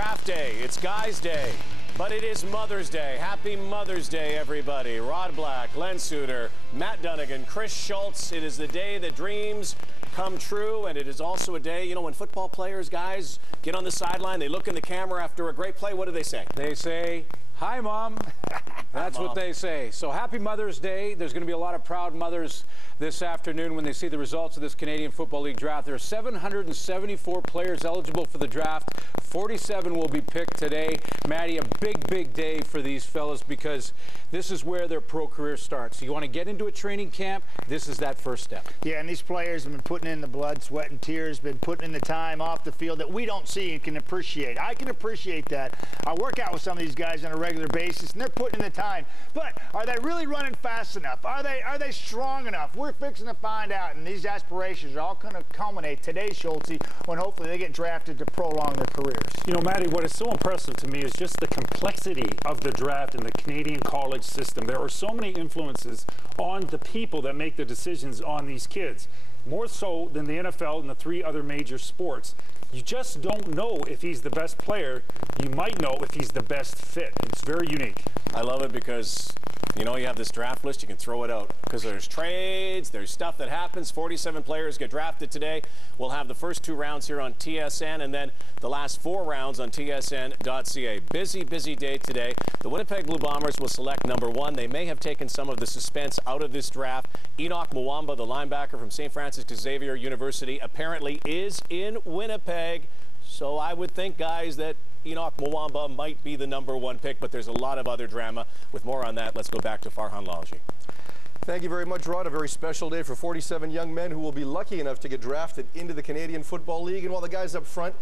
draft day. It's Guys Day, but it is Mother's Day. Happy Mother's Day, everybody. Rod Black, Len Suter, Matt Dunnigan, Chris Schultz. It is the day that dreams come true, and it is also a day, you know, when football players, guys, get on the sideline, they look in the camera after a great play. What do they say? They say, "Hi, Mom." That's what they say. So happy Mother's Day. There's going to be a lot of proud mothers this afternoon when they see the results of this Canadian Football League draft. There are 774 players eligible for the draft. 47 will be picked today. Maddie, a big, big day for these fellas because this is where their pro career starts. You want to get into a training camp, this is that first step. Yeah, and these players have been putting in the blood, sweat, and tears, been putting in the time off the field that we don't see and can appreciate. I can appreciate that. I work out with some of these guys on a regular basis, and they're putting in the time. But are they really running fast enough? Are they strong enough? We're fixing to find out, and these aspirations are all going to culminate today, Schultz, when hopefully they get drafted to prolong their careers. You know, Matty, what is so impressive to me is just the complexity of the draft in the Canadian college system. There are so many influences on the people that make the decisions on these kids, more so than the NFL and the three other major sports. You just don't know if he's the best player. You might know if he's the best fit. It's very unique. I love it because, you know, you have this draft list, you can throw it out because there's trades, there's stuff that happens. 47 players get drafted today. We'll have the first 2 rounds here on TSN and then the last 4 rounds on TSN.ca. Busy, busy day today. The Winnipeg Blue Bombers will select number 1. They may have taken some of the suspense out of this draft. Enoch Mwamba, the linebacker from St. Francis Xavier University, apparently is in Winnipeg. So I would think, guys, that Enoch Mwamba might be the number 1 pick, but there's a lot of other drama. With more on that, let's go back to Farhan Lalji. Thank you very much, Rod. A very special day for 47 young men who will be lucky enough to get drafted into the Canadian Football League. And while the guys up front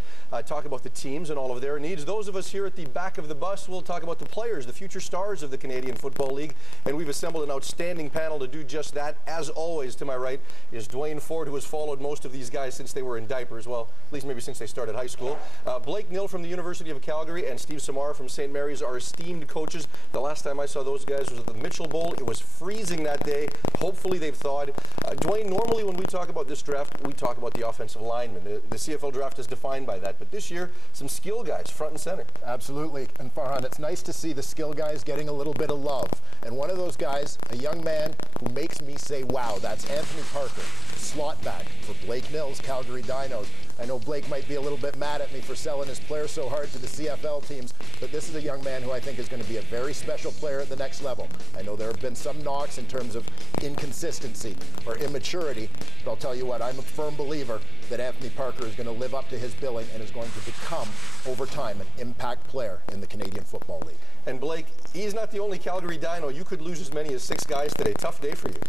talk about the teams and all of their needs, those of us here at the back of the bus will talk about the players, the future stars of the Canadian Football League. And we've assembled an outstanding panel to do just that. As always, to my right is Dwayne Ford, who has followed most of these guys since they were in diapers. Well, at least maybe since they started high school. Blake Nill from the University of Calgary and Steve Samar from St. Mary's are esteemed coaches. The last time I saw those guys was at the Mitchell Bowl. It was freezing that day. Hopefully they've thawed. Dwayne, normally when we talk about this draft, we talk about the offensive linemen. The CFL draft is defined by that. But this year, some skill guys front and center. Absolutely. And Farhan, it's nice to see the skill guys getting a little bit of love. And one of those guys, a young man who makes me say, wow, that's Anthony Parker, slot back for Blake Nill's Calgary Dinos. I know Blake might be a little bit mad at me for selling his player so hard to the CFL teams, but this is a young man who I think is going to be a very special player at the next level. I know there have been some knocks in terms of inconsistency or immaturity, but I'll tell you what, I'm a firm believer that Anthony Parker is going to live up to his billing and is going to become, over time, an impact player in the Canadian Football League. And Blake, he's not the only Calgary Dino. You could lose as many as 6 guys today. Tough day for you.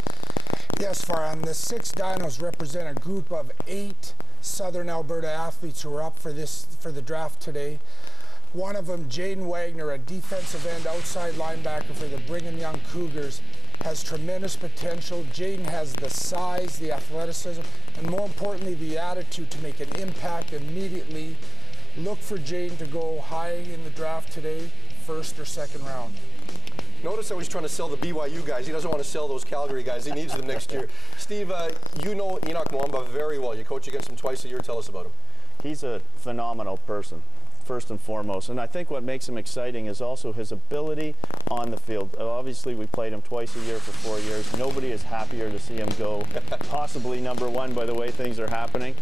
Yes, Farhan. The 6 Dinos represent a group of 8 Southern Alberta athletes who are up for the draft today. One of them, Jaden Wagner, a defensive end outside linebacker for the Brigham Young Cougars, has tremendous potential. Jaden has the size, the athleticism, and more importantly, the attitude to make an impact immediately. Look for Jaden to go high in the draft today, 1st or 2nd round. Notice how he's trying to sell the BYU guys. He doesn't want to sell those Calgary guys. He needs them next year. Steve, you know Enoch Mwamba very well. You coach against him twice a year. Tell us about him. He's a phenomenal person, first and foremost. And I think what makes him exciting is also his ability on the field. Obviously, we played him twice a year for 4 years. Nobody is happier to see him go possibly number 1 by the way things are happening.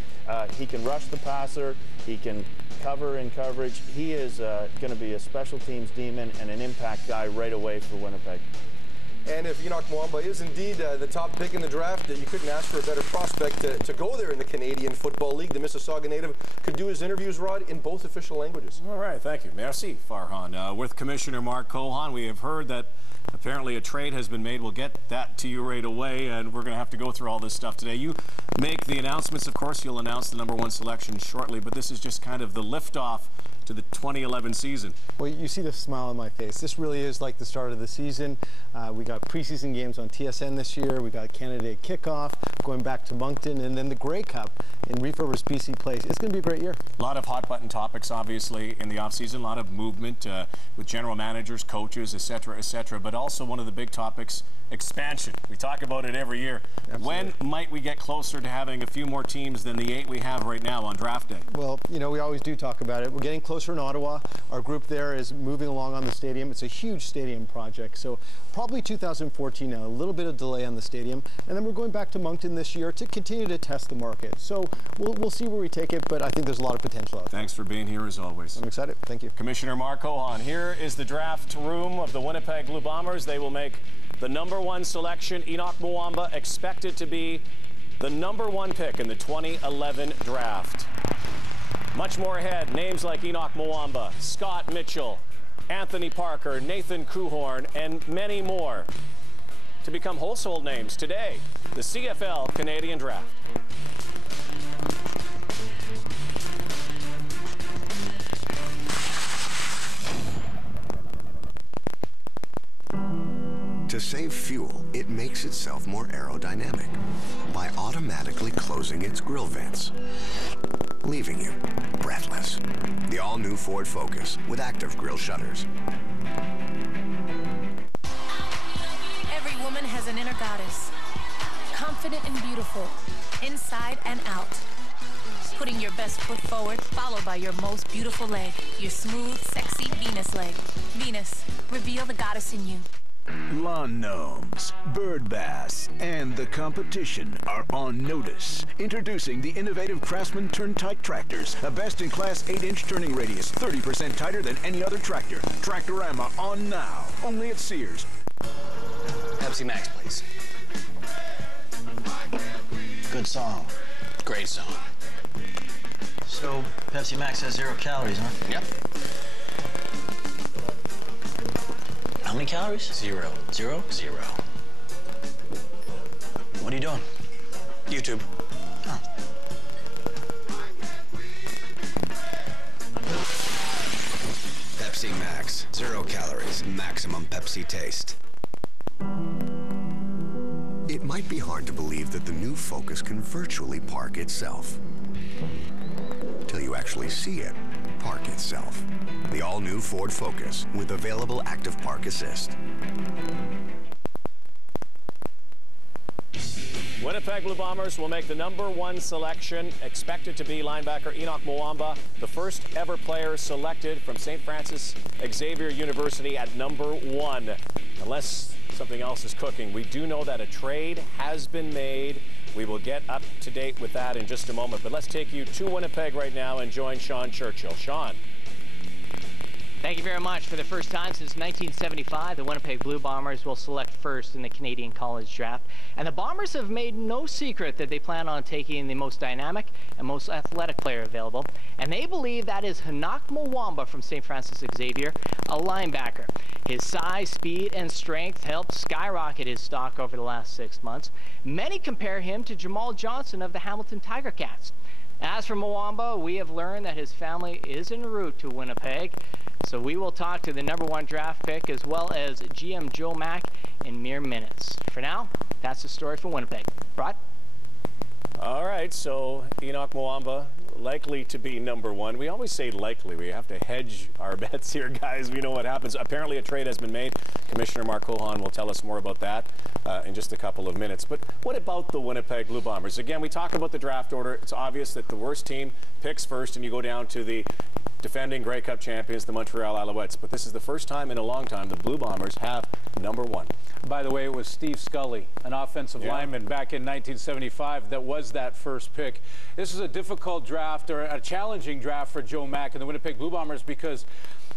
He can rush the passer. He can cover in coverage. He is going to be a special teams demon and an impact guy right away for Winnipeg. And if Enoch Mwamba is indeed the top pick in the draft, you couldn't ask for a better prospect to go there in the Canadian Football League. The Mississauga native could do his interviews, Rod, in both official languages. All right, thank you. Merci, Farhan. With Commissioner Mark Cohan, we have heard that apparently a trade has been made. We'll get that to you right away, and we're going to have to go through all this stuff today. You make the announcements. Of course, you'll announce the number 1 selection shortly, but this is just kind of the liftoff to the 2011 season. Well, you see the smile on my face. This really is like the start of the season. We got preseason games on TSN this year. We got Canada Day kickoff, going back to Moncton, and then the Grey Cup in Reef Rivers, BC Place. It's going to be a great year. A lot of hot-button topics, obviously, in the offseason. A lot of movement with general managers, coaches, et cetera, but also one of the big topics expansion. We talk about it every year. Absolutely. When might we get closer to having a few more teams than the 8 we have right now on draft day? Well, you know, we always do talk about it. We're getting closer in Ottawa. Our group there is moving along on the stadium. It's a huge stadium project, so probably 2014 now, a little bit of delay on the stadium. And then we're going back to Moncton this year to continue to test the market. So we'll see where we take it, but I think there's a lot of potential out there. Thanks for being here as always. I'm excited. Thank you. Commissioner Mark Cohan, here is the draft room of the Winnipeg Blue Bombers. They will make the #1 selection. Enoch Mwamba expected to be the #1 pick in the 2011 draft. Much more ahead. Names like Enoch Mwamba, Scott Mitchell, Anthony Parker, Nathan Kuhorn, and many more to become household names today. The CFL Canadian Draft. To save fuel, it makes itself more aerodynamic by automatically closing its grill vents, leaving you breathless. The all-new Ford Focus with active grill shutters. Every woman has an inner goddess, confident and beautiful, inside and out. Putting your best foot forward, followed by your most beautiful leg, your smooth, sexy Venus leg. Venus, reveal the goddess in you. Lawn gnomes, bird baths, and the competition are on notice. Introducing the innovative Craftsman Turn-Tight Tractors, a best-in-class 8-inch turning radius, 30% tighter than any other tractor. Tractorama on now, only at Sears. Pepsi Max, please. Good song. Great song. So, Pepsi Max has 0 calories, huh? Yep. How many calories? 0. 0? 0. What are you doing? YouTube. Oh. Pepsi Max. 0 calories. Maximum Pepsi taste. It might be hard to believe that the new Focus can virtually park itself. Till you actually see it park itself. The all-new Ford Focus with available Active Park Assist. Winnipeg Blue Bombers will make the #1 selection, expected to be linebacker Enoch Mwamba, the first ever player selected from St. Francis Xavier University at #1. Unless something else is cooking, we do know that a trade has been made. We will get up to date with that in just a moment. But let's take you to Winnipeg right now and join Sean Churchill. Sean. Thank you very much. For the first time since 1975, the Winnipeg Blue Bombers will select first in the Canadian College Draft. And the Bombers have made no secret that they plan on taking the most dynamic and most athletic player available. And they believe that is Enoch Mwamba from St. Francis Xavier, a linebacker. His size, speed, and strength helped skyrocket his stock over the last 6 months. Many compare him to Jamal Johnson of the Hamilton Tiger Cats. As for Mwamba, we have learned that his family is en route to Winnipeg. So we will talk to the #1 draft pick as well as GM Joe Mack in mere minutes. For now, that's the story from Winnipeg. Rod? All right, so Enoch Mwamba likely to be #1. We always say likely. We have to hedge our bets here, guys. We know what happens. Apparently a trade has been made. Commissioner Mark Cohan will tell us more about that in just a couple of minutes. But what about the Winnipeg Blue Bombers? Again, we talk about the draft order. It's obvious that the worst team picks first, and you go down to the defending Grey Cup champions, the Montreal Alouettes. But this is the first time in a long time the Blue Bombers have #1. By the way, it was Steve Scully, an offensive lineman back in 1975 that was that first pick. This is a difficult draft, or a challenging draft for Joe Mack and the Winnipeg Blue Bombers, because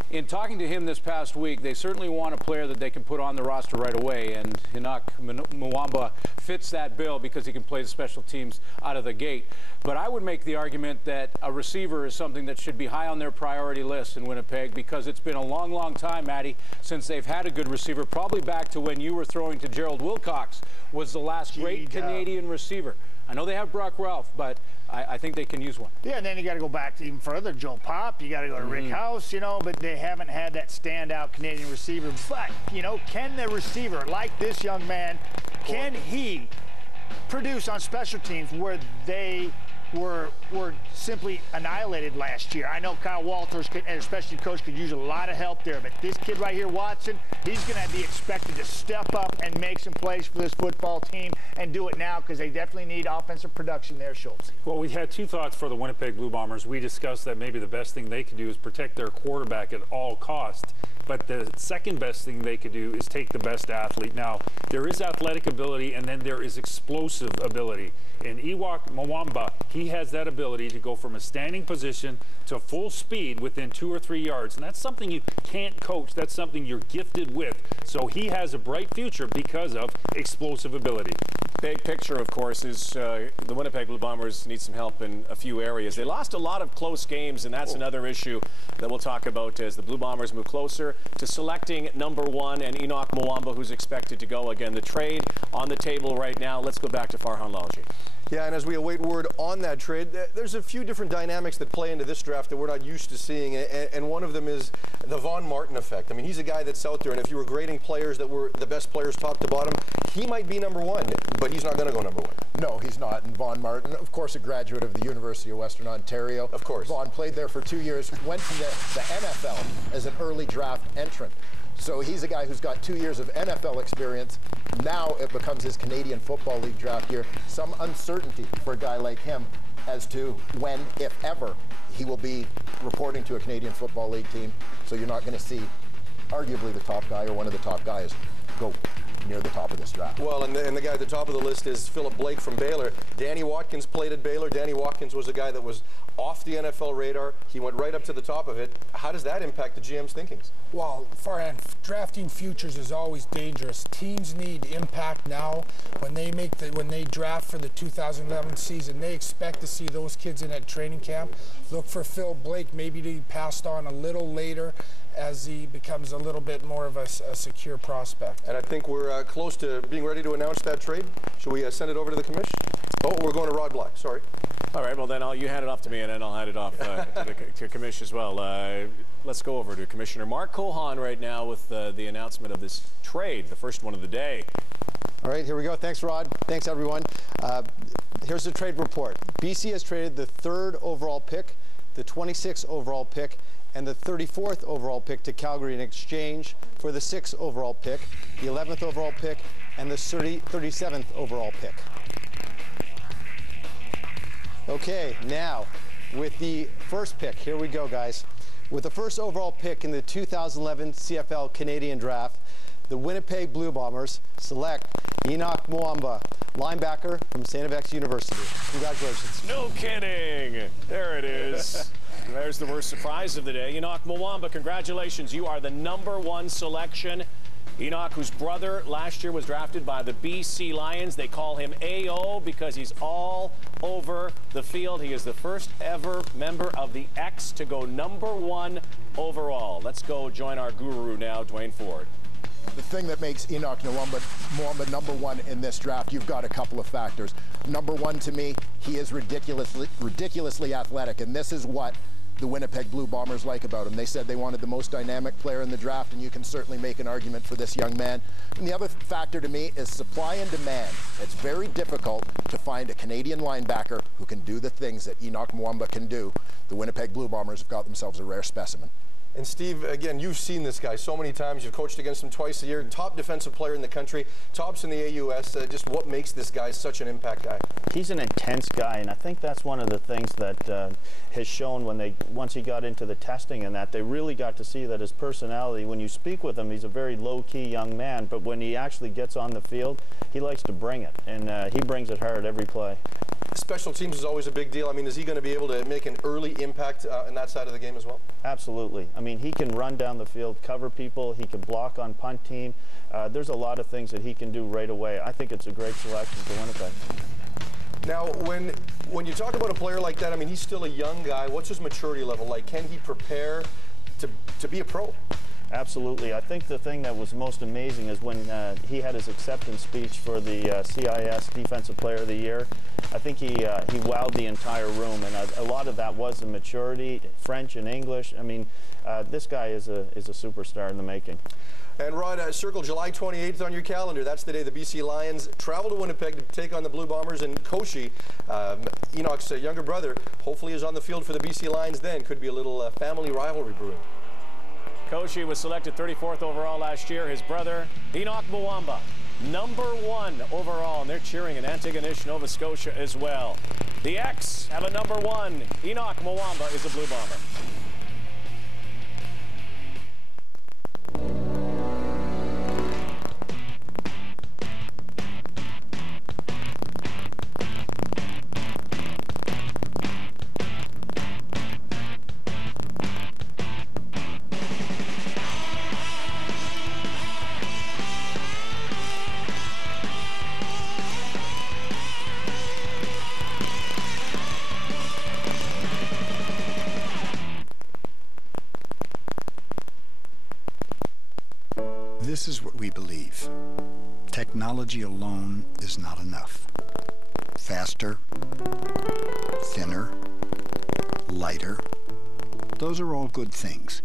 in talking to him this past week, they certainly want a player that they can put on the roster right away, and Enoch Mwamba fits that bill because he can play the special teams out of the gate. But I would make the argument that a receiver is something that should be high on their priority list in Winnipeg, because it's been a long, long time, Maddie, since they've had a good receiver, probably back to when you were throwing to Gerald Wilcox was the last great Canadian receiver. I know they have Brock Ralph, but I think they can use one. Yeah, and then you got to go back to even further. Joe Pop, you got to go to Rick House, you know, but they haven't had that standout Canadian receiver. But, you know, can the receiver, like this young man, can he produce on special teams where they were simply annihilated last year. I know Kyle Walters, and especially the coach, could use a lot of help there, but this kid right here, Watson, he's going to be expected to step up and make some plays for this football team and do it now because they definitely need offensive production there, Schultz. Well, we had two thoughts for the Winnipeg Blue Bombers. We discussed that maybe the best thing they could do is protect their quarterback at all costs, but the second best thing they could do is take the best athlete. Now, there is athletic ability, and then there is explosive ability. And Enoch Mwamba, he has that ability to go from a standing position to full speed within 2 or 3 yards. And that's something you can't coach. That's something you're gifted with. So he has a bright future because of explosive ability. Big picture, of course, is the Winnipeg Blue Bombers need some help in a few areas. They lost a lot of close games, and that's another issue that we'll talk about as the Blue Bombers move closer to selecting number 1 and Enoch Mwamba, who's expected to go. Again, the trade on the table right now. Let's go back to Farhan Lalji. Yeah, and as we await word on that trade, there's a few different dynamics that play into this draft that we're not used to seeing, and one of them is the Von Martin effect. I mean, he's a guy that's out there, and if you were grading players that were the best players top to bottom, he might be number 1, but he's not going to go number 1. No, he's not. And Von Martin, of course, a graduate of the University of Western Ontario. Of course. Von played there for 2 years, went to the NFL as an early draft entrant. So he's a guy who's got 2 years of NFL experience. Now it becomes his Canadian Football League draft year. Some uncertainty for a guy like him as to when, if ever, he will be reporting to a Canadian Football League team. So you're not going to see arguably the top guy or one of the top guys go near the top of this draft. Well, and the guy at the top of the list is Philip Blake from Baylor. Danny Watkins played at Baylor. Danny Watkins was a guy that was off the NFL radar. He went right up to the top of it. How does that impact the GM's thinkings? Well, Farhan, drafting futures is always dangerous. Teams need impact now. When they draft for the 2011 season, they expect to see those kids in at training camp. Look for Phil Blake, maybe to be passed on a little later as he becomes a little bit more of a secure prospect. And I think we're close to being ready to announce that trade. Should we send it over to the commission? Oh, we're going to Rod Black. Sorry. All right, well, then you hand it off to me, and then I'll hand it off to commission as well. Let's go over to Commissioner Mark Cohan right now with the announcement of this trade, the first one of the day. All right, here we go. Thanks, Rod. Thanks, everyone. Here's the trade report. BC has traded the 3rd overall pick, the 26th overall pick, and the 34th overall pick to Calgary in exchange for the 6th overall pick, the 11th overall pick, and the 37th overall pick. Okay, now with the first pick, here we go, guys. With the first overall pick in the 2011 CFL Canadian Draft, the Winnipeg Blue Bombers select Enoch Mwamba, linebacker from St. FX University. Congratulations. No kidding. There it is. There's the worst surprise of the day. Enoch Mwamba, congratulations. You are the #1 selection. Enoch, whose brother last year was drafted by the BC Lions. They call him AO because he's all over the field. He is the first ever member of the X to go #1 overall. Let's go join our guru now, Dwayne Ford. The thing that makes Enoch Mwamba #1 in this draft, you've got a couple of factors. #1 to me, he is ridiculously athletic, and this is what the Winnipeg Blue Bombers like about him. They said they wanted the most dynamic player in the draft, and you can certainly make an argument for this young man. And the other factor to me is supply and demand. It's very difficult to find a Canadian linebacker who can do the things that Enoch Mwamba can do. The Winnipeg Blue Bombers have got themselves a rare specimen. And Steve, again, you've seen this guy so many times. You've coached against him twice a year. Top defensive player in the country. Tops in the AUS. Just what makes this guy such an impact guy? He's an intense guy, and I think that's one of the things that has shown once he got into the testing and that they really got to see that his personality, when you speak with him, he's a very low-key young man, but when he actually gets on the field, he likes to bring it, and he brings it hard every play. Special teams is always a big deal. I mean, is he going to be able to make an early impact in that side of the game as well? Absolutely. I mean, he can run down the field, cover people, he can block on punt team. There's a lot of things that he can do right away. I think it's a great selection for Winnipeg. Now, when you talk about a player like that, I mean, he's still a young guy. What's his maturity level like? Can he prepare to be a pro? Absolutely. I think the thing that was most amazing is when he had his acceptance speech for the CIS Defensive Player of the Year. I think he wowed the entire room, and a lot of that was the maturity, French and English. I mean, this guy is a superstar in the making. And Rod, circle July 28th on your calendar. That's the day the BC Lions travel to Winnipeg to take on the Blue Bombers. And Koshi, Enoch's younger brother, hopefully is on the field for the BC Lions then. Could be a little family rivalry brewing. Koshi was selected 34th overall last year. His brother, Enoch Mwamba, #1 overall. And they're cheering in Antigonish, Nova Scotia as well. The X have a #1. Enoch Mwamba is a Blue Bomber. This is what we believe. Technology alone is not enough. Faster, thinner, lighter, those are all good things.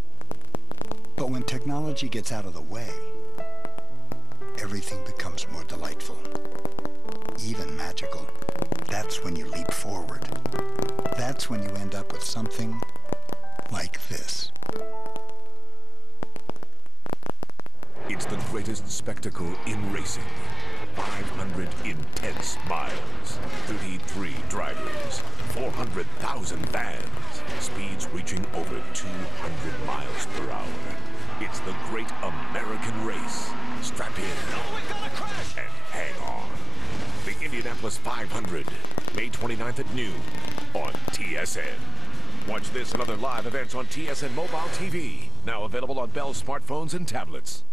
But when technology gets out of the way, everything becomes more delightful, even magical. That's when you leap forward. That's when you end up with something like this. It's the greatest spectacle in racing. 500 intense miles, 33 drivers, 400,000 fans, speeds reaching over 200 miles per hour. It's the great American race. Strap in and hang on. The Indianapolis 500, May 29th at noon on TSN. Watch this and other live events on TSN Mobile TV, now available on Bell smartphones and tablets.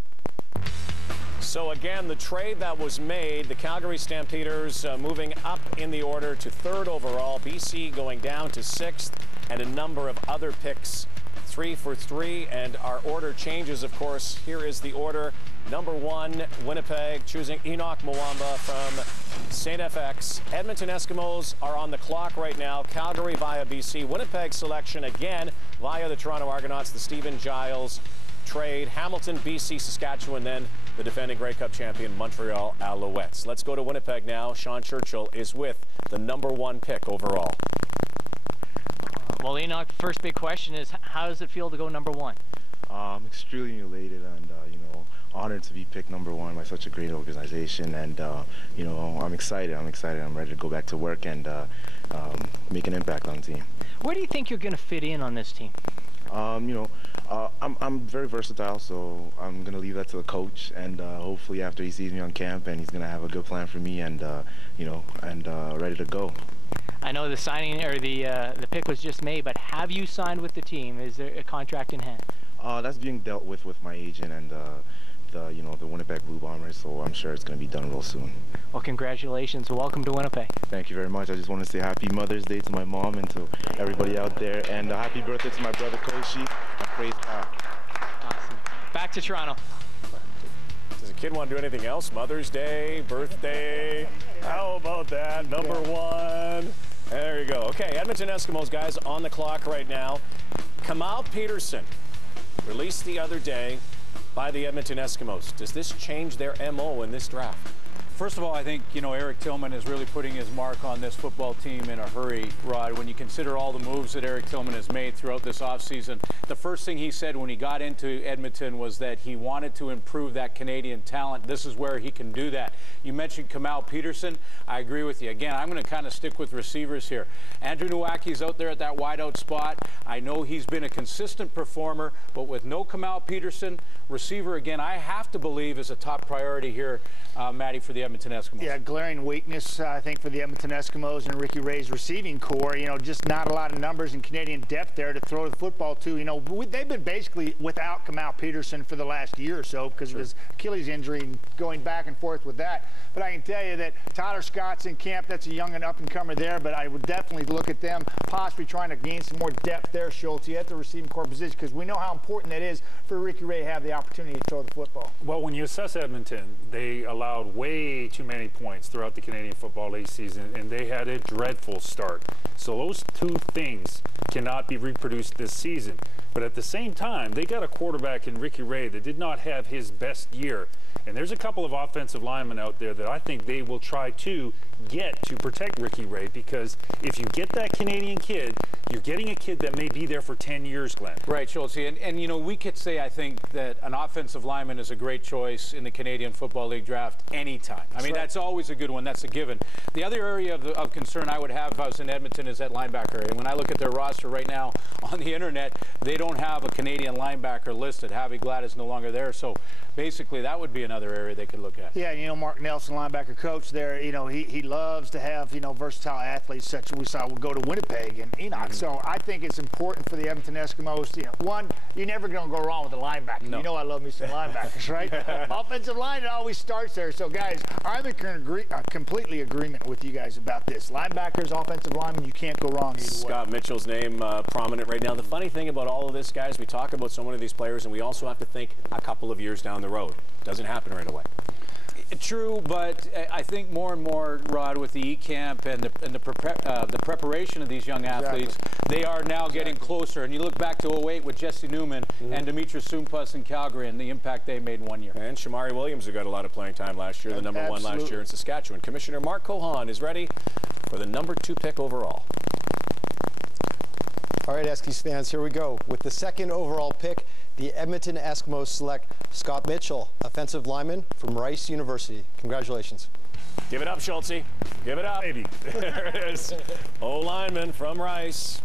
So again, the trade that was made, the Calgary Stampeders moving up in the order to 3rd overall, BC going down to 6th, and a number of other picks, 3 for 3, and our order changes, of course. Here is the order. #1, Winnipeg, choosing Enoch Mwamba from St. FX. Edmonton Eskimos are on the clock right now. Calgary via BC. Winnipeg selection again via the Toronto Argonauts, the Stephen Giles trade. Hamilton, BC, Saskatchewan, then the defending Grey Cup champion Montreal Alouettes. Let's go to Winnipeg now. Sean Churchill is with the #1 pick overall. Well, Enoch, the first big question is, how does it feel to go #1? I'm extremely elated and, you know, honored to be picked #1 by such a great organization. And, you know, I'm excited. I'm ready to go back to work and make an impact on the team. Where do you think you're going to fit in on this team? You know, I'm very versatile, so I'm going to leave that to the coach, and hopefully after he sees me on camp, and he's going to have a good plan for me, and, you know, and ready to go. I know the signing or the pick was just made, but have you signed with the team? Is there a contract in hand? That's being dealt with my agent and you know, the Winnipeg Blue Bombers, so I'm sure it's going to be done real soon. Well, congratulations. Welcome to Winnipeg. Thank you very much. I just want to say happy Mother's Day to my mom and to everybody out there, and happy birthday to my brother Koshi, and praise God. Awesome. Back to Toronto. Does a kid want to do anything else? Mother's Day, birthday? How about that? #1. There you go. Okay, Edmonton Eskimos, guys, on the clock right now. Kamal Peterson, released the other day by the Edmonton Eskimos. Does this change their MO in this draft? First of all, I think, you know, Eric Tillman is really putting his mark on this football team in a hurry, Rod. When you consider all the moves that Eric Tillman has made throughout this offseason, the first thing he said when he got into Edmonton was that he wanted to improve that Canadian talent. This is where he can do that. You mentioned Kamal Peterson. I agree with you. Again, I'm going to kind of stick with receivers here. Andrew Nwaki's out there at that wideout spot. I know he's been a consistent performer, but with no Kamal Peterson, receiver, again, I have to believe is a top priority here, Matty, for the the Edmonton Eskimos? Yeah, glaring weakness, I think, for the Edmonton Eskimos and Ricky Ray's receiving core. You know, just not a lot of numbers and Canadian depth there to throw the football to. You know, they've been basically without Kamal Peterson for the last year or so because of his Achilles injury and going back and forth with that. But I can tell you that Tyler Scott's in camp. That's a young and up-and-comer there, but I would definitely look at them possibly trying to gain some more depth there, Schultz, at the receiving core position, because we know how important that is for Ricky Ray to have the opportunity to throw the football. Well, when you assess Edmonton, they allowed way too many points throughout the Canadian Football League season, and they had a dreadful start. So those two things cannot be reproduced this season. But at the same time, they got a quarterback in Ricky Ray that did not have his best year. And there's a couple of offensive linemen out there that I think they will try to get to protect Ricky Ray, because if you get that Canadian kid, you're getting a kid that may be there for 10 years, Glenn. Right, Schultz. And you know, we could say, I think, that an offensive lineman is a great choice in the Canadian Football League draft anytime. I mean, that's always a good one. That's a given. The other area of concern I would have if I was in Edmonton is that linebacker area. When I look at their roster right now on the internet, they don't have a Canadian linebacker listed. Javi Glad is no longer there. So basically, that would be another area they could look at. Yeah, you know, Mark Nelson, linebacker coach there, you know, he loves to have, you know, versatile athletes such as we saw will go to Winnipeg and Enoch. So I think it's important for the Edmonton Eskimos. You know, one, you're never going to go wrong with a linebacker. No. You know I love me some linebackers, right? Offensive line, it always starts there. So, guys, I'm in completely agreement with you guys about this. Linebackers, offensive linemen, you can't go wrong either way. Scott Mitchell's name prominent right now. The funny thing about all of this, guys, we talk about so many of these players, and we also have to think a couple of years down the road. Doesn't happen right away. True, but I think more and more, Rod, with the E-Camp and the preparation of these young athletes, they are now getting closer. And you look back to 08 with Jesse Newman and Demetrius Sumpas in Calgary and the impact they made in 1 year. And Shamari Williams, who got a lot of playing time last year, the number one last year in Saskatchewan. Commissioner Mark Cohan is ready for the number 2 pick overall. All right, Eskies fans, here we go. With the 2nd overall pick, the Edmonton Eskimos select Scott Mitchell, offensive lineman from Rice University. Congratulations. Give it up, Schultz. Give it up. Baby. There it is. O-lineman from Rice.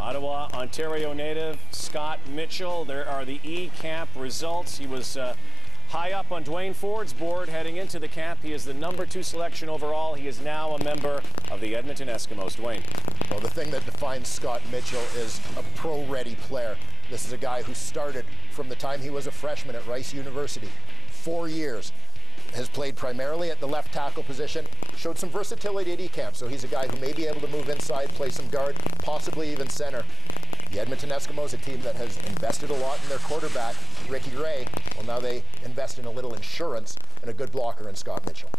Ottawa, Ontario native, Scott Mitchell. There are the E-Camp results. He was high up on Dwayne Ford's board heading into the camp. He is the number 2 selection overall. He is now a member of the Edmonton Eskimos. Dwayne. Well, the thing that defines Scott Mitchell is a pro-ready player. This is a guy who started from the time he was a freshman at Rice University. 4 years. Has played primarily at the left tackle position, showed some versatility at E-Camp, so he's a guy who may be able to move inside, play some guard, possibly even center. The Edmonton Eskimos, a team that has invested a lot in their quarterback, Ricky Ray. Well, now they invest in a little insurance and a good blocker in Scott Mitchell.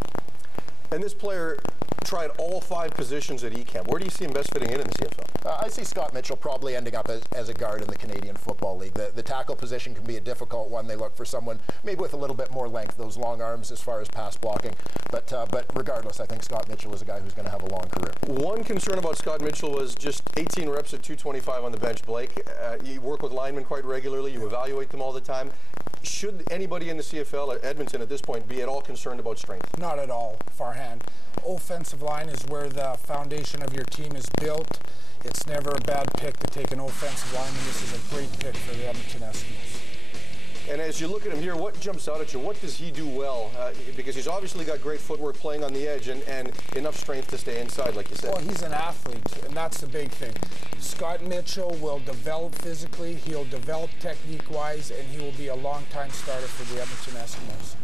And this player tried all 5 positions at E-Camp. Where do you see him best fitting in the CFL? I see Scott Mitchell probably ending up as a guard in the Canadian Football League. The tackle position can be a difficult one. They look for someone maybe with a little bit more length, those long arms as far as pass blocking. But regardless, I think Scott Mitchell is a guy who's going to have a long career. One concern about Scott Mitchell was just 18 reps at 225 on the bench, Blake. You work with linemen quite regularly. You evaluate them all the time. Should anybody in the CFL at Edmonton at this point be at all concerned about strength? Not at all, Farhan. Offensive line is where the foundation of your team is built. It's never a bad pick to take an offensive lineman. This is a great pick for the Edmonton Eskimos. And as you look at him here, what jumps out at you? What does he do well? Because he's obviously got great footwork playing on the edge and enough strength to stay inside, like you said. Well, he's an athlete, and that's the big thing. Scott Mitchell will develop physically, he'll develop technique-wise, and he will be a long-time starter for the Edmonton Eskimos.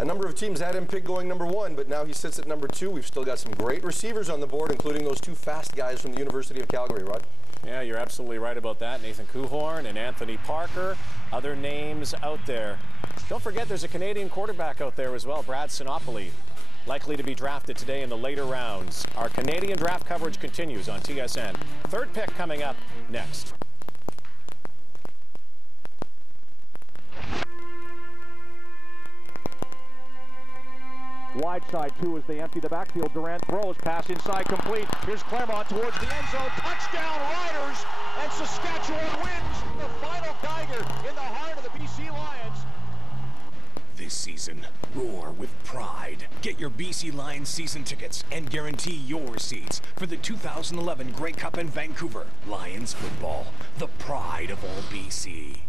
A number of teams had him pick going number 1, but now he sits at number 2. We've still got some great receivers on the board, including those 2 fast guys from the University of Calgary, Rod. Yeah, you're absolutely right about that. Nathan Kuhorn and Anthony Parker, other names out there. Don't forget there's a Canadian quarterback out there as well, Brad Sinopoli, likely to be drafted today in the later rounds. Our Canadian draft coverage continues on TSN. 3rd pick coming up next. Wide side 2 as they empty the backfield. Durant throws, pass inside complete. Here's Claremont towards the end zone. Touchdown Riders, and Saskatchewan wins the final Tiger in the heart of the BC Lions. This season, roar with pride. Get your BC Lions season tickets and guarantee your seats for the 2011 Grey Cup in Vancouver. Lions football, the pride of all BC.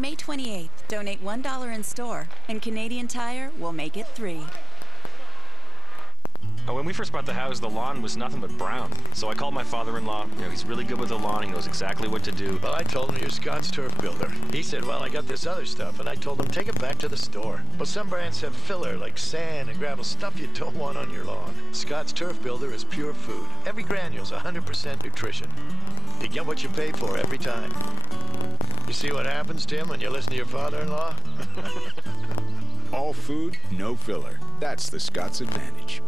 On May 28th, donate $1 in store, and Canadian Tire will make it 3. When we first bought the house, the lawn was nothing but brown. So I called my father-in-law. You know, he's really good with the lawn. He knows exactly what to do. Well, I told him you're Scott's Turf Builder. He said, well, I got this other stuff, and I told him take it back to the store. But some brands have filler like sand and gravel, stuff you don't want on your lawn. Scott's Turf Builder is pure food. Every granule's 100% nutrition. You get what you pay for every time. You see what happens, Tim, when you listen to your father-in-law? All food, no filler. That's the Scott's advantage.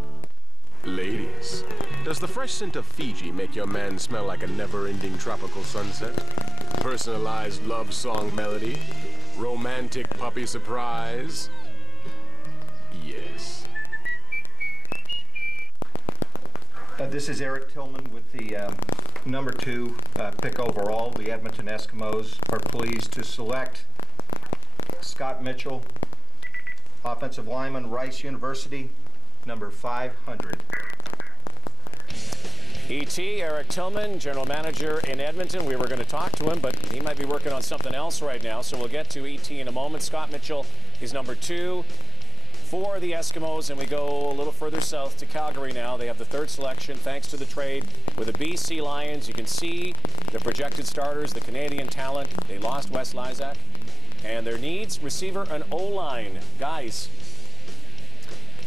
Ladies, does the fresh scent of Fiji make your man smell like a never-ending tropical sunset? Personalized love song melody? Romantic puppy surprise? Yes. This is Eric Tillman with the number 2 pick overall. The Edmonton Eskimos are pleased to select Scott Mitchell, offensive lineman, Rice University, number 500. E.T. Eric Tillman, general manager in Edmonton. We were going to talk to him, but he might be working on something else right now, so we'll get to E.T. in a moment. Scott Mitchell is number 2 for the Eskimos, and we go a little further south to Calgary now. They have the 3rd selection thanks to the trade with the BC Lions. You can see the projected starters, the Canadian talent. They lost Wes Lysak, and their needs, receiver and O-line. Guys,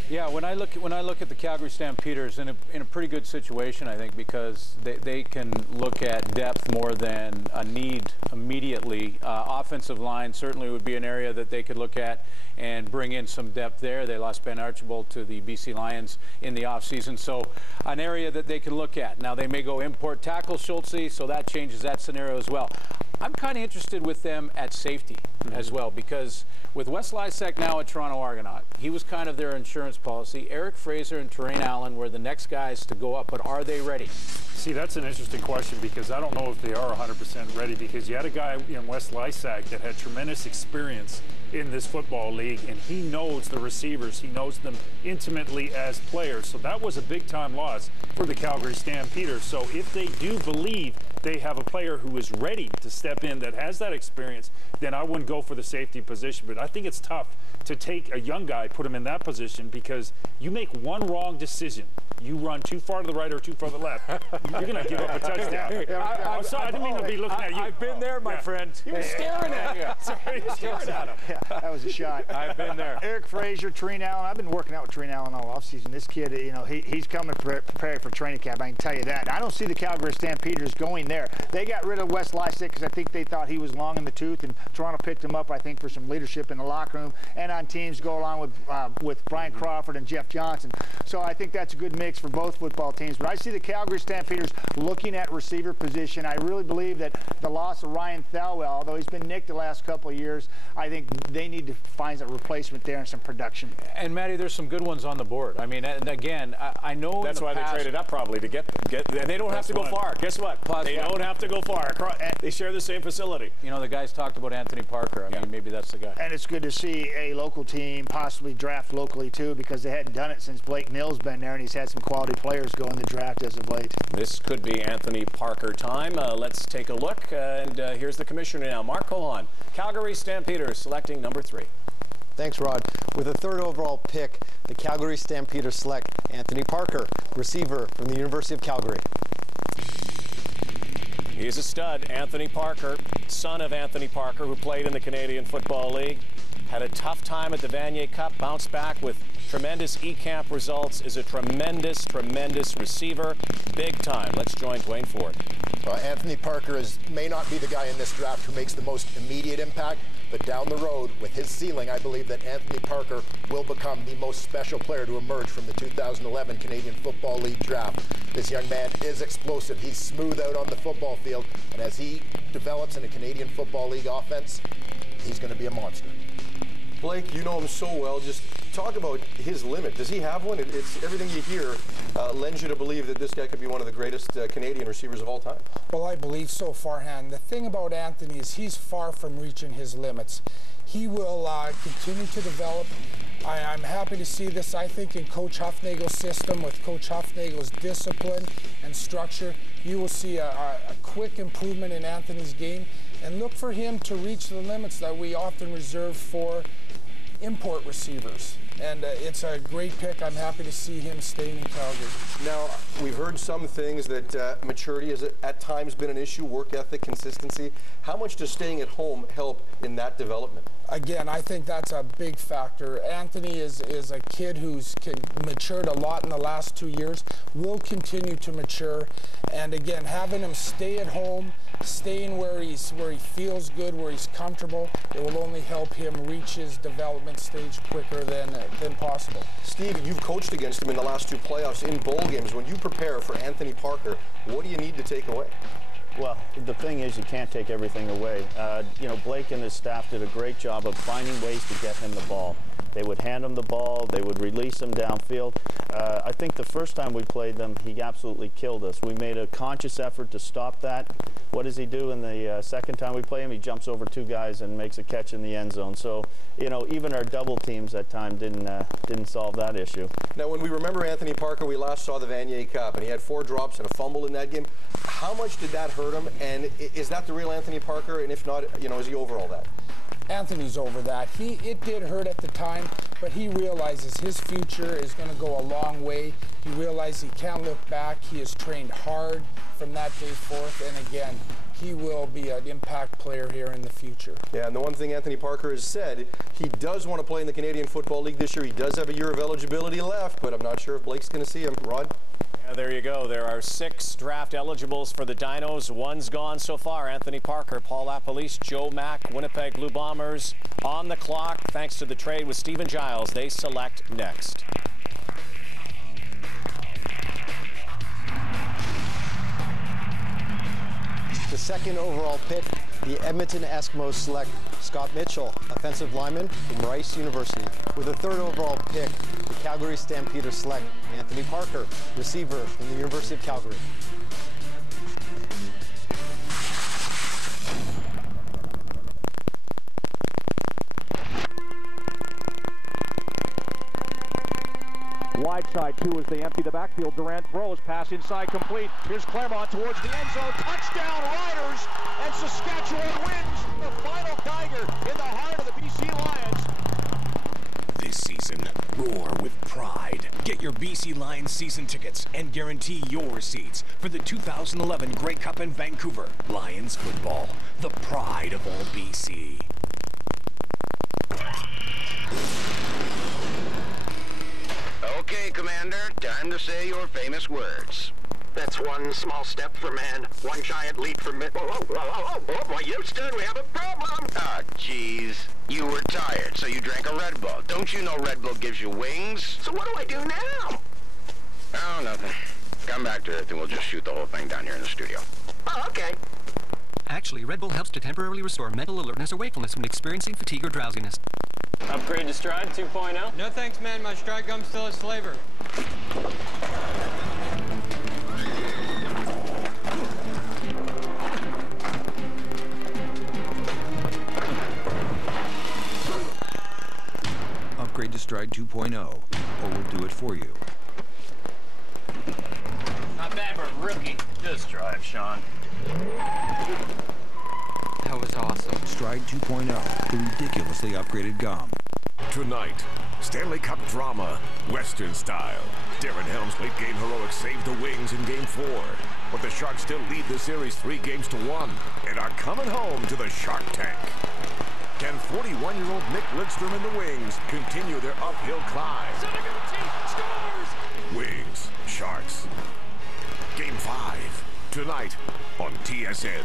yeah, when I look at the Calgary Stampeders in a pretty good situation, I think, because they can look at depth more than a need immediately. Offensive line certainly would be an area that they could look at and bring in some depth there. They lost Ben Archibald to the BC Lions in the offseason, so an area that they can look at. Now they may go import tackle Schultze, so that changes that scenario as well. I'm kind of interested with them at safety as well, because with Wes Lysak now at Toronto Argonaut, he was kind of their insurance policy. Eric Fraser and Terrain Allen were the next guys to go up, but are they ready? See, that's an interesting question, because I don't know if they are 100% ready, because you had a guy in Wes Lysak that had tremendous experience in this football league, and he knows the receivers. He knows them intimately as players. So that was a big-time loss for the Calgary Stampeders. So if they do believe they have a player who is ready to step in that has that experience, then I wouldn't go for the safety position. But I think it's tough to take a young guy, put him in that position, because you make one wrong decision. You run too far to the right or too far to the left, you're going to give up a touchdown. I'm sorry, I didn't mean to be looking at you. I've been there, my friend. He was staring at you. Sorry, he was staring at him. Yeah, that was a shot. I've been there. Eric Fraser, Terrain Allen. I've been working out with Terrain Allen all offseason. This kid, you know, he's coming prepared for training camp. I can tell you that. I don't see the Calgary Stampeders going there. They got rid of Wes Lysak because I think they thought he was long in the tooth, and Toronto picked him up, I think, for some leadership in the locker room and on teams go along with Brian Crawford and Jeff Johnson. So I think that's a good mix for both football teams. But I see the Calgary Stampeders looking at receiver position. I really believe that the loss of Ryan Thalwell, although he's been nicked the last couple of years, I think they need to find a replacement there and some production. And Matty, there's some good ones on the board. I mean, and again, I know that's why they traded up probably to get and they don't have to go far. Guess what? They don't have to go far. They share the same facility. You know, the guys talked about Anthony Parker. I mean, maybe that's the guy. And it's good to see a local team possibly draft locally too, because they hadn't done it since Blake Nill's been there, and he's had some quality players go in the draft as of late. This could be Anthony Parker time. Let's take a look, and here's the commissioner now, Mark Cohan. Calgary Stampeders selecting number 3. Thanks, Rod. With the 3rd overall pick, the Calgary Stampeders select Anthony Parker, receiver from the University of Calgary. He's a stud, Anthony Parker, son of Anthony Parker, who played in the Canadian Football League. Had a tough time at the Vanier Cup, bounced back with tremendous E-Camp results, is a tremendous receiver, big time. Let's join Dwayne Ford. Well, Anthony Parker may not be the guy in this draft who makes the most immediate impact, but down the road, with his ceiling, I believe that Anthony Parker will become the most special player to emerge from the 2011 Canadian Football League draft. This young man is explosive. He's smooth out on the football field, and as he develops in a Canadian Football League offense, he's going to be a monster. Blake, you know him so well. Just talk about his limit. Does he have one? It's everything you hear lends you to believe that this guy could be one of the greatest Canadian receivers of all time. Well, I believe so, Farhan. The thing about Anthony is he's far from reaching his limits. He will continue to develop. I'm happy to see this. I think in Coach Huffnagel's system, with Coach Huffnagel's discipline and structure, you will see a quick improvement in Anthony's game. and look for him to reach the limits that we often reserve for import receivers. And it's a great pick. I'm happy to see him staying in Calgary. Now, we've heard some things that maturity has at times been an issue, work ethic, consistency. How much does staying at home help in that development? Again, I think that's a big factor. Anthony is a kid who's matured a lot in the last 2 years, will continue to mature. And again, having him stay at home, staying where he feels good, where he's comfortable, it will only help him reach his development stage quicker than possible. Steve, you've coached against him in the last 2 playoffs in bowl games. When you prepare for Anthony Parker, what do you need to take away? Well, the thing is, you can't take everything away. You know, Blake and his staff did a great job of finding ways to get him the ball. They would hand him the ball, they would release him downfield. I think the first time we played them, he absolutely killed us. We made a conscious effort to stop that. What does he do in the second time we play him? He jumps over 2 guys and makes a catch in the end zone. So, you know, even our double teams at times didn't solve that issue. Now, when we remember Anthony Parker, we last saw the Vanier Cup, and he had 4 drops and a fumble in that game. How much did that hurt him? And is that the real Anthony Parker? And if not, you know, is he over all that? Anthony's over that. It did hurt at the time, but he realizes his future is going to go a long way. He realizes he can't look back. He has trained hard from that day forth, and again, he will be an impact player here in the future. Yeah, and the one thing Anthony Parker has said, he does want to play in the Canadian Football League this year. He does have a year of eligibility left, but I'm not sure if Blake's going to see him. Rod? Yeah, there you go. There are 6 draft eligibles for the Dinos. 1's gone so far. Anthony Parker, Paul LaPolice, Joe Mack, Winnipeg Blue Bombers on the clock. Thanks to the trade with Stephen Giles, they select next. The 2nd overall pick, the Edmonton Eskimos select Scott Mitchell, offensive lineman from Rice University. With the 3rd overall pick, the Calgary Stampeders select Anthony Parker, receiver from the University of Calgary. Wide side 2 as they empty the backfield. Durant throws, pass inside complete. Here's Claremont towards the end zone. Touchdown Riders, and Saskatchewan wins the final Geiger in the heart of the BC Lions. This season, roar with pride. Get your BC Lions season tickets and guarantee your seats for the 2011 Grey Cup in Vancouver. Lions football, the pride of all BC. Okay, Commander, time to say your famous words. That's one small step for man, one giant leap for men. Boy, Houston, we have a problem. Ah, jeez. You were tired, so you drank a Red Bull. Don't you know Red Bull gives you wings? So what do I do now? Oh, nothing. Come back to Earth and we'll just shoot the whole thing down here in the studio. Oh, okay. Actually, Red Bull helps to temporarily restore mental alertness or wakefulness when experiencing fatigue or drowsiness. Upgrade to Stride 2.0? No thanks, man. My Stride gum still has flavor. Upgrade to Stride 2.0, or we'll do it for you. Not bad for a rookie. Just drive, Sean. That was awesome. Stride 2.0, the ridiculously upgraded gum. Tonight, Stanley Cup drama, Western style. Darren Helm's late-game heroics saved the Wings in Game 4. But the Sharks still lead the series 3-1 and are coming home to the Shark Tank. Can 41-year-old Nick Lidstrom and the Wings continue their uphill climb? Scores! Wings, Sharks. Game 5, tonight on TSN.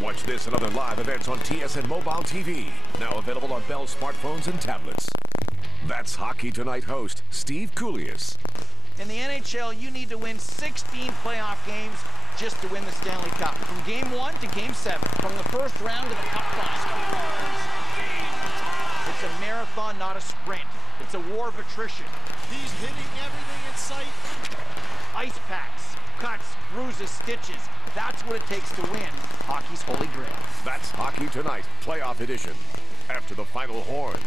Watch this and other live events on TSN Mobile TV. Now available on Bell smartphones and tablets. That's Hockey Tonight host Steve Koulias. In the NHL, you need to win 16 playoff games just to win the Stanley Cup. From Game 1 to Game 7. From the first round to the Cup final. It's a marathon, not a sprint. It's a war of attrition. He's hitting everything in sight. Ice packs, cuts, bruises, stitches. That's what it takes to win hockey's holy grail. That's Hockey Tonight, playoff edition. After the final horn,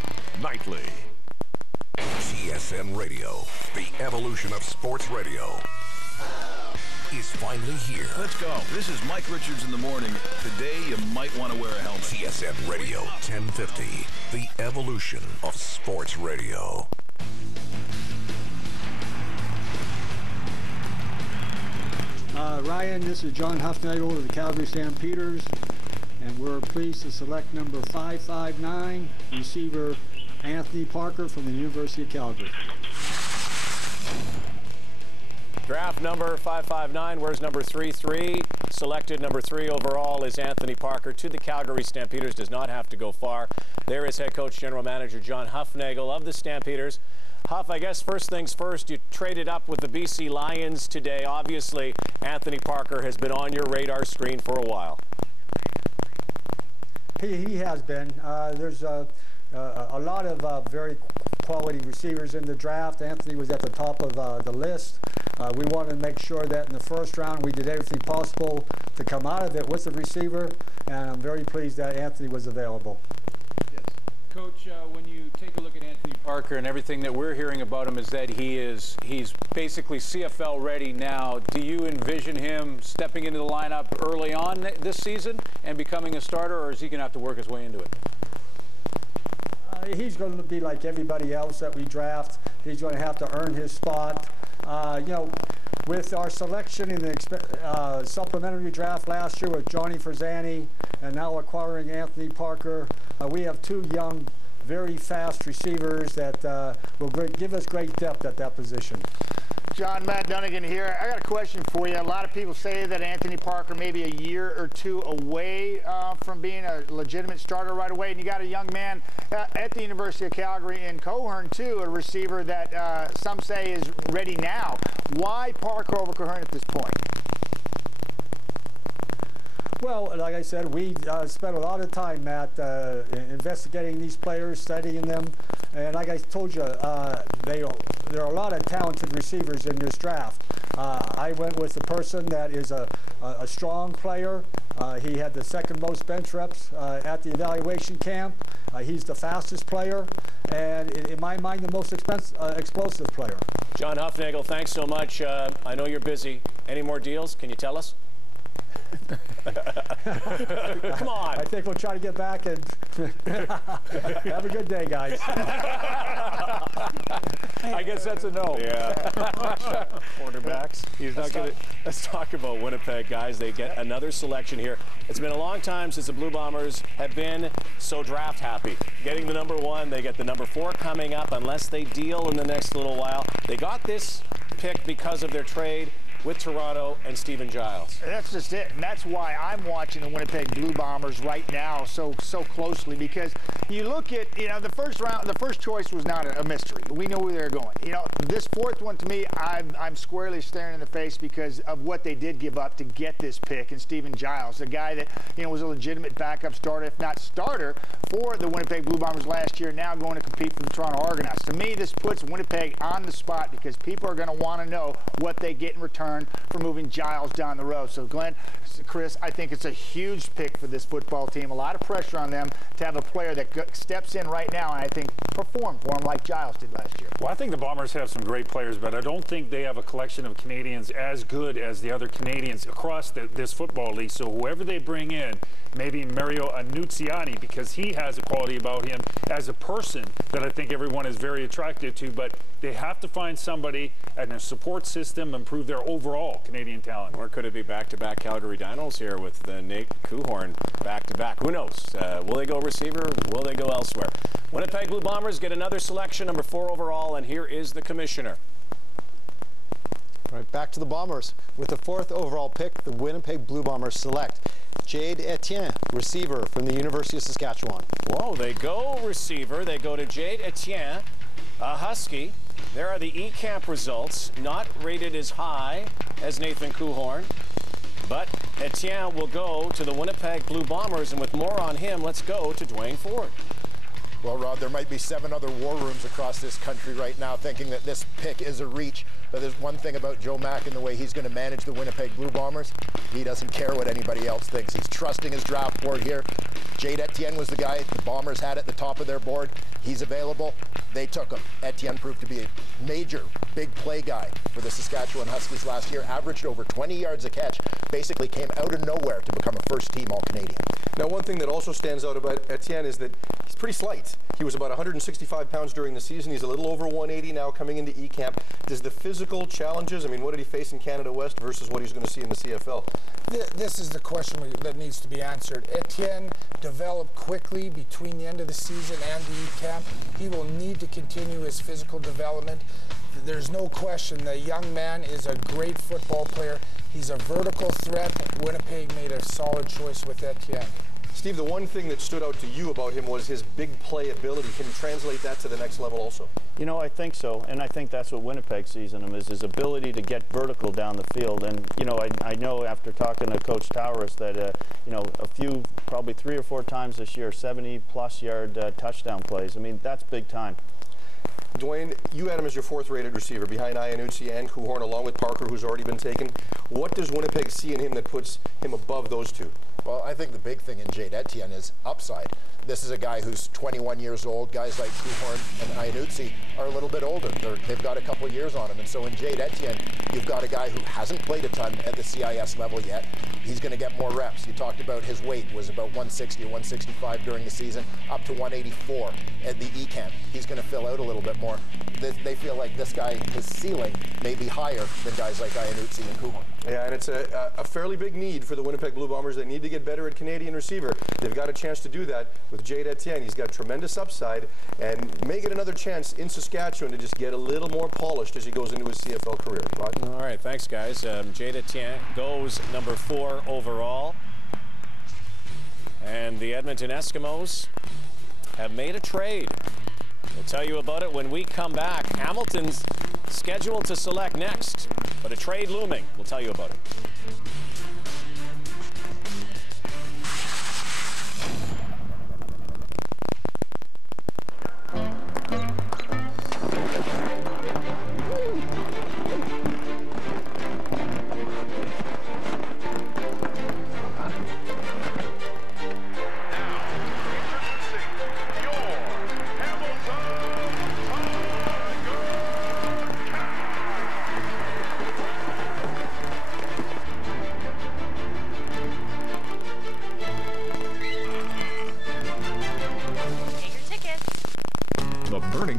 nightly. TSN Radio, the evolution of sports radio. is finally here. Let's go. This is Mike Richards in the morning. Today, you might want to wear a helmet. TSN Radio 1050, the evolution of sports radio. Ryan, this is John Huffnagel of the Calgary Stampeders, and we're pleased to select number 559, receiver Anthony Parker from the University of Calgary. Draft number 559, where's number 33? Selected number 3 overall is Anthony Parker to the Calgary Stampeders. Does not have to go far. There is head coach, general manager John Huffnagel of the Stampeders. Huff, I guess first things first, you traded up with the BC Lions today. Obviously, Anthony Parker has been on your radar screen for a while. He has been. There's a lot of very quality receivers in the draft. Anthony was at the top of the list. We wanted to make sure that in the first round we did everything possible to come out of it with the receiver, and I'm very pleased that Anthony was available. Yes. Coach, when you take a look at Anthony Parker and everything that we're hearing about him is that he's basically CFL ready now. Do you envision him stepping into the lineup early on this season and becoming a starter, or is he going to have to work his way into it? He's going to be like everybody else that we draft. He's going to have to earn his spot. You know, with our selection in the supplementary draft last year with Johnny Farzani and now acquiring Anthony Parker, we have two young, very fast receivers that will give us great depth at that position. John, Matt Dunnigan here. I got a question for you. A lot of people say that Anthony Parker may be a year or two away from being a legitimate starter right away, and you got a young man at the University of Calgary in Cohern, too, a receiver that some say is ready now. Why Parker over Cohern at this point? Well, like I said, we spent a lot of time, Matt, investigating these players, studying them. And like I told you, there are a lot of talented receivers in this draft. I went with a person that is a strong player. He had the second most bench reps at the evaluation camp. He's the fastest player, and in my mind, the most explosive player. John Huffnagel, thanks so much. I know you're busy. Any more deals? Can you tell us? Come on. I think we'll try to get back and have a good day, guys. I guess that's a no. Yeah. Quarterbacks. Let's talk about Winnipeg, guys. They get another selection here. It's been a long time since the Blue Bombers have been so draft happy. Getting the number 1, they get the number 4 coming up unless they deal in the next little while. They got this pick because of their trade with Toronto and Stephen Giles. That's just it, and that's why I'm watching the Winnipeg Blue Bombers right now so closely, because you look at, you know, the first round, the first choice was not a mystery. We knew where they were going. You know, this fourth one, to me, I'm squarely staring in the face because of what they did give up to get this pick, and Stephen Giles, a guy that, you know, was a legitimate backup starter, if not starter, for the Winnipeg Blue Bombers last year, now going to compete for the Toronto Argonauts. To me, this puts Winnipeg on the spot because people are going to want to know what they get in return for moving Giles down the road. So, Glenn, Chris, I think it's a huge pick for this football team. A lot of pressure on them to have a player that steps in right now and I think perform for them like Giles did last year. Well, I think the Bombers have some great players, but I don't think they have a collection of Canadians as good as the other Canadians across this football league. So whoever they bring in, maybe Mario Annunziani, because he has a quality about him as a person that I think everyone is very attracted to, but they have to find somebody and a support system, improve their overall Canadian talent. Or could it be back-to-back Calgary Dinos here with Nate Cohorn back-to-back? Who knows? Will they go receiver? Will they go elsewhere? Winnipeg Blue Bombers get another selection, number 4 overall, and here is the commissioner. All right, back to the Bombers. With the 4th overall pick, the Winnipeg Blue Bombers select Jade Etienne, receiver from the University of Saskatchewan. Whoa, they go receiver. They go to Jade Etienne, a Husky. There are the E-Camp results, not rated as high as Nathan Cohorn, but Etienne will go to the Winnipeg Blue Bombers, and with more on him, let's go to Dwayne Ford. Well, Rod, there might be 7 other war rooms across this country right now thinking that this pick is a reach. But there's one thing about Joe Mack and the way he's going to manage the Winnipeg Blue Bombers. He doesn't care what anybody else thinks. He's trusting his draft board here. Jade Etienne was the guy the Bombers had at the top of their board. He's available. They took him. Etienne proved to be a major, big play guy for the Saskatchewan Huskies last year. Averaged over 20 yards a catch. Basically came out of nowhere to become a first-team All-Canadian. Now, one thing that also stands out about Etienne is that he's pretty slight. He was about 165 pounds during the season. He's a little over 180 now coming into E-Camp. Does the physical challenges, I mean, what did he face in Canada West versus what he's going to see in the CFL? This is the question that needs to be answered. Etienne developed quickly between the end of the season and the E-Camp. He will need to continue his physical development. There's no question the young man is a great football player. He's a vertical threat. Winnipeg made a solid choice with Etienne. Steve, the one thing that stood out to you about him was his big play ability. Can you translate that to the next level also? You know, I think so, and I think that's what Winnipeg sees in him, is his ability to get vertical down the field. And, you know, I know after talking to Coach Towers that, you know, a few, probably 3 or 4 times this year, 70-plus yard touchdown plays. I mean, that's big time. Dwayne, you had him as your 4th-rated receiver behind Iannuzzi and Kuhorn, along with Parker, who's already been taken. What does Winnipeg see in him that puts him above those two? Well, I think the big thing in Jade Etienne is upside. This is a guy who's 21 years old. Guys like Kuhorn and Iannuzzi are a little bit older. They've got a couple years on him. And so in Jade Etienne, you've got a guy who hasn't played a ton at the CIS level yet. He's going to get more reps. You talked about his weight was about 160 or 165 during the season, up to 184 at the E-Camp. He's going to fill out a little bit more. They feel like this guy, his ceiling may be higher than guys like Iannuzzi and Kuhorn. Yeah, and it's a fairly big need for the Winnipeg Blue Bombers. They need to get better at Canadian receiver. They've got a chance to do that with Jade Etienne. He's got tremendous upside and may get another chance in Saskatchewan to just get a little more polished as he goes into his CFL career. Rod? All right, thanks, guys. Jade Etienne goes number 4 overall. And the Edmonton Eskimos have made a trade. We'll tell you about it when we come back. Hamilton's scheduled to select next, but a trade looming. We'll tell you about it.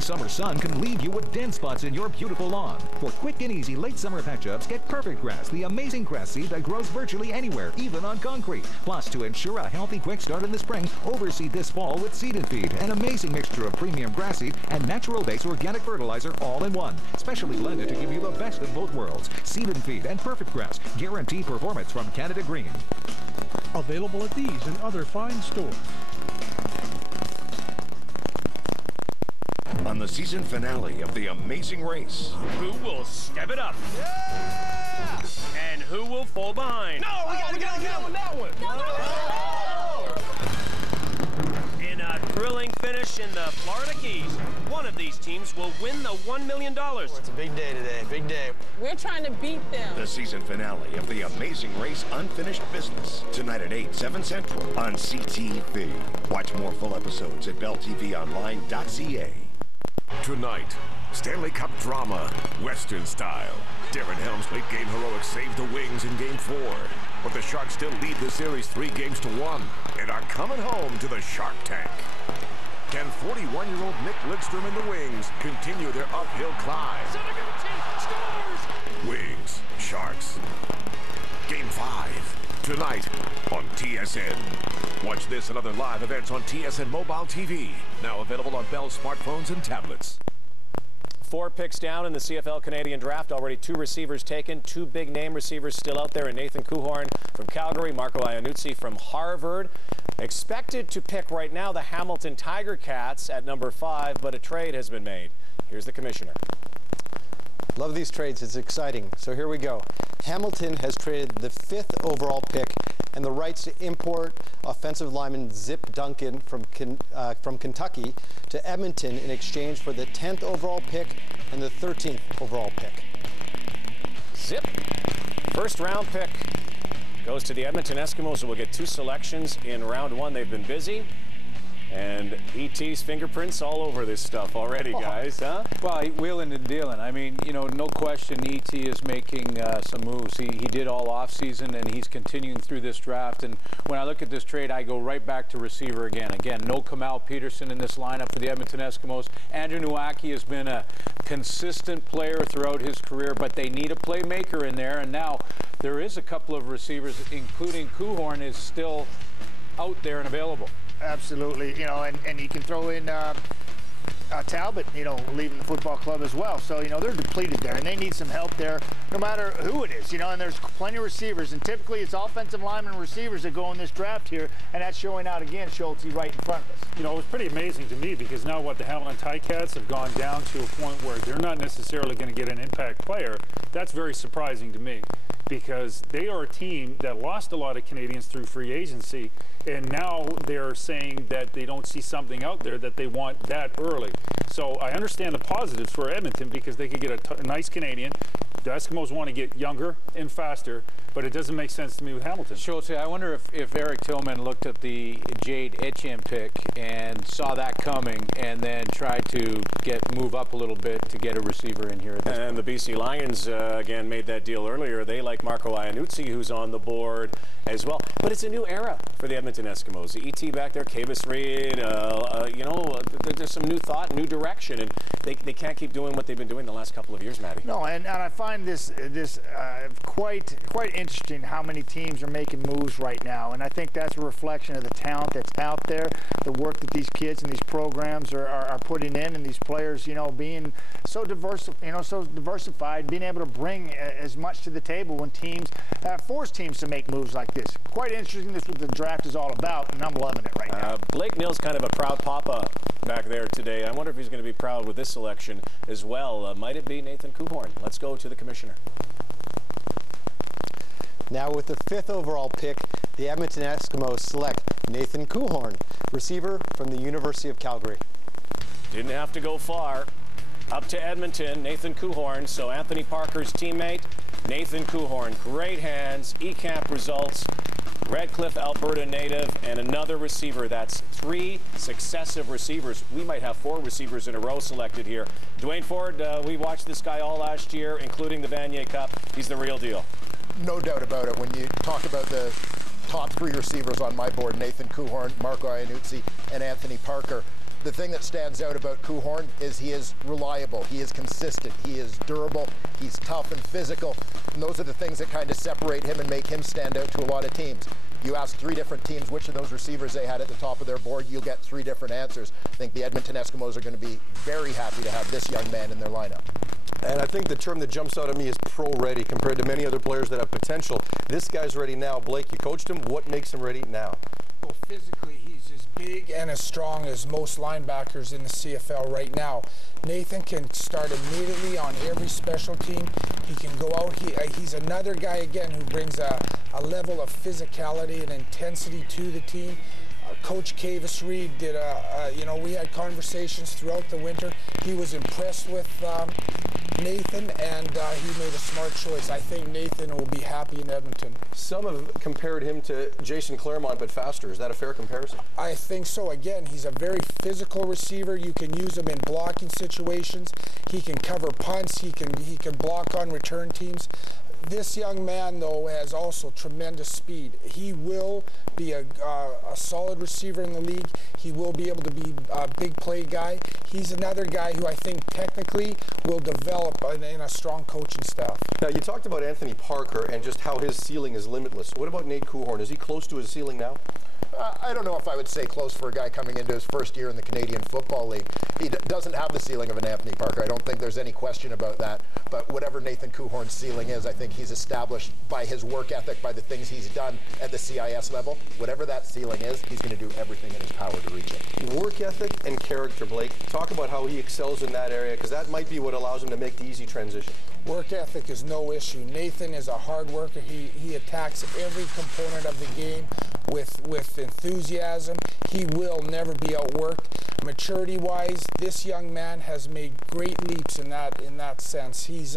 Summer sun can leave you with dead spots in your beautiful lawn. For quick and easy late summer patch-ups, get Perfect Grass, the amazing grass seed that grows virtually anywhere, even on concrete. Plus, to ensure a healthy quick start in the spring, overseed this fall with Seed and Feed, an amazing mixture of premium grass seed and natural-based organic fertilizer all in one. Specially blended to give you the best of both worlds. Seed and Feed and Perfect Grass, guaranteed performance from Canada Green. Available at these and other fine stores. On the season finale of The Amazing Race. Who will step it up? Yeah! And who will fall behind? No, we gotta get on that one. In a thrilling finish in the Florida Keys, one of these teams will win the $1 million. It's a big day today, big day. We're trying to beat them. The season finale of The Amazing Race Unfinished Business. Tonight at 8, 7 Central on CTV. Watch more full episodes at belltvonline.ca. Tonight, Stanley Cup drama, Western style. Darren Helmsley game heroics saved the Wings in Game 4. But the Sharks still lead the series 3-1 and are coming home to the Shark Tank. Can 41-year-old Nick Lidstrom and the Wings continue their uphill climb? Wings, Sharks. Game 5, tonight on TSN. Watch this and other live events on TSN Mobile TV. Now available on Bell smartphones and tablets. 4 picks down in the CFL Canadian Draft. Already 2 receivers taken. 2 big-name receivers still out there. And Nathan Kuhorn from Calgary, Marco Iannuzzi from Harvard. Expected to pick right now the Hamilton Tiger Cats at number 5, but a trade has been made. Here's the commissioner. Love these trades. It's exciting. So here we go. Hamilton has traded the 5th overall pick and the rights to import offensive lineman Zip Duncan from Kentucky to Edmonton in exchange for the 10th overall pick and the 13th overall pick. Zip, first round pick, goes to the Edmonton Eskimos, who will get 2 selections in round 1. They've been busy. And ET's fingerprints all over this stuff already, guys, huh? Well, wheeling and dealing. I mean, you know, no question ET is making some moves. He did all offseason, and he's continuing through this draft. And when I look at this trade, I go right back to receiver again. Again, no Kamal Peterson in this lineup for the Edmonton Eskimos. Andrew Nowacki has been a consistent player throughout his career, but they need a playmaker in there. And now there is a couple of receivers, including Kuhorn, is still out there and available. Absolutely, you know, and you can throw in Talbot, you know, leaving the football club as well. So, you know, they're depleted there, and they need some help there, no matter who it is, you know, and there's plenty of receivers, and typically it's offensive linemen and receivers that go in this draft here, and that's showing out again, Schultz, right in front of us. You know, it was pretty amazing to me because now what the Hamilton Ticats have gone down to a point where they're not necessarily going to get an impact player. That's very surprising to me because they are a team that lost a lot of Canadians through free agency, and now they're saying that they don't see something out there that they want that early. So I understand the positives for Edmonton because they could get a nice Canadian. The Eskimos want to get younger and faster, but it doesn't make sense to me with Hamilton. Schultz, I wonder if Eric Tillman looked at the Jade Etienne pick and saw that coming and then tried to move up a little bit to get a receiver in here at this point. And the BC Lions, again, made that deal earlier. They like Marco Iannuzzi, who's on the board as well. But it's a new era for the Edmonton Eskimos. The ET back there, Kavis Reed, you know, there's some new thought, new direction, and they can't keep doing what they've been doing the last couple of years, Matty. No, and I find this quite interesting how many teams are making moves right now, and I think that's a reflection of the talent that's out there, the work that these kids and these programs are putting in, and these players, you know, being so diverse, you know, so diversified, being able to bring as much to the table when teams force teams to make moves like this. Quite interesting. This is what the draft is all about, and I'm loving it right now. Blake Nill's kind of a proud papa back there today. I wonder if he's going to be proud with this selection as well. Might it be Nathan Kuhorn? Let's go to the commissioner. Now with the 5th overall pick, the Edmonton Eskimos select Nathan Kuhorn, receiver from the University of Calgary. Didn't have to go far. Up to Edmonton, Nathan Kuhorn. So Anthony Parker's teammate, Nathan Kuhorn. Great hands, ECAMP results, Redcliffe, Alberta native, and another receiver. That's 3 successive receivers. We might have 4 receivers in a row selected here. Dwayne Ford, we watched this guy all last year, including the Vanier Cup. He's the real deal. No doubt about it. When you talk about the top 3 receivers on my board, Nathan Kuhorn, Marco Iannuzzi, and Anthony Parker, the thing that stands out about Kuhorn is he is reliable, he is consistent, he is durable, he's tough and physical, and those are the things that kind of separate him and make him stand out to a lot of teams. You ask 3 different teams which of those receivers they had at the top of their board, you'll get 3 different answers. I think the Edmonton Eskimos are going to be very happy to have this young man in their lineup. And I think the term that jumps out at me is pro-ready compared to many other players that have potential. This guy's ready now. Blake, you coached him. What makes him ready now? Well, physically, he's as big and as strong as most linebackers in the CFL right now. Nathan can start immediately on every special team. He can go out. He's another guy, again, who brings a level of physicality and intensity to the team. Coach Kavis Reed did you know, we had conversations throughout the winter. He was impressed with Nathan, and he made a smart choice. I think Nathan will be happy in Edmonton. Some have compared him to Jason Claremont, but faster. Is that a fair comparison? I think so. Again, he's a very physical receiver. You can use him in blocking situations. He can cover punts. He can block on return teams. This young man, though, has also tremendous speed. He will be a solid receiver in the league. He will be able to be a big play guy. He's another guy who I think technically will develop in a strong coaching staff. Now, you talked about Anthony Parker and just how his ceiling is limitless. What about Nate Kuhorn? Is he close to his ceiling now? I don't know if I would say close for a guy coming into his first year in the Canadian Football League. He doesn't have the ceiling of an Anthony Parker. I don't think there's any question about that. But whatever Nathan Kuhorn's ceiling is, I think he's established by his work ethic, by the things he's done at the CIS level. Whatever that ceiling is, he's going to do everything in his power to reach it. Work ethic and character, Blake. Talk about how he excels in that area, because that might be what allows him to make the easy transition. Work ethic is no issue. Nathan is a hard worker. He attacks every component of the game with enthusiasm. He will never be outworked. Maturity-wise, this young man has made great leaps in that sense. He's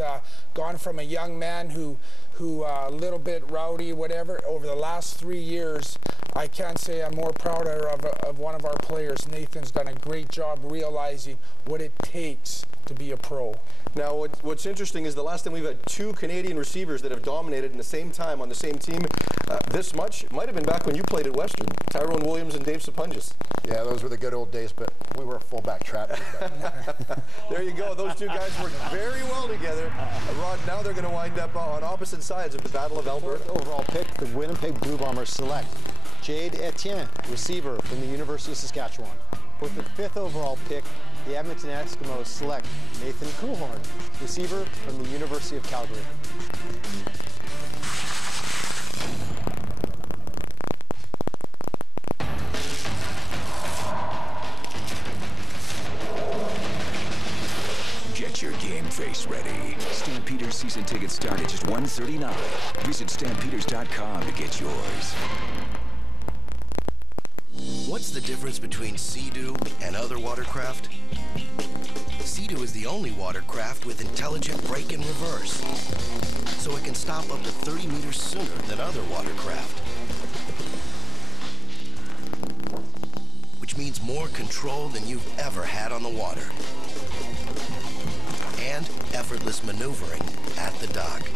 gone from a young man who a little bit rowdy, whatever. Over the last 3 years, I can't say I'm more prouder of one of our players. Nathan's done a great job realizing what it takes to be a pro. Now, what's interesting is the last time we've had 2 Canadian receivers that have dominated in the same time on the same team this much, it might have been back when you played at Western. Tyrone Williams and Dave Sapungis. Yeah, those were the good old days, but we were a fullback trap. There you go. Those 2 guys worked very well together. Rod, now they're going to wind up on opposite sides of the Battle of Alberta. Overall pick, the Winnipeg Blue Bombers select Jade Etienne, receiver from the University of Saskatchewan. With the 5th overall pick, the Edmonton Eskimos select Nathan Kuhorn, receiver from the University of Calgary. Get your game face ready. Stampeders season tickets start at just $139. Visit stampeders.com to get yours. What's the difference between Sea-Doo and other watercraft? Sea-Doo is the only watercraft with intelligent brake and reverse, so it can stop up to 30 meters sooner than other watercraft. Which means more control than you've ever had on the water. And effortless maneuvering at the dock.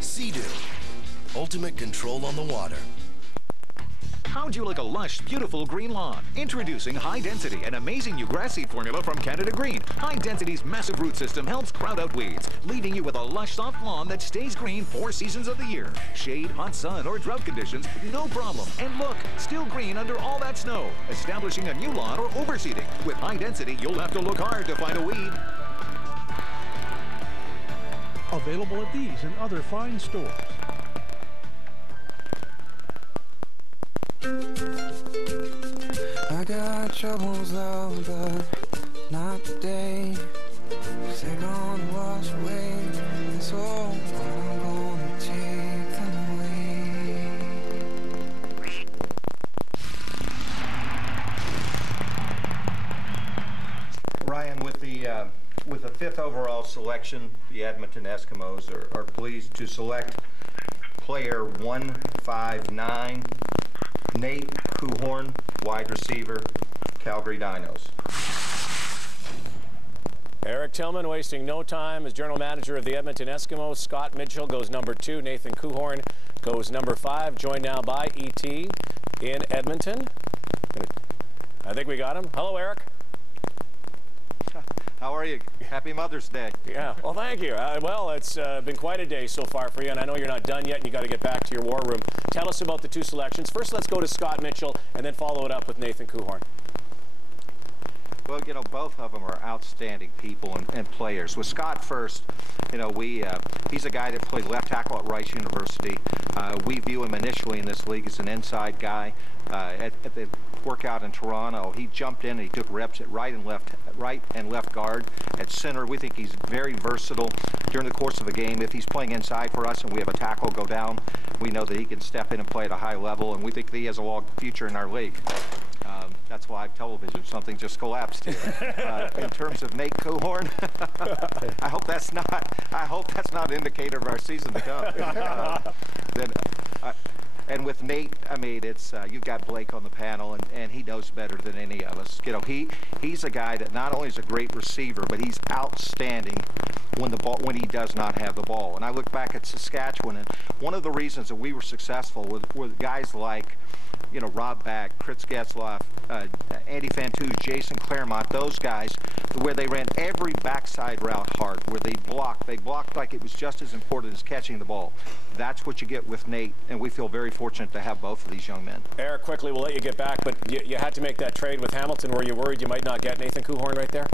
Sea-Doo, ultimate control on the water. How'd you like a lush, beautiful green lawn? Introducing High Density, an amazing new grass seed formula from Canada Green. High Density's massive root system helps crowd out weeds, leaving you with a lush, soft lawn that stays green 4 seasons of the year. Shade, hot sun, or drought conditions, no problem. And look, still green under all that snow. Establishing a new lawn or overseeding. With High Density, you'll have to look hard to find a weed. Available at these and other fine stores. I got troubles, love, but not today. 'Cause they're gonna wash away this old one. I'm gonna take them away. Ryan, with the 5th overall selection, the Edmonton Eskimos are pleased to select player 159. Nate Kuhorn, wide receiver, Calgary Dinos. Eric Tillman wasting no time as general manager of the Edmonton Eskimos. Scott Mitchell goes number 2. Nathan Kuhorn goes number 5. Joined now by E.T. in Edmonton. I think we got him. Hello, Eric. How are you? Happy Mother's Day. Yeah, well, thank you. Well, it's been quite a day so far for you, and I know you're not done yet, and you got to get back to your war room. Tell us about the 2 selections. First, let's go to Scott Mitchell, and then follow it up with Nathan Kuhorn. Well, you know, both of them are outstanding people and players. With Scott first, you know, he's a guy that played left tackle at Rice University. We view him initially in this league as an inside guy. At the workout in Toronto, he jumped in and he took reps at right and left guard. At center, we think he's very versatile during the course of a game. If he's playing inside for us and we have a tackle go down, we know that he can step in and play at a high level, and we think that he has a long future in our league. That's live television. Something just collapsed here. In terms of Nate Kuhorn, I hope that's not an indicator of our season to come. And with Nate, I mean, it's you've got Blake on the panel, and he knows better than any of us. You know, he's a guy that not only is a great receiver, but he's outstanding when he does not have the ball. And I look back at Saskatchewan, and one of the reasons that we were successful with guys like you know, Rob Back, Chris Getzloff, Andy Fantuz, Jason Claremont, those guys, where they ran every backside route hard, where they blocked like it was just as important as catching the ball. That's what you get with Nate, and we feel very fortunate to have both of these young men. Eric, quickly, we'll let you get back, but you had to make that trade with Hamilton. Were you worried you might not get Nathan Kuhorn right there?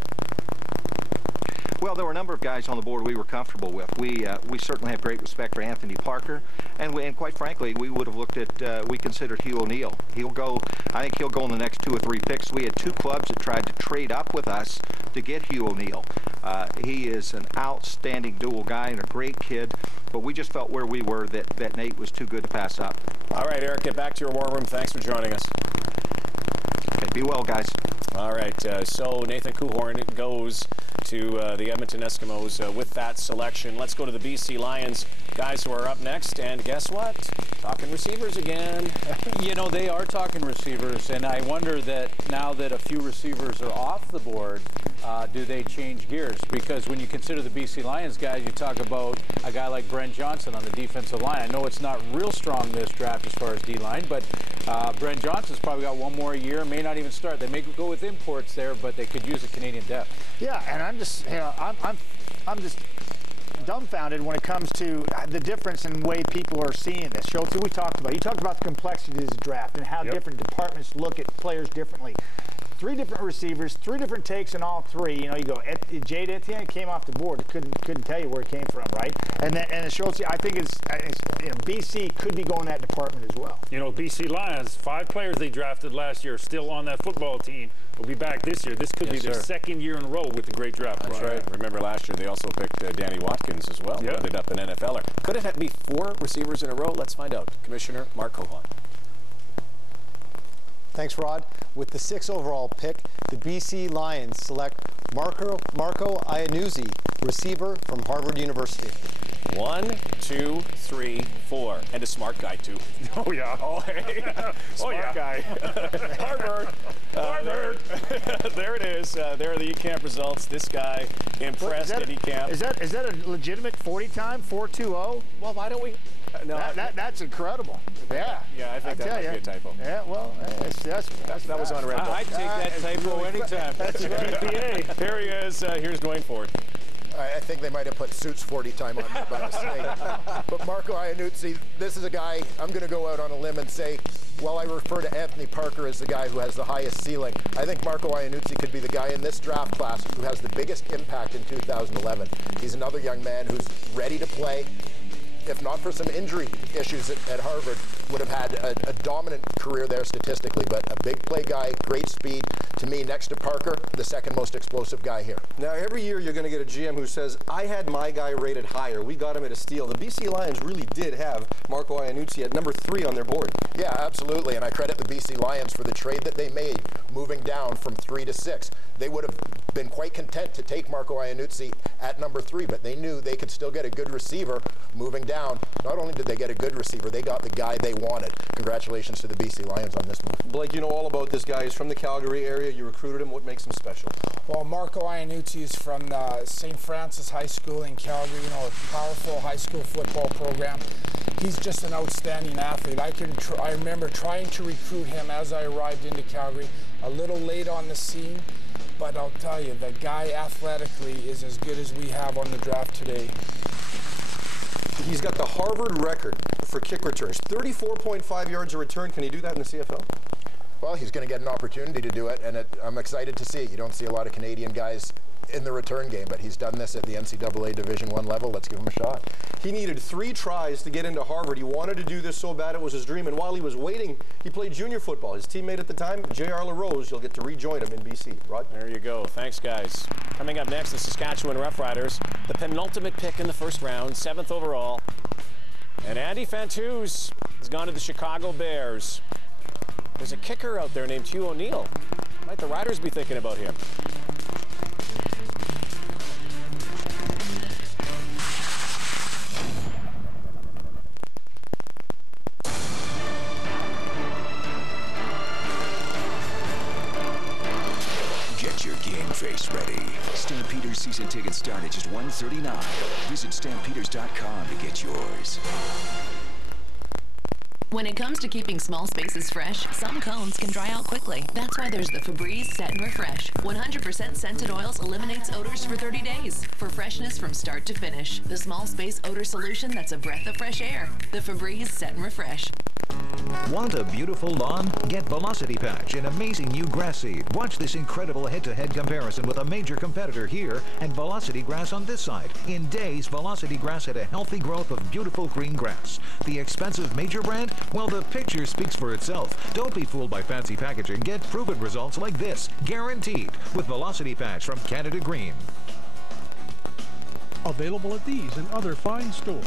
Well, there were a number of guys on the board we were comfortable with. We certainly have great respect for Anthony Parker, and quite frankly, we would have looked at, we considered Hugh O'Neill. I think he'll go in the next 2 or 3 picks. We had 2 clubs that tried to trade up with us to get Hugh O'Neill. He is an outstanding dual guy and a great kid, but we just felt where we were that Nate was too good to pass up. All right, Eric, get back to your war room. Thanks for joining us. Okay, be well, guys. All right, so Nathan Kuhorn goes to the Edmonton Eskimos with that selection. Let's go to the BC Lions guys who are up next, and guess what? Talking receivers again. You know, they are talking receivers, and I wonder that now that a few receivers are off the board, do they change gears? Because when you consider the BC Lions guys, you talk about a guy like Brent Johnson on the defensive line. I know it's not real strong this draft as far as D-line, but Brent Johnson's probably got 1 more year, may not even start. They may go with imports there, but they could use the Canadian depth. Yeah, and I'm just, you know, I'm just dumbfounded when it comes to the difference in the way people are seeing this. Schultz, you talked about the complexity of this draft and how different departments look at players differently. 3 different receivers, 3 different takes in all 3. You know, you go, Jade Etienne came off the board. Couldn't tell you where it came from, right? And then Schultz, I think it's you know, BC could be going that department as well. You know, BC Lions, 5 players they drafted last year still on that football team will be back this year. This could be their 2nd year in a row with the great draft. That's right. Remember last year they also picked Danny Watkins as well, who ended up an NFLer. Could it be 4 receivers in a row? Let's find out. Commissioner Mark Cohon. Thanks, Rod. With the 6th overall pick, the BC Lions select Marco Iannuzzi, receiver from Harvard University. 1, 2, 3, 4, and a smart guy too. Oh yeah. Oh hey. Smart guy. Harvard. Harvard. There it is. There are the eCamp results. This guy impressed at eCamp. Is that a legitimate 40 time 4.20? Well, why don't we? No, that's incredible. Yeah. Yeah, I think that might be a typo. Yeah, well, that was on Red Bull. I'd take that typo anytime. That's right. GPA. Here he is. Here's Dwayne Ford. I think they might have put Suits 40 time on there by mistake. But Marco Iannuzzi, this is a guy, I'm going to go out on a limb and say, while I refer to Anthony Parker as the guy who has the highest ceiling, I think Marco Iannuzzi could be the guy in this draft class who has the biggest impact in 2011. He's another young man who's ready to play. If not for some injury issues at Harvard, would have had a dominant career there statistically, but a big play guy, great speed. To me, next to Parker, the 2nd most explosive guy here. Now, every year you're going to get a GM who says, I had my guy rated higher. We got him at a steal. The BC Lions really did have Marco Iannuzzi at number 3 on their board. Yeah, absolutely, and I credit the BC Lions for the trade that they made, moving down from 3 to 6. They would have been quite content to take Marco Iannuzzi at number 3, but they knew they could still get a good receiver moving down. Not only did they get a good receiver, they got the guy they wanted. Congratulations to the BC Lions on this move. Blake, you know all about this guy. He's from the Calgary area. You recruited him. What makes him special? Well, Marco Iannuzzi is from St. Francis High School in Calgary, you know, a powerful high school football program. He's just an outstanding athlete. I remember trying to recruit him as I arrived into Calgary, a little late on the scene, but I'll tell you, the guy athletically is as good as we have on the draft today. He's got the Harvard record for kick returns, 34.5 yards a return. Can he do that in the CFL? Well, he's going to get an opportunity to do it, and I'm excited to see it. You don't see a lot of Canadian guys in the return game, but he's done this at the NCAA Division I level. Let's give him a shot. He needed 3 tries to get into Harvard. He wanted to do this so bad it was his dream, and while he was waiting, he played junior football. His teammate at the time, J.R. LaRose, you'll get to rejoin him in BC. Rod? There you go. Thanks, guys. Coming up next, the Saskatchewan Roughriders, the penultimate pick in the 1st round, 7th overall. And Andy Fantuz has gone to the Chicago Bears. There's a kicker out there named Hugh O'Neill. Might the Riders be thinking about him? Get your game face ready. Stampeders season tickets start at just $139. Visit stampeders.com to get yours. When it comes to keeping small spaces fresh, some cones can dry out quickly. That's why there's the Febreze Set and Refresh. 100% scented oils eliminates odors for 30 days for freshness from start to finish. The small space odor solution that's a breath of fresh air. The Febreze Set and Refresh. Want a beautiful lawn? Get Velocity Patch, an amazing new grass seed. Watch this incredible head-to-head comparison with a major competitor here and Velocity Grass on this side. In days, Velocity Grass had a healthy growth of beautiful green grass. The expensive major brand? Well, the picture speaks for itself. Don't be fooled by fancy packaging. Get proven results like this, guaranteed, with Velocity Patch from Canada Green. Available at these and other fine stores.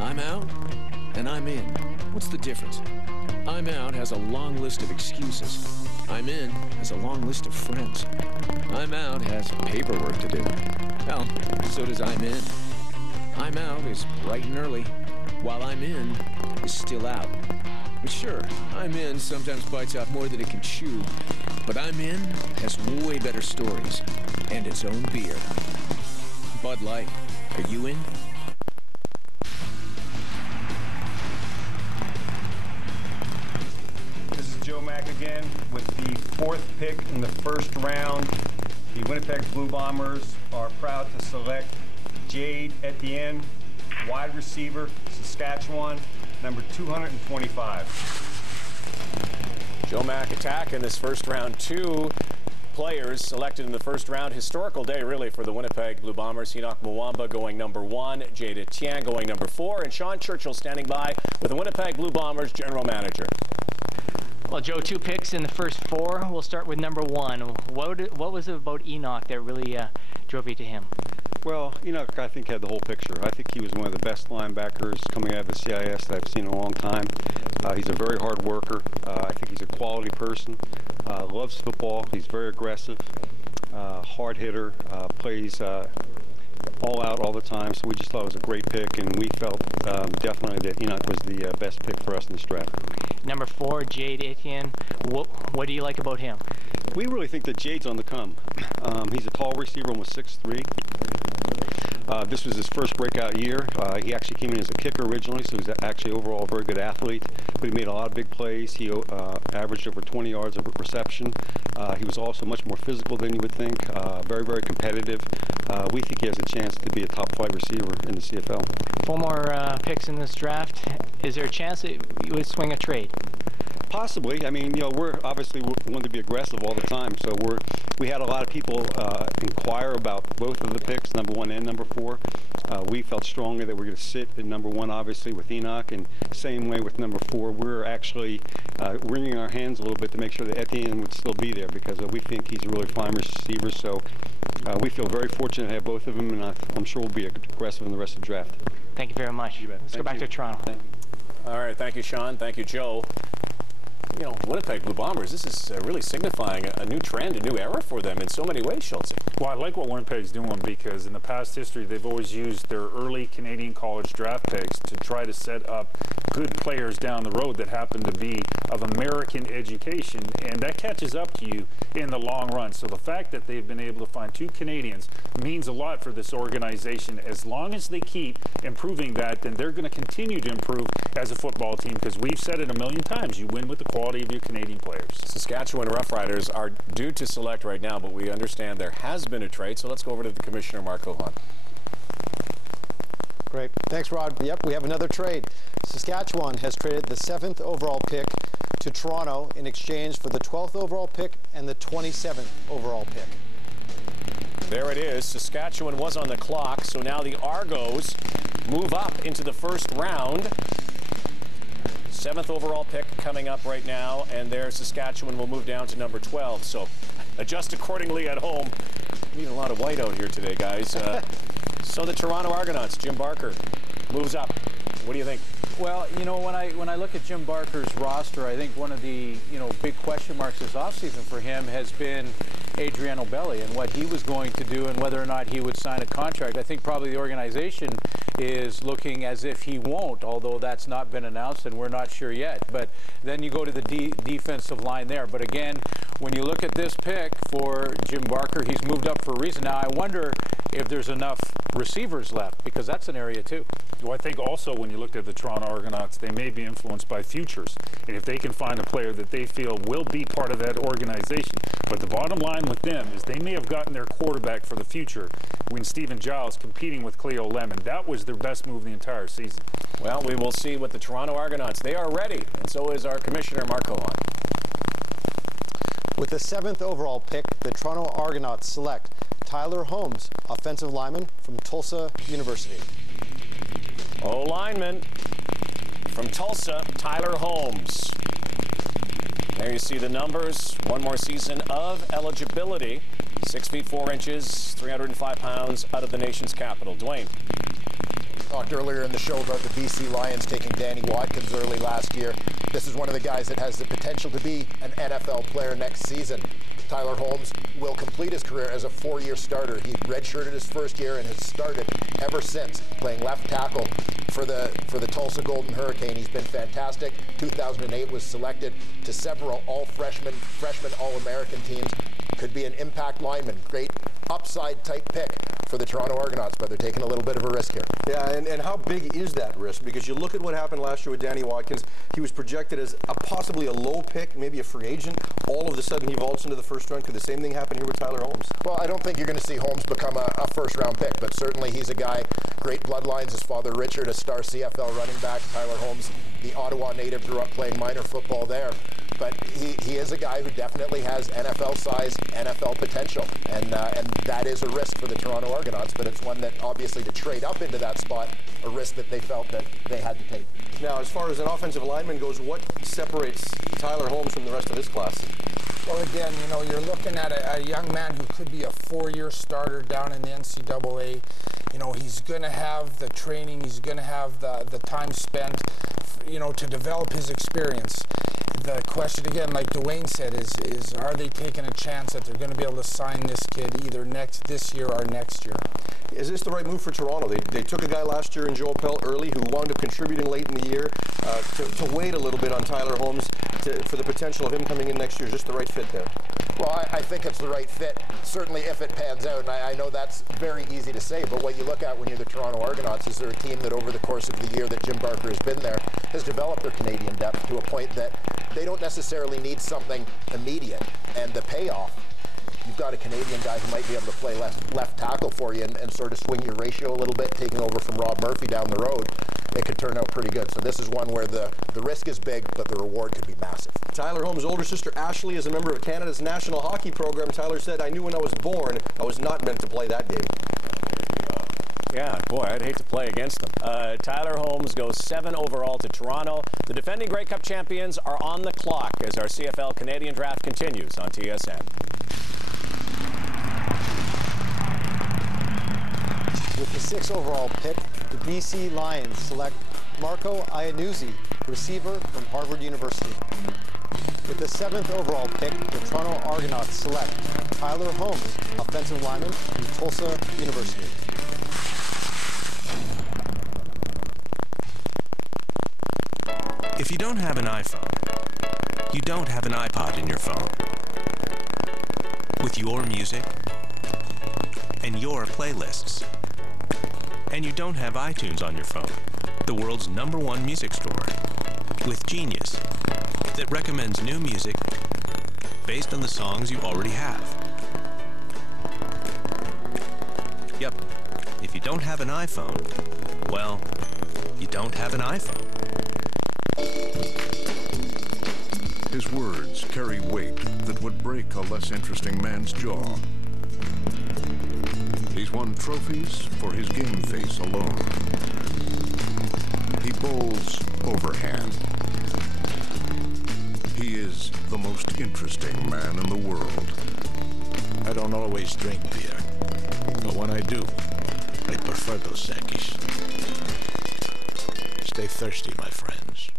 I'm out, and I'm in. What's the difference? I'm out has a long list of excuses. I'm in has a long list of friends. I'm out has paperwork to do. Well, so does I'm in. I'm out is bright and early, while I'm in is still out. But sure, I'm in sometimes bites off more than it can chew. But I'm in has way better stories and its own beer. Bud Light, are you in? This is Joe Mack again with the 4th pick in the first round. The Winnipeg Blue Bombers are proud to select Jade Etienne, wide receiver, Saskatchewan, number 225. Joe Mack attack in this first round. 2 players selected in the first round. Historical day, really, for the Winnipeg Blue Bombers. Enoch Mwamba going number 1, Jade Etienne going number 4, and Sean Churchill standing by with the Winnipeg Blue Bombers general manager. Well, Joe, 2 picks in the first 4. We'll start with number 1. What was it about Enoch that really drove you to him? Well, Enoch, I think, had the whole picture. I think he was one of the best linebackers coming out of the CIS that I've seen in a long time. He's a very hard worker. I think he's a quality person. Loves football. He's very aggressive, hard hitter, plays all out all the time. So we just thought it was a great pick, and we felt definitely that Enoch was the best pick for us in this draft. Number 4, Jade Etienne. What do you like about him? We really think that Jade's on the come. He's a tall receiver, almost 6'3". This was his first breakout year. He actually came in as a kicker originally, so he's actually overall a very good athlete. But he made a lot of big plays. He averaged over 20 yards of reception. He was also much more physical than you would think. Very, very competitive. We think he has a chance to be a top flight receiver in the CFL. 4 more picks in this draft. Is there a chance that you would swing a trade? Possibly. I mean, we're obviously want to be aggressive all the time. So we had a lot of people inquire about both of the picks, number 1 and number 4. We felt strongly that we're going to sit at number 1, obviously, with Enoch, and same way with number 4. We're actually wringing our hands a little bit to make sure that Etienne would still be there because we think he's a really fine receiver. So we feel very fortunate to have both of them, and I'm sure we'll be aggressive in the rest of the draft. Thank you very much. Let's go back to Toronto. Thank you. All right, thank you, Sean. Thank you, Joe. Winnipeg Blue Bombers, this is really signifying a new trend, a new era for them in so many ways, Schultze. Well, I like what Winnipeg's doing because in the past history, they've always used their early Canadian college draft picks to try to set up good players down the road that happen to be of American education, and that catches up to you in the long run. So the fact that they've been able to find 2 Canadians means a lot for this organization. As long as they keep improving that, then they're going to continue to improve as a football team because we've said it a million times, you win with the quality of your Canadian players. Saskatchewan Roughriders are due to select right now, but we understand there has been a trade, so let's go over to the Commissioner, Mark Cohan. Great. Thanks, Rod. Yep, we have another trade. Saskatchewan has traded the 7th overall pick to Toronto in exchange for the 12th overall pick and the 27th overall pick. There it is. Saskatchewan was on the clock, so now the Argos move up into the first round. 7th overall pick coming up right now, and there Saskatchewan will move down to number 12. So adjust accordingly at home. Need a lot of white out here today, guys. So the Toronto Argonauts, Jim Barker, moves up. What do you think? Well, when I look at Jim Barker's roster, I think one of the big question marks this offseason for him has been Adriano Belli and what he was going to do and whether or not he would sign a contract. I think probably the organization is looking as if he won't, although that's not been announced and we're not sure yet. But then you go to the defensive line there. But again, when you look at this pick for Jim Barker, he's moved up for a reason. Now, I wonder if there's enough receivers left, because that's an area too. Well, I think also when you looked at the Toronto Argonauts, they may be influenced by futures. And if they can find a player that they feel will be part of that organization. But the bottom line with them is they may have gotten their quarterback for the future when Stephen Giles competing with Cleo Lemon. That was their best move the entire season. Well, we will see what the Toronto Argonauts. They are ready, and so is our commissioner, Marco Hahn. With the 7th overall pick, the Toronto Argonauts select Tyler Holmes, offensive lineman from Tulsa University. O-lineman from Tulsa, Tyler Holmes. There you see the numbers. One more season of eligibility. 6 feet 4 inches, 305 pounds, out of the nation's capital. Dwayne. Talked earlier in the show about the BC Lions taking Danny Watkins early last year. This is one of the guys that has the potential to be an NFL player next season. Tyler Holmes will complete his career as a 4-year starter. He redshirted his first year and has started ever since, playing left tackle for the Tulsa Golden Hurricane. He's been fantastic. 2008 was selected to several all-freshman, all-American teams. Could be an impact lineman. Great upside type pick for the Toronto Argonauts, but they're taking a little bit of a risk here. Yeah, and how big is that risk? Because you look at what happened last year with Danny Watkins. He was projected as possibly a low pick, maybe a free agent. All of a sudden, he vaults into the first round. Could the same thing happen here with Tyler Holmes? Well, I don't think you're going to see Holmes become a first-round pick, but certainly he's a guy, great bloodlines. His father, Richard, a star CFL running back. Tyler Holmes, the Ottawa native, grew up playing minor football there. But he is a guy who definitely has NFL size, NFL potential, and that is a risk for the Toronto Argonauts, but it's one that obviously to trade up into that spot, a risk that they felt that they had to take. Now, as far as an offensive lineman goes, what separates Tyler Holmes from the rest of this class? Well, again, you know, you're looking at a young man who could be a 4-year starter down in the NCAA. You know, he's going to have the training, he's going to have the time spent, you know, to develop his experience. The question, again, like Dwayne said, is are they taking a chance that they're going to be able to sign this kid either this year or next year? Is this the right move for Toronto? They took a guy last year in Joel Pell early who wound up contributing late in the year. To wait a little bit on Tyler Holmes for the potential of him coming in next year, just the right fit there? Well, I think it's the right fit, certainly if it pans out, and I know that's very easy to say, but what you look at when you're the Toronto Argonauts is they're a team that over the course of the year that Jim Barker has been there has developed their Canadian depth to a point that they don't necessarily need something immediate, and the payoff, you've got a Canadian guy who might be able to play left tackle for you and sort of swing your ratio a little bit, taking over from Rob Murphy down the road. It could turn out pretty good. So this is one where the risk is big, but the reward could be massive. Tyler Holmes' older sister Ashley is a member of Canada's national hockey program. Tyler said, "I knew when I was born I was not meant to play that game." Yeah, boy, I'd hate to play against them. Tyler Holmes goes 7 overall to Toronto. The defending Grey Cup champions are on the clock as our CFL Canadian draft continues on TSN. With the 6th overall pick, the BC Lions select Marco Iannuzzi, receiver from Harvard University. With the 7th overall pick, the Toronto Argonauts select Tyler Holmes, offensive lineman from Tulsa University. If you don't have an iPhone, you don't have an iPod in your phone. With your music and your playlists. And you don't have iTunes on your phone, the world's #1 music store, with Genius, that recommends new music based on the songs you already have. Yep, if you don't have an iPhone, well, you don't have an iPhone. His words carry weight that would break a less interesting man's jaw. He's won trophies for his game face alone. He bowls overhand. He is the most interesting man in the world. I don't always drink beer, but when I do, I prefer Dos Equis. Stay thirsty, my friends.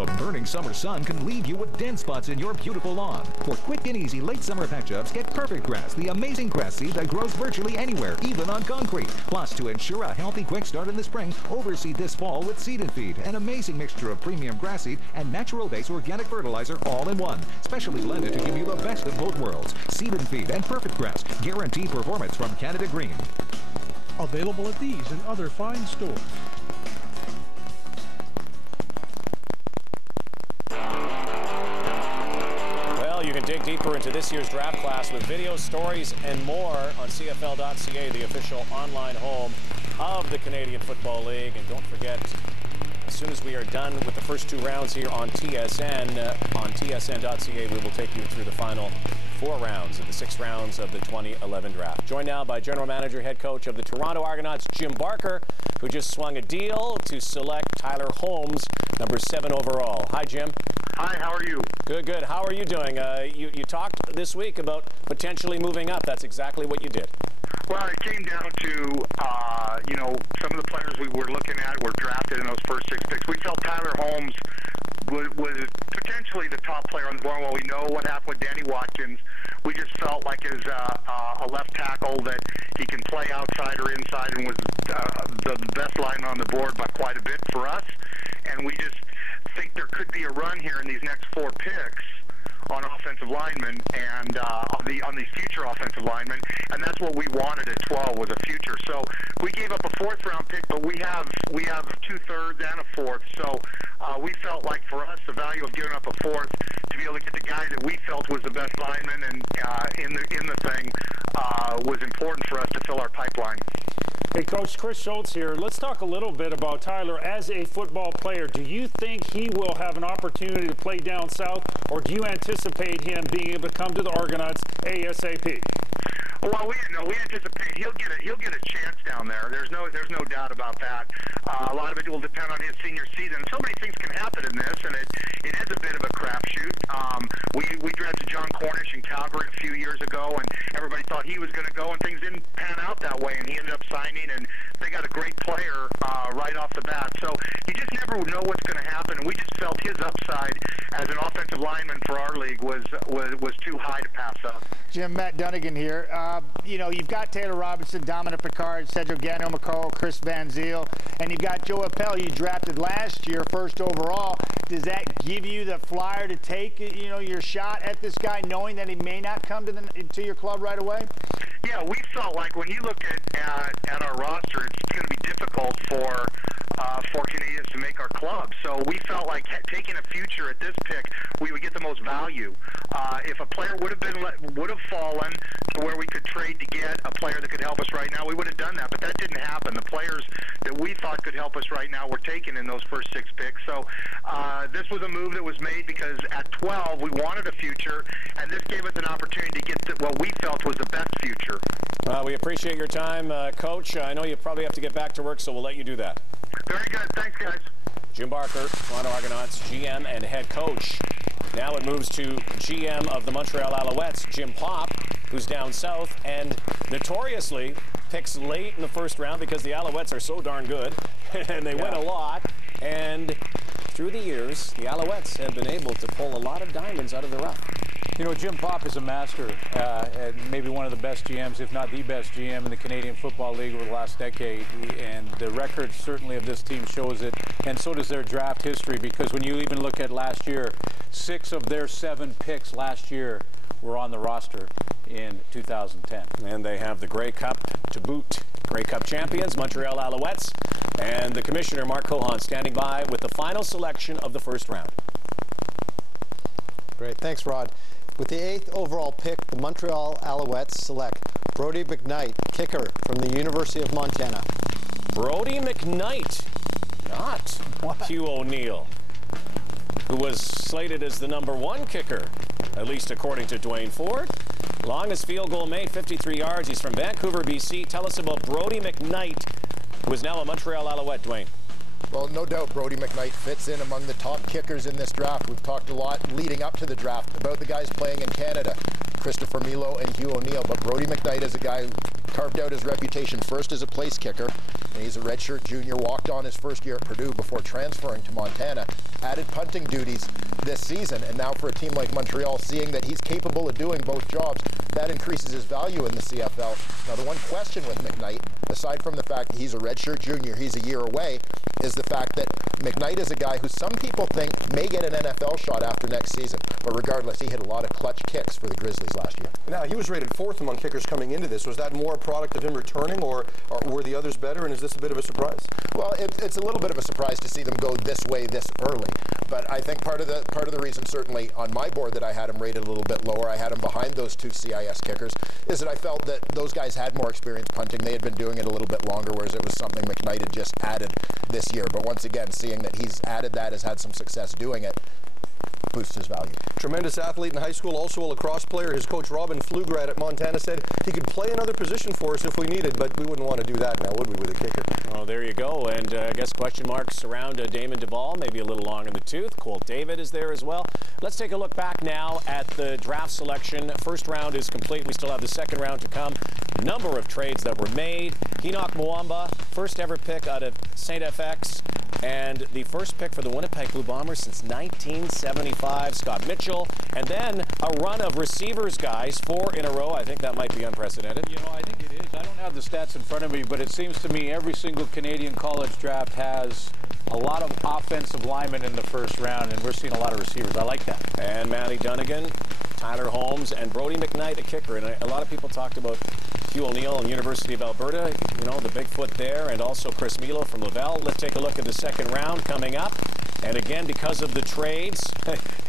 The burning summer sun can leave you with dead spots in your beautiful lawn. For quick and easy late summer patch-ups, get Perfect Grass, the amazing grass seed that grows virtually anywhere, even on concrete. Plus, to ensure a healthy quick start in the spring, overseed this fall with Seed and Feed, an amazing mixture of premium grass seed and natural-based organic fertilizer all in one. Specially blended to give you the best of both worlds. Seed and Feed and Perfect Grass, guaranteed performance from Canada Green. Available at these and other fine stores. Well, you can dig deeper into this year's draft class with videos, stories, and more on CFL.ca, the official online home of the Canadian Football League. And don't forget, as soon as we are done with the first 2 rounds here on TSN, on TSN.ca, we will take you through the final 4 rounds of the 6 rounds of the 2011 draft. Joined now by General Manager, Head Coach of the Toronto Argonauts, Jim Barker, who just swung a deal to select Tyler Holmes, number 7 overall. Hi, Jim. Hi, how are you? Good, good. How are you doing? You talked this week about potentially moving up. That's exactly what you did. Well, it came down to, some of the players we were looking at were drafted in those first 6 picks. We felt Tyler Holmes was potentially the top player on the board. Well, we know what happened with Danny Watkins. We just felt like as a left tackle that he can play outside or inside and was the best lineman on the board by quite a bit for us. And we just think there could be a run here in these next 4 picks on offensive linemen and on these future offensive linemen, and that's what we wanted at 12 was a future. So we gave up a 4th round pick, but we have 2/3 and a 4th. So we felt like for us the value of giving up a 4th to be able to get the guy that we felt was the best lineman and in the thing was important for us to fill our pipeline. Hey, Coach, Chris Schultz here. Let's talk a little bit about Tyler as a football player. Do you think he will have an opportunity to play down south, or do you anticipate him being able to come to the Argonauts ASAP? Well, we anticipate he'll get a chance down there. There's no doubt about that. A lot of it will depend on his senior season. So many things can happen in this, and it is a bit of a crapshoot. We drafted John Cornish in Calgary a few years ago, and everybody thought he was going to go, and things didn't pan out that way, and he ended up signing, and they got a great player right off the bat. So you just never know what's going to happen, and we just felt his upside as an offensive lineman for our league was too high to pass up. Jim, Matt Dunnigan here. You've got Taylor Robinson, Dominic Picard, Cedric Gano-McCall, Chris Van Zyl, and you've got Joe Appel you drafted last year, 1st overall. Does that give you the flyer to take, your shot at this guy, knowing that he may not come to your club right away? Yeah, we felt like when you look at our roster, it's going to be difficult for Canadians to make our club. So we felt like taking a future at this pick, we would get the most value. If a player would have fallen to where we could trade to get a player that could help us right now, we would have done that. But that didn't happen. The players that we thought could help us right now were taken in those first 6 picks. So this was a move that was made because at 12 we wanted a future, and this gave us an opportunity to get what we felt was the best future. We appreciate your time, Coach. I know you probably have to get back to work, so we'll let you do that. Very good. Thanks, guys. Jim Barker, Toronto Argonauts GM and head coach. Now it moves to GM of the Montreal Alouettes, Jim Popp, who's down south and notoriously picks late in the 1st round because the Alouettes are so darn good and they win a lot. And through the years, the Alouettes have been able to pull a lot of diamonds out of the rough. Jim Popp is a master, and maybe one of the best GMs, if not the best GM in the Canadian Football League over the last decade. And the record certainly of this team shows it, and so does their draft history, because when you even look at last year, 6 of their 7 picks last year were on the roster in 2010. And they have the Grey Cup to boot. Grey Cup champions, Montreal Alouettes, and the commissioner, Mark Cohan, standing by with the final selection of the 1st round. Great. Thanks, Rod. With the 8th overall pick, the Montreal Alouettes select Brody McKnight, kicker from the University of Montana. Brody McKnight, not Hugh O'Neill, who was slated as the #1 kicker, at least according to Dwayne Ford. Longest field goal made, 53 yards. He's from Vancouver, BC. Tell us about Brody McKnight, who is now a Montreal Alouette, Dwayne. Well, no doubt Brody McKnight fits in among the top kickers in this draft. We've talked a lot leading up to the draft about the guys playing in Canada, Christopher Milo and Hugh O'Neill. But Brody McKnight is a guy who carved out his reputation first as a place kicker, and he's a redshirt junior, walked on his first year at Purdue before transferring to Montana. added punting duties this season. And now for a team like Montreal, seeing that he's capable of doing both jobs, that increases his value in the CFL. Now, the one question with McKnight, aside from the fact that he's a redshirt junior, he's a year away, is the fact that McKnight is a guy who some people think may get an NFL shot after next season. But regardless, he hit a lot of clutch kicks for the Grizzlies last year. Now, he was rated 4th among kickers coming into this. Was that more a product of him returning, or were the others better, and is this a bit of a surprise? Well, it's a little bit of a surprise to see them go this way this early. But I think part of the reason, certainly on my board, that I had him rated a little bit lower, I had him behind those 2 CIS kickers, is that I felt that those guys had more experience punting. They had been doing it a little bit longer, whereas it was something McKnight had just added this year. But once again, seeing that he's added that, has had some success doing it, boosts his value. Tremendous athlete in high school, also a lacrosse player. His coach, Robin Pflugrad at Montana, said he could play another position for us if we needed, but we wouldn't want to do that now, would we, with a kicker? Oh, there you go. And I guess question marks around Damon Duvall, maybe a little long in the tooth. Colt David is there as well. Let's take a look back now at the draft selection. First round is complete. We still have the second round to come. Number of trades that were made. Enoch Mwamba, first ever pick out of St. FX, and the first pick for the Winnipeg Blue Bombers since 1975, Scott Mitchell, and then a run of receivers, guys, 4 in a row. I think that might be unprecedented. You know, I think it is. I don't have the stats in front of me, but it seems to me every single Canadian college draft has a lot of offensive linemen in the first round, and we're seeing a lot of receivers. I like that. And Matty Dunnigan, Tyler Holmes, and Brody McKnight, a kicker. And a lot of people talked about Hugh O'Neill and University of Alberta, you know, the big foot there, and also Chris Milo from Laval. Let's take a look at the second round coming up. And again, because of the trades,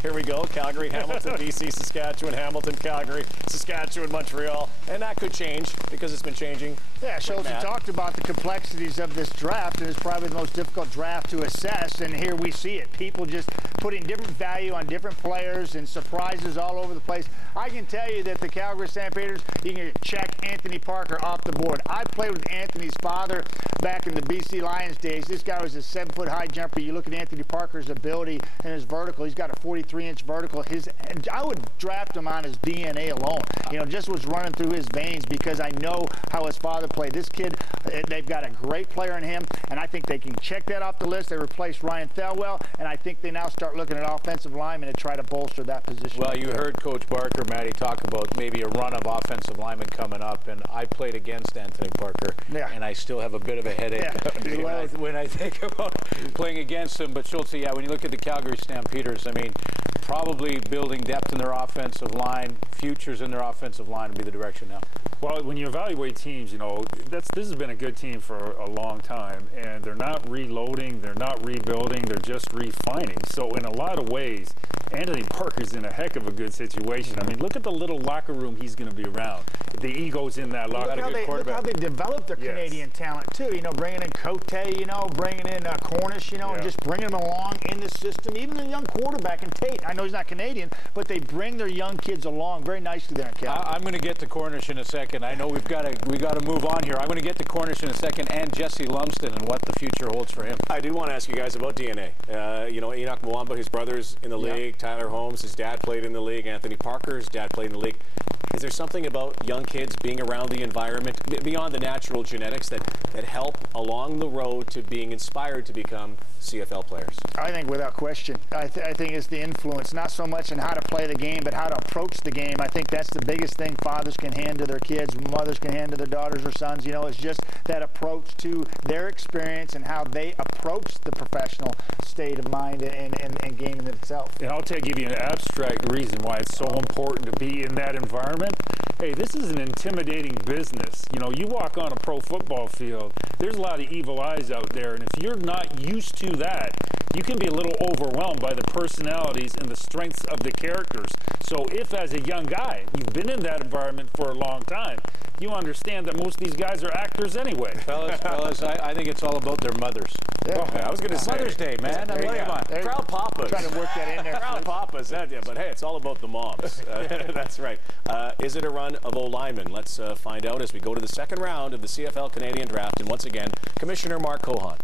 here we go. Calgary, Hamilton, BC, Saskatchewan, Hamilton, Calgary, Saskatchewan, Montreal. And that could change because it's been changing. Yeah, Schultz, you talked about the complexities of this draft, and it's probably the most difficult draft to assess. And here we see it. People just putting different value on different players and surprises all over the place. I can tell you that the Calgary Stampeders, you can check Anthony Parker off the board. I played with Anthony's father back in the BC Lions days. This guy was a 7-foot high jumper. You look at Anthony Parker's ability and his vertical. He's got a 43-inch vertical. I would draft him on his DNA alone. You know, just was running through his veins because I know how his father played. This kid, they've got a great player in him, and I think they can check that off the list. They replaced Ryan Thelwell, and I think they now start looking at offensive linemen to try to bolster that position. Well, you heard Coach Barker, Matty, talk about maybe a run of offensive linemen coming up, and I played against Anthony Parker, and I still have a bit of a headache when I think about playing against him. But Schultz, yeah, when you look at the Calgary Stampeders, I mean, probably building depth in their offensive line, futures in their offensive line would be the direction now. Well, when you evaluate teams, you know, this has been a good team for a long time, and they're not reloading, they're not rebuilding, they're just refining. So in a lot of ways, Anthony Parker's in a heck of a good situation. I mean, look at the little locker room he's going to be around. The ego's in that locker room. Look how they developed their Canadian talent, too. You know, bringing in Cote, you know, bringing in Cornish, you know, and just bringing them along in the system. Even the young quarterback in Tate. I know he's not Canadian, but they bring their young kids along very nicely there in Calgary. I'm going to get to Cornish in a second. I know we got to move on here. I'm going to get to Cornish in a second, and Jesse Lumsden and what the future holds for him. I do want to ask you guys about DNA. You know, Enoch Mwamba, his brother's in the league. Tyler Holmes, his dad played in the league. Anthony Parker's dad played in the league. Is there something about young kids being around the environment, beyond the natural genetics, that help along the road to being inspired to become CFL players? I think without question. I think it's the influence, not so much in how to play the game, but how to approach the game. I think that's the biggest thing fathers can hand to their kids, mothers can hand to their daughters or sons. You know, it's just that approach to their experience and how they approach the professional state of mind and gaming itself. And I'll give you an abstract reason why it's so important to be in that environment. Hey, this is an intimidating business. You know, you walk on a pro football field, there's a lot of evil eyes out there, and if you're not used to that, you can be a little overwhelmed by the personalities and the strengths of the characters. So if, as a young guy, you've been in that environment for a long time, you understand that most of these guys are actors anyway. Fellas, I think it's all about their mothers. Yeah, I was going to say Mother's Day, man. I mean, come on. Proud papas. Trying to work that in there. Proud papas. But hey, it's all about the moms. That's right. Is it a run of O-linemen? Let's find out as we go to the second round of the CFL Canadian Draft. And once again, Commissioner Mark Cohan.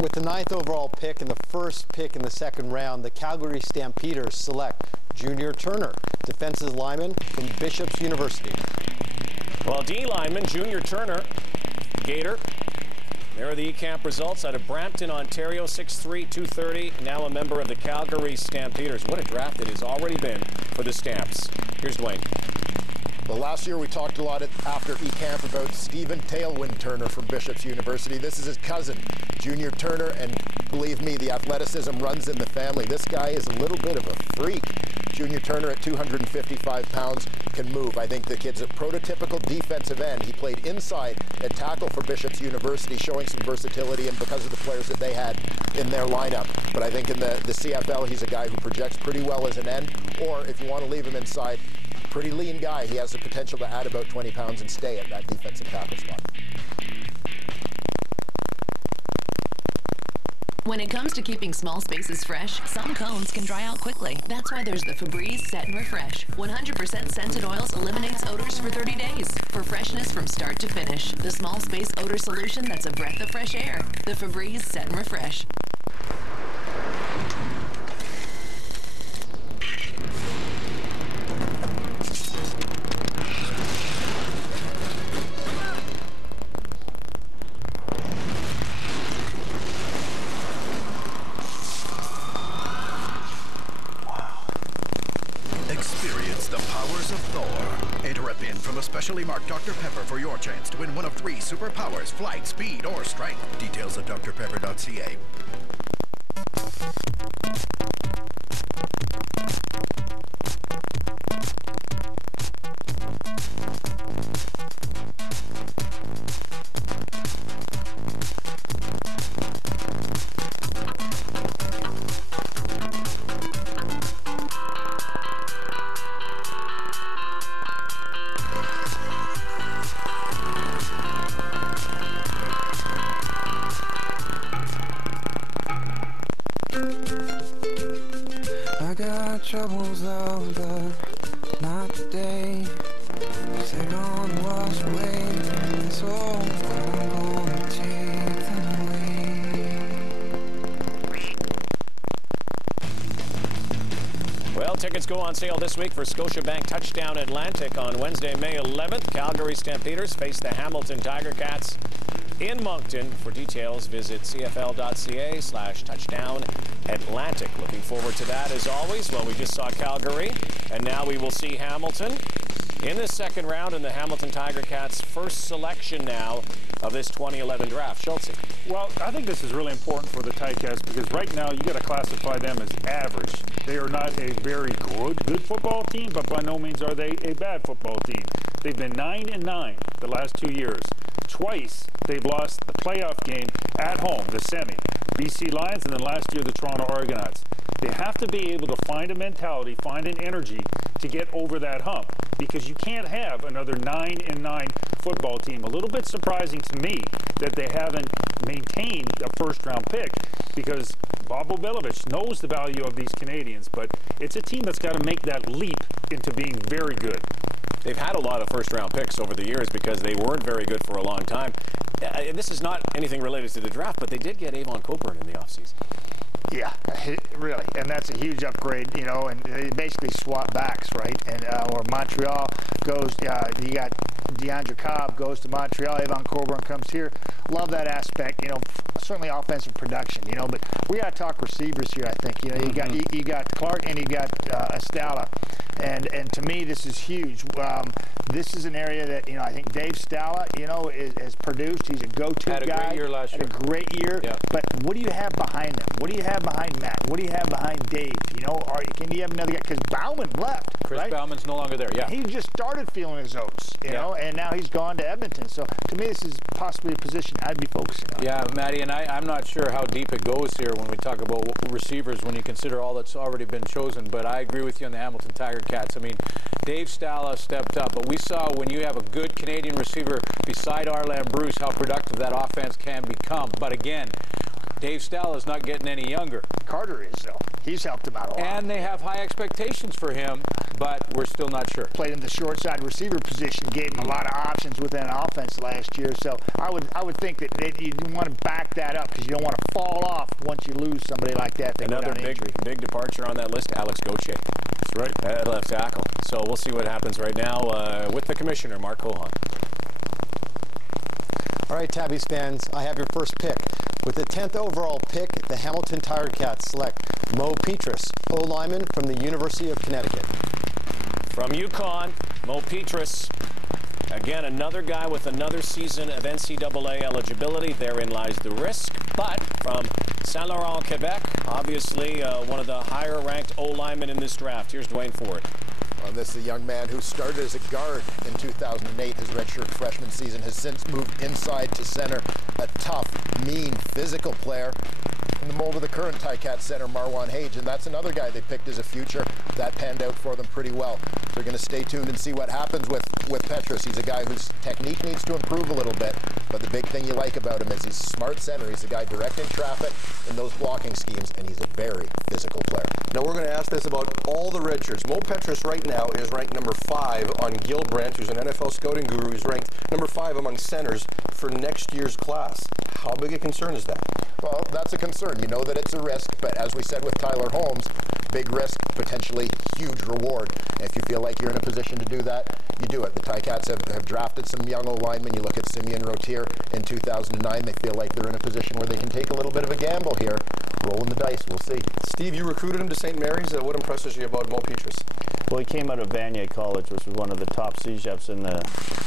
With the 9th overall pick and the first pick in the second round, the Calgary Stampeders select Junior Turner, defensive lineman from Bishop's University. Well, D lineman Junior Turner, Gator, There are the E-Camp results out of Brampton, Ontario, 6'3", 230. Now a member of the Calgary Stampeders. What a draft it has already been for the Stamps. Here's Dwayne. Well, last year we talked a lot after E-Camp about Stephen Tailwind Turner from Bishop's University. This is his cousin, Junior Turner, and believe me, the athleticism runs in the family. This guy is a little bit of a freak. Junior Turner at 255 pounds can move. I think the kid's a prototypical defensive end. He played inside at tackle for Bishop's University, showing some versatility and because of the players that they had in their lineup. But I think in the CFL, he's a guy who projects pretty well as an end, or if you want to leave him inside, pretty lean guy. He has the potential to add about 20 pounds and stay at that defensive tackle spot. When it comes to keeping small spaces fresh, some cones can dry out quickly. That's why there's the Febreze Set and Refresh. 100% scented oils eliminates odors for 30 days for freshness from start to finish. The small space odor solution that's a breath of fresh air. The Febreze Set and Refresh. Experience the powers of Thor. Enter a pin from a specially marked Dr. Pepper for your chance to win one of 3 superpowers: flight, speed, or strength. Details at drpepper.ca. I got troubles though, but not today. They're gonna wash away, so I'm gonna take them away. Well, tickets go on sale this week for Scotiabank Touchdown Atlantic on Wednesday, May 11th. Calgary Stampeders face the Hamilton Tiger Cats in Moncton. For details, visit cfl.ca/touchdown Atlantic. Looking forward to that as always. Well, we just saw Calgary, and now we will see Hamilton in the second round in the Hamilton Tiger Cats' first selection now of this 2011 draft. Schultze. Well, I think this is really important for the Ticats because right now you got to classify them as average. They are not a very good football team, but by no means are they a bad football team. They've been 9-9 the last 2 years. Twice they've lost the playoff game at home, the semi. BC Lions, and then last year the Toronto Argonauts. They have to be able to find a mentality, find an energy to get over that hump, because you can't have another 9-9 football team. A little bit surprising to me that they haven't maintained a first-round pick, because Bob Obilovich knows the value of these Canadians, but it's a team that's got to make that leap into being very good. They've had a lot of first-round picks over the years because they weren't very good for a long time. This is not anything related to the draft, but they did get Avon Coburn in the offseason. Yeah, really, and that's a huge upgrade, you know, and they basically swap backs, right? And or Montreal goes, you got DeAndre Cobb goes to Montreal, Avon Coburn comes here. Love that aspect, you know, certainly offensive production, you know, but we got to talk receivers here, I think. You know, you got Clark and you got Estala, and to me this is huge. This is an area that, you know, I think Dave Stala, you know, has produced. He's a go-to guy. Had a great year last year. Had a great year. Yeah. But what do you have behind them? What do you have behind Matt? What do you have behind Dave? You know, or can you have another guy? Because Bauman left. Chris right? Bauman's no longer there. Yeah. He just started feeling his oats, you know, and now he's gone to Edmonton. So to me, this is possibly a position I'd be focusing on. Yeah, Matty, and I'm not sure how deep it goes here when we talk about receivers when you consider all that's already been chosen, but I agree with you on the Hamilton Tiger Cats. I mean, Dave Stala stepped up, but we saw when you have a good Canadian receiver beside Arland Bruce how productive that offense can become. But again, Dave Stala is not getting any younger. Carter is, though. He's helped him out a lot. And they have high expectations for him, but we're still not sure. Played in the short side receiver position, gave him a lot of options within offense last year. So I would think that you want to back that up because you don't want to fall off once you lose somebody like that. Another big departure on that list, Alex Gauthier. That's right. At left tackle. So we'll see what happens right now with the commissioner, Mark Cohan. All right, Tabby's fans, I have your first pick. With the 10th overall pick, the Hamilton Tiger Cats select Mo Petrus, O-lineman from the University of Connecticut. From UConn, Mo Petrus. Again, another guy with another season of NCAA eligibility. Therein lies the risk. But from Saint Laurent, Quebec, obviously one of the higher-ranked O-linemen in this draft. Here's Dwayne Ford. This is a young man who started as a guard in 2008. His redshirt freshman season has since moved inside to center. A tough, mean, physical player. In the mold of the current Ticats center, Marwan Hage, and that's another guy they picked as a future. That panned out for them pretty well. They're going to stay tuned and see what happens with Petrus. He's a guy whose technique needs to improve a little bit, but the big thing you like about him is he's a smart center. He's a guy directing traffic in those blocking schemes, and he's a very physical player. Now we're going to ask this about all the redshirts. Mo Petrus right now is ranked number 5 on Gil Brandt, who's an NFL scouting guru. He's ranked number 5 among centers for next year's class. How big a concern is that? Well, that's a concern. You know that it's a risk, but as we said with Tyler Holmes, big risk, potentially huge reward. If you feel like you're in a position to do that, you do it. The Ticats have drafted some young O-linemen. You look at Simeon Rotier in 2009. They feel like they're in a position where they can take a little bit of a gamble here. Rolling the dice. We'll see. Steve, you recruited him to St. Mary's. What impresses you about Mo Petrus? Well, he came out of Vanier College, which was one of the top CEGEPs in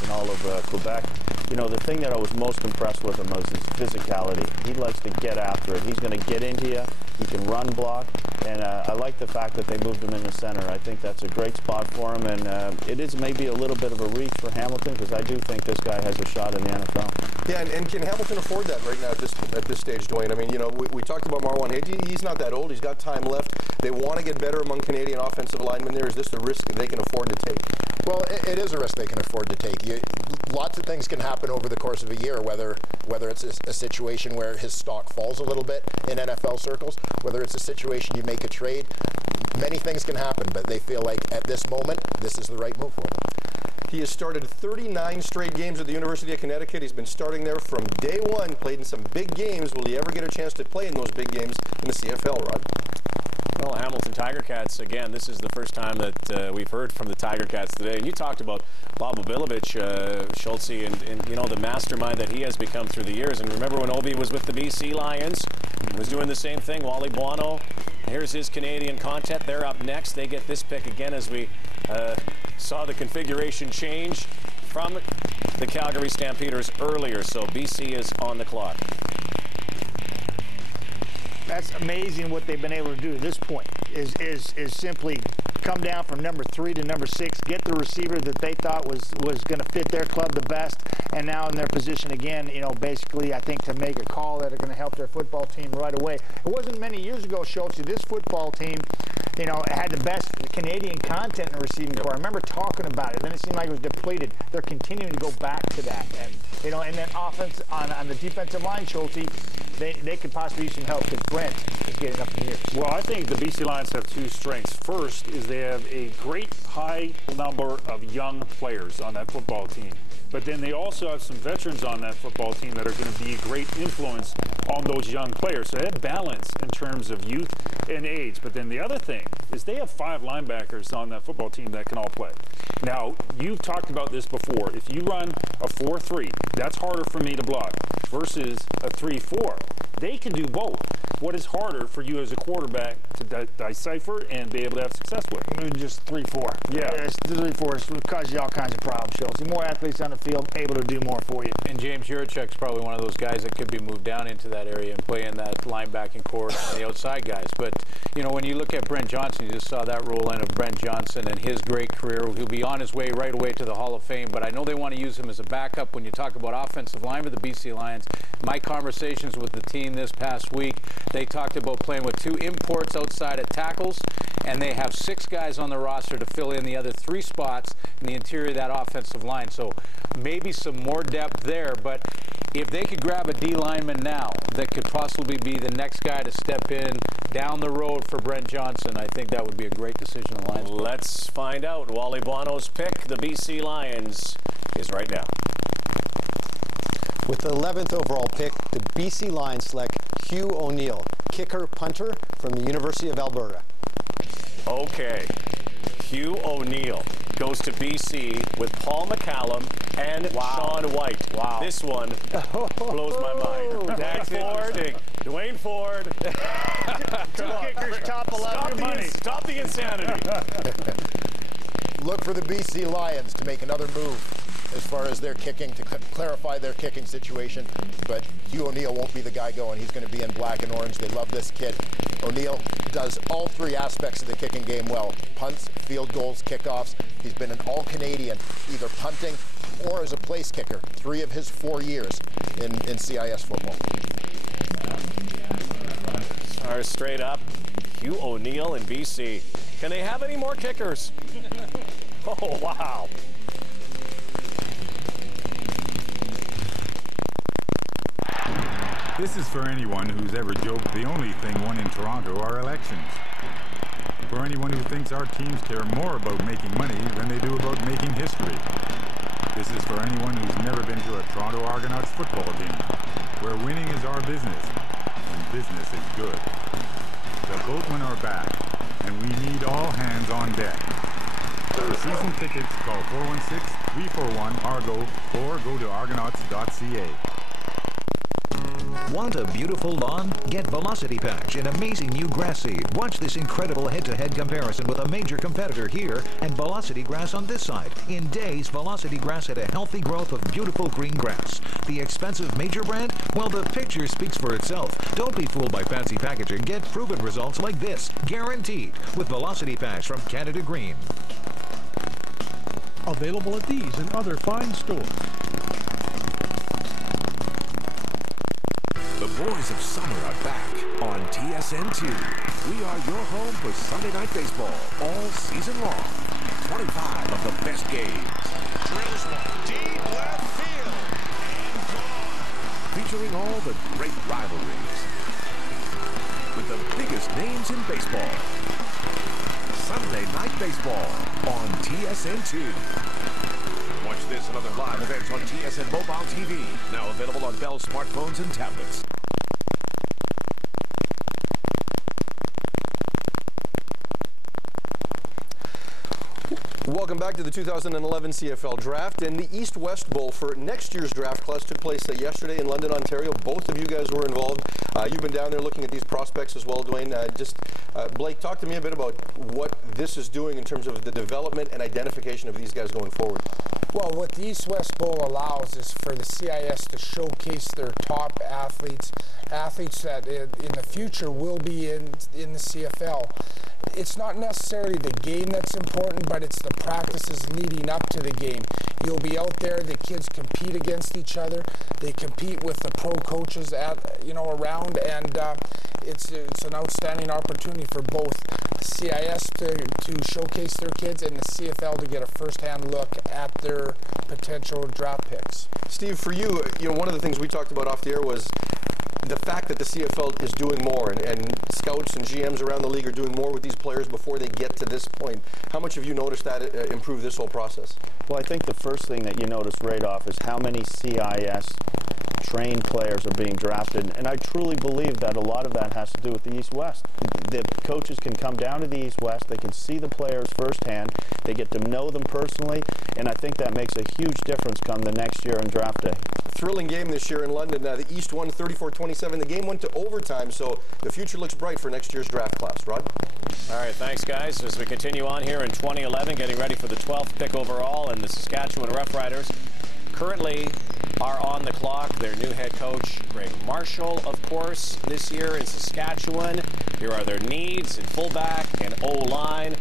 all of Quebec. You know, the thing that I was most impressed with him was his physicality. He likes to get after it. He's going to get into you. He can run block. And I like the fact that they moved him in the center. I think that's a great spot for him. And it is maybe a little bit of a reach for Hamilton because I do think this guy has a shot in the NFL. Yeah, and can Hamilton afford that right now at this stage, Dwayne? I mean, you know, we talked about Marwan Hage. He's not that old. He's got time left. They want to get better among Canadian offensive linemen there. Is this a risk they can afford to take? Well, it is a risk they can afford to take. Lots of things can happen over the course of a year, whether it's a situation where his stock falls a little bit in NFL circles, whether it's a situation you make a trade. Many things can happen, but they feel like at this moment, this is the right move for them. He has started 39 straight games at the University of Connecticut. He's been starting there from day one, played in some big games. Will he ever get a chance to play in those big games in the CFL, Rod? Well, Hamilton Tiger Cats, again, this is the first time that we've heard from the Tiger Cats today. And you talked about Bob Obilovich, Schultze, and you know, the mastermind that he has become through the years. And remember when Obi was with the BC Lions, was doing the same thing, Wally Buono. Here's his Canadian content. They're up next. They get this pick again as we saw the configuration change from the Calgary Stampeders earlier. So BC is on the clock. That's amazing what they've been able to do to this point is simply come down from number 3 to number 6, get the receiver that they thought was going to fit their club the best, and now in their position again, you know, basically I think to make a call that are going to help their football team right away. It wasn't many years ago, Schultze, this football team, you know, had the best Canadian content in the receiving corps. I remember talking about it, then it seemed like it was depleted. They're continuing to go back to that, and you know, and then offense on the defensive line, Schultze, they could possibly use some help because Brent is getting up in years. Well, I think the BC Lions have two strengths. First is they have a great high number of young players on that football team. But then they also have some veterans on that football team that are going to be a great influence on those young players. So they have balance in terms of youth and age. But then the other thing is they have 5 linebackers on that football team that can all play. Now, you've talked about this before. If you run a 4-3, that's harder for me to block versus a 3-4. They can do both. What is harder for you as a quarterback to decipher and be able to have success with? Just 3-4. Yeah. 3-4 will cause you all kinds of problems, Schultze. More athletes on the field, able to do more for you. And James Juracek's probably one of those guys that could be moved down into that area and play in that linebacking core and the outside guys. But, you know, when you look at Brent Johnson, you just saw that roll in of Brent Johnson and his great career. He'll be on his way right away to the Hall of Fame, but I know they want to use him as a backup when you talk about offensive line with the BC Lions. My conversations with the team this past week, they talked about playing with 2 imports outside at tackles, and they have 6 guys on the roster to fill in the other 3 spots in the interior of that offensive line. So maybe some more depth there, but if they could grab a D lineman now that could possibly be the next guy to step in down the road for Brent Johnson, I think that would be a great decision on the Lions. Let's find out. Wally Buono's pick, the BC Lions, is right now. With the 11th overall pick, the BC Lions select Hugh O'Neill, kicker-punter from the University of Alberta. Okay. Hugh O'Neill goes to BC with Paul McCallum and Sean White. Wow. This one blows my mind. That's Ford, Dwayne Ford. Two kickers, top 11. Stop the insanity. Look for the BC Lions to make another move as far as their kicking, to clarify their kicking situation. But Hugh O'Neill won't be the guy going. He's going to be in black and orange. They love this kid. O'Neill does all three aspects of the kicking game well. Punts, field goals, kickoffs. He's been an all-Canadian, either punting or as a place kicker, 3 of his 4 years in CIS football. Stars straight up. Hugh O'Neill in BC. Can they have any more kickers? Oh, wow. This is for anyone who's ever joked the only thing won in Toronto are elections. For anyone who thinks our teams care more about making money than they do about making history. This is for anyone who's never been to a Toronto Argonauts football game, where winning is our business, and business is good. The boatmen are back, and we need all hands on deck. For season tickets, call 416-341-ARGO or go to argonauts.ca. Want a beautiful lawn? Get Velocity Patch, an amazing new grass seed. Watch this incredible head-to-head comparison with a major competitor here and Velocity Grass on this side. In days, Velocity Grass had a healthy growth of beautiful green grass. The expensive major brand? Well, the picture speaks for itself. Don't be fooled by fancy packaging. Get proven results like this, guaranteed, with Velocity Patch from Canada Green. Available at these and other fine stores. The boys of summer are back on TSN2. We are your home for Sunday Night Baseball all season long. 25 of the best games. Drills one deep left field and gone. Featuring all the great rivalries. With the biggest names in baseball. Sunday Night Baseball on TSN2. Watch this and other live events on TSN Mobile TV. Now available on Bell smartphones and tablets. Welcome back to the 2011 CFL Draft, and the East-West Bowl for next year's draft class took place yesterday in London, Ontario. Both of you guys were involved. You've been down there looking at these prospects as well, Dwayne. Blake, talk to me a bit about what this is doing in terms of the development and identification of these guys going forward. Well, what the East-West Bowl allows is for the CIS to showcase their top athletes that in the future will be in the CFL. It's not necessarily the game that's important, but it's the practices leading up to the game. You'll be out there, the kids compete against each other, they compete with the pro coaches around, and it's an outstanding opportunity for both the CIS to showcase their kids and the CFL to get a first-hand look at their potential draft picks. Steve, for you, one of the things we talked about off the air was the fact that the CFL is doing more, and scouts and GMs around the league are doing more with these players before they get to this point. How much have you noticed that improve this whole process? Well, I think the first thing that you notice right off is how many CIS trained players are being drafted, and I truly believe that a lot of that has to do with the East-West. The coaches can come down to the East-West, they can see the players firsthand, they get to know them personally, and I think that makes a huge difference come the next year on draft day. Thrilling game this year in London. The East won 34-27. The game went to overtime, so the future looks bright for next year's draft class. Rod? All right, thanks, guys. As we continue on here in 2011, getting ready for the 12th pick overall, and the Saskatchewan Roughriders currently are on the clock. Their new head coach, Greg Marshall, of course, this year in Saskatchewan. Here are their needs in fullback and O-line.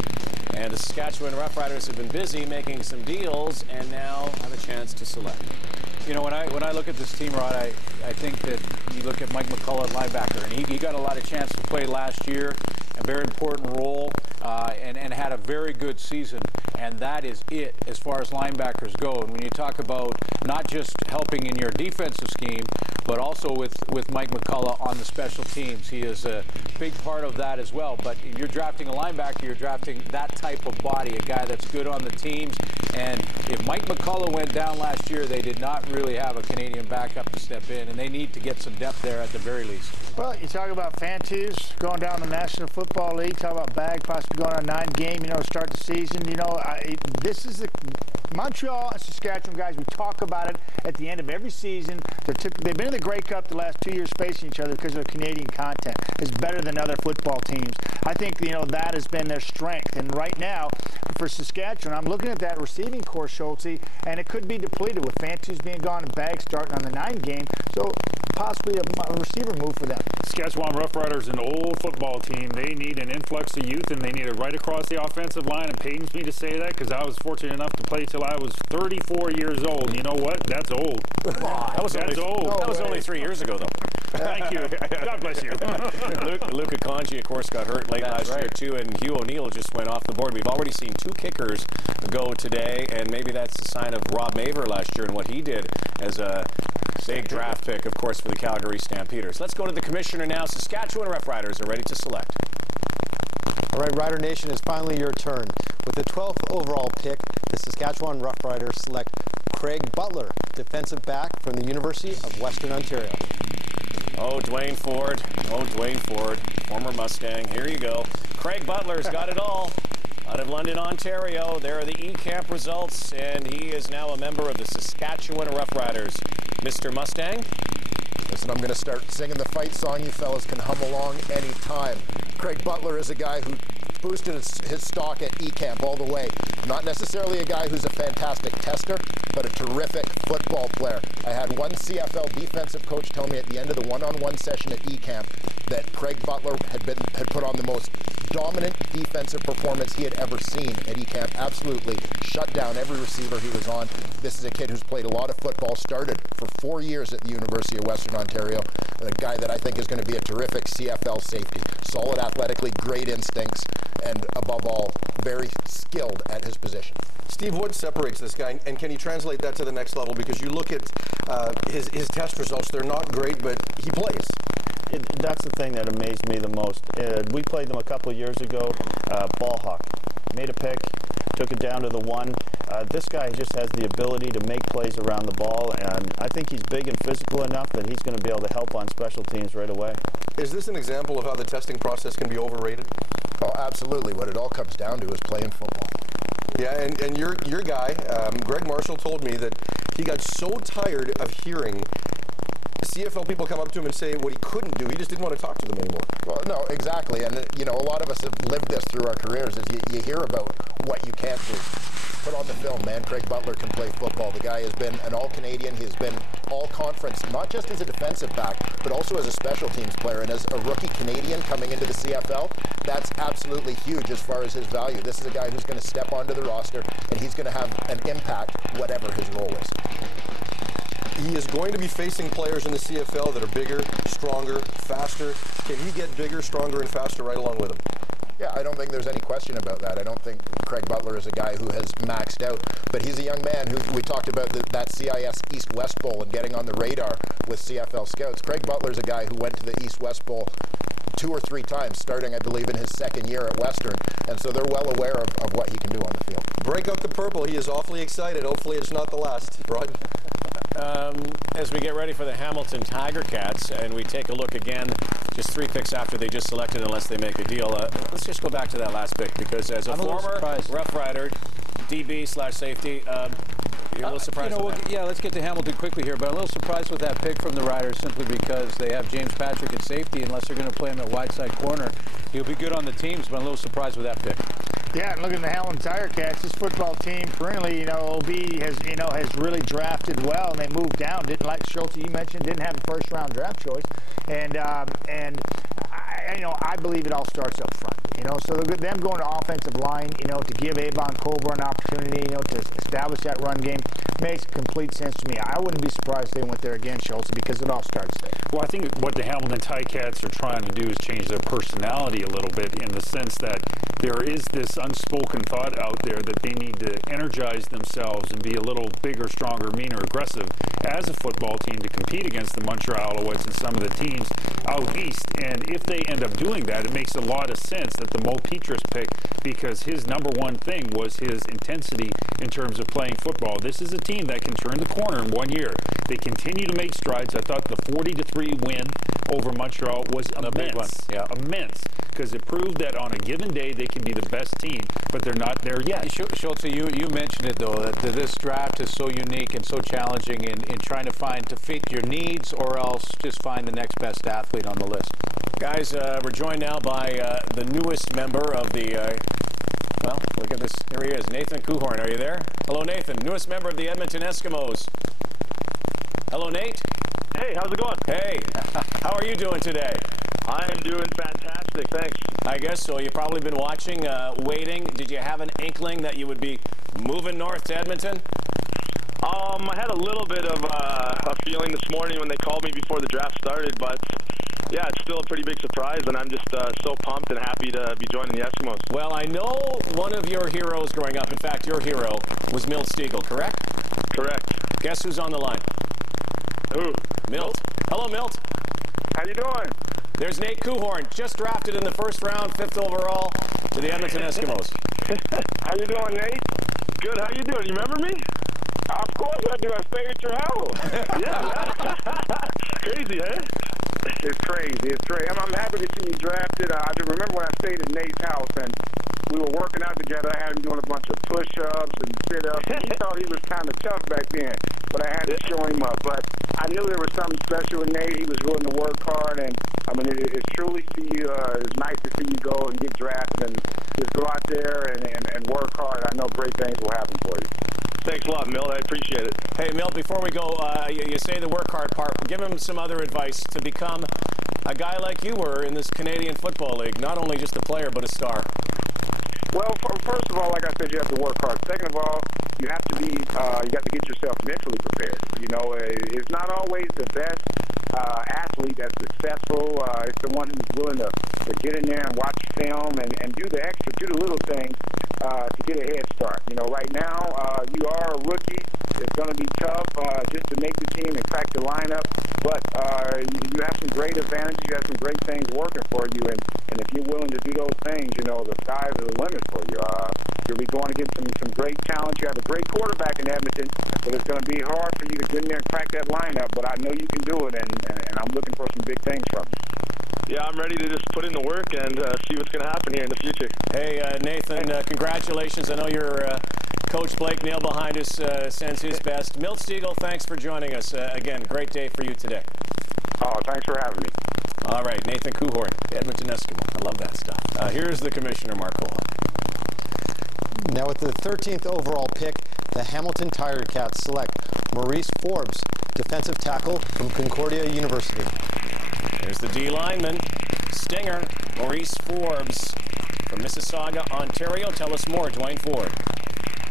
And the Saskatchewan Roughriders have been busy making some deals and now have a chance to select. You know, when I look at this team, Rod, I think that you look at Mike McCullough at linebacker, and he got a lot of chance to play last year, a very important role, and had a very good season. And that is it as far as linebackers go. And when you talk about not just helping in your defensive scheme, but also with Mike McCullough on the special teams. He is a big part of that as well. But if you're drafting a linebacker, you're drafting that type of body, a guy that's good on the teams. And if Mike McCullough went down last year, they did not really have a Canadian backup to step in, and they need to get some depth there at the very least. Well, you talk about Fantus going down the National Football League, talk about Bag possibly going on a 9-game, to start the season. This is the Montreal and Saskatchewan guys. We talk about it at the end of every season. They've been in the Grey Cup the last 2 years facing each other because of their Canadian content. It's better than other football teams. I think, that has been their strength. And right now, for Saskatchewan, I'm looking at that receiving core, Schultz, and it could be depleted with Fantus being gone and Bag starting on the 9-game. So possibly a receiver move for them. Saskatchewan Roughriders, an old football team. They need an influx of youth, and they need it right across the offensive line. And pains me to say that because I was fortunate enough to play till I was 34 years old. You know what? That's old. That was only 3 years ago, though. Thank you. God bless you. Luca Conji, of course, got hurt late last year, too, and Hugh O'Neill just went off the board. We've already seen 2 kickers go today, and maybe that's a sign of Rob Maver last year and what he did as a big draft pick, of course, for the Calgary Stampeders. Let's go to the commissioner now. Saskatchewan Roughriders are ready to select. All right, Rider Nation, it's finally your turn. With the 12th overall pick, the Saskatchewan Roughriders select Craig Butler, defensive back from the University of Western Ontario. Oh, Dwayne Ford. Former Mustang. Here you go. Craig Butler's got it all. Out of London, Ontario, there are the E-Camp results, and he is now a member of the Saskatchewan Roughriders. Mr. Mustang? Listen, I'm going to start singing the fight song. You fellas can hum along anytime. Craig Butler is a guy who boosted his stock at E-Camp all the way. Not necessarily a guy who's a fantastic tester, but a terrific football player. I had one CFL defensive coach tell me at the end of the one-on-one session at E-Camp that Craig Butler had put on the most dominant defensive performance he had ever seen at E-Camp. Absolutely shut down every receiver he was on. This is a kid who's played a lot of football, started for 4 years at the University of Western Ontario, a guy that I think is going to be a terrific CFL safety. Solid athletically, great instincts, and above all, very skilled at his position. Steve, what separates this guy, and can he translate that to the next level? Because you look at his test results, they're not great, but he plays. That's the thing that amazed me the most. We played them a couple of years ago, ball hawk. Made a pick, took it down to the 1. This guy just has the ability to make plays around the ball, and I think he's big and physical enough that he's going to be able to help on special teams right away. Is this an example of how the testing process can be overrated? Oh, absolutely. What it all comes down to is playing football. Yeah, and your guy, Greg Marshall, told me that he got so tired of hearing CFL people come up to him and say what he couldn't do. He just didn't want to talk to them anymore. Well, no, exactly. And, a lot of us have lived this through our careers, is you hear about what you can't do. Put on the film, man. Craig Butler can play football. The guy has been an all-Canadian. He has been all-conference, not just as a defensive back, but also as a special teams player. And as a rookie Canadian coming into the CFL, that's absolutely huge as far as his value. This is a guy who's going to step onto the roster, and he's going to have an impact, whatever his role is. He is going to be facing players in the CFL that are bigger, stronger, faster. Can he get bigger, stronger, and faster right along with him? Yeah, I don't think there's any question about that. I don't think Craig Butler is a guy who has maxed out, but he's a young man who, we talked about that CIS East-West Bowl and getting on the radar with CFL scouts. Craig Butler is a guy who went to the East-West Bowl 2 or 3 times, starting, I believe, in his 2nd year at Western, and so they're well aware of what he can do on the field. Break out the purple. He is awfully excited. Hopefully it's not the last. Rod? As we get ready for the Hamilton Tiger Cats, and we take a look again, just 3 picks after they just selected, unless they make a deal. Let's just go back to that last pick, because as a former Rough Rider, DB/safety, you're a little surprised with that. Yeah, let's get to Hamilton quickly here, but I'm a little surprised with that pick from the Riders simply because they have James Patrick at safety. Unless they're going to play him at wide side corner, he'll be good on the teams, but I'm a little surprised with that pick. Yeah, and looking at the Hamilton Tiger Cats, this football team perennially, OB has really drafted well, and they moved down. Didn't, like Schultz, you mentioned, didn't have a first-round draft choice, and I believe it all starts up front. So them going to offensive line, to give Avon Coburn an opportunity, to establish that run game makes complete sense to me. I wouldn't be surprised if they went there again, Schultz, because it all starts there. Well, I think what the Hamilton Ticats are trying to do is change their personality a little bit, in the sense that there is this unspoken thought out there that they need to energize themselves and be a little bigger, stronger, meaner, aggressive as a football team to compete against the Montreal Alouettes and some of the teams out east. And if they end up doing that, it makes a lot of sense that the Mo Petrus pick, because his number one thing was his intensity in terms of playing football. This is a team that can turn the corner in 1 year. They continue to make strides. I thought the 40-3 win over Montreal was immense. Big one. Yeah. Immense, because it proved that on a given day they can be the best team, but they're not there yet. Schultz, you mentioned it, though, that this draft is so unique and so challenging in trying to fit your needs, or else just find the next best athlete on the list. Guys, we're joined now by the newest member of the, well, look at this. Here he is, Nathan Kuhorn. Are you there? Hello, Nathan. Newest member of the Edmonton Eskimos. Hello, Nate. Hey, how's it going? Hey, how are you doing today? I am doing fantastic, thanks. I guess so. You've probably been watching, waiting. Did you have an inkling that you would be moving north to Edmonton? I had a little bit of a feeling this morning when they called me before the draft started, but yeah, it's still a pretty big surprise, and I'm just so pumped and happy to be joining the Eskimos. Well, I know one of your heroes growing up, in fact, your hero was Milt Stegall, correct? Correct. Guess who's on the line? Who? Milt. Hello, Milt. How you doing? There's Nate Kuhorn, just drafted in the first round, 5th overall, to the Edmonton Eskimos. How you doing, Nate? Good, how you doing? You remember me? Of course I do. I stay at your house. Yeah. Crazy, huh? It's crazy. It's crazy. I'm happy to see you drafted. I remember when I stayed at Nate's house and we were working out together. I had him doing a bunch of push-ups and sit-ups. And he thought he was kind of tough back then, but I had to show him up. But I knew there was something special with Nate. He was willing to work hard, and I mean, it's truly it's nice to see you go and get drafted and just go out there and work hard. I know great things will happen for you. Thanks a lot, Milt. I appreciate it. Hey, Milt, before we go, you say the work hard part. Give him some other advice to become a guy like you were in this Canadian Football League, not only just a player, but a star. Well, first of all, like I said, you have to work hard. Second of all, you have to be, you got to get yourself mentally prepared. You know, it's not always the best athlete that's successful. It's the one who's willing to get in there and watch film and do the extra, do the little things to get a head start. You know, right now, you are a rookie. It's going to be tough just to make the team and crack the lineup, but you have some great advantages. You have some great things working for you, and if you're willing to do those things, you know, the sky's the limit for you. You'll be going against some great talent. You have a great quarterback in Edmonton, but it's going to be hard for you to get in there and crack that lineup, but I know you can do it, and I'm looking for some big things from you. Yeah, I'm ready to just put in the work and see what's going to happen here in the future. Hey, Nathan, congratulations. I know your Coach Blake Neal behind us sends his best. Milt Stegall, thanks for joining us. Again, great day for you today. Oh, thanks for having me. All right, Nathan Kuhorn, Edmonton Eskimo. I love that stuff. Here's the Commissioner, Marcola. Now with the 13th overall pick, the Hamilton Tiger Cats select Maurice Forbes, defensive tackle from Concordia University. There's the D lineman, Stinger, Maurice Forbes from Mississauga, Ontario. Tell us more, Dwayne Ford.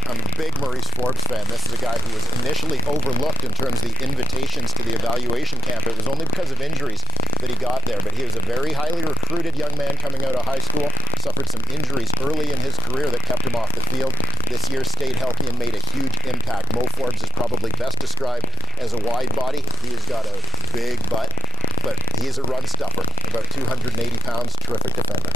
I'm a big Maurice Forbes fan. This is a guy who was initially overlooked in terms of the invitations to the evaluation camp. It was only because of injuries that he got there, but he was a very highly recruited young man coming out of high school, suffered some injuries early in his career that kept him off the field. This year stayed healthy and made a huge impact. Mo Forbes is probably best described as a wide body. He has got a big butt, but he is a run stuffer, about 280 pounds, terrific defender.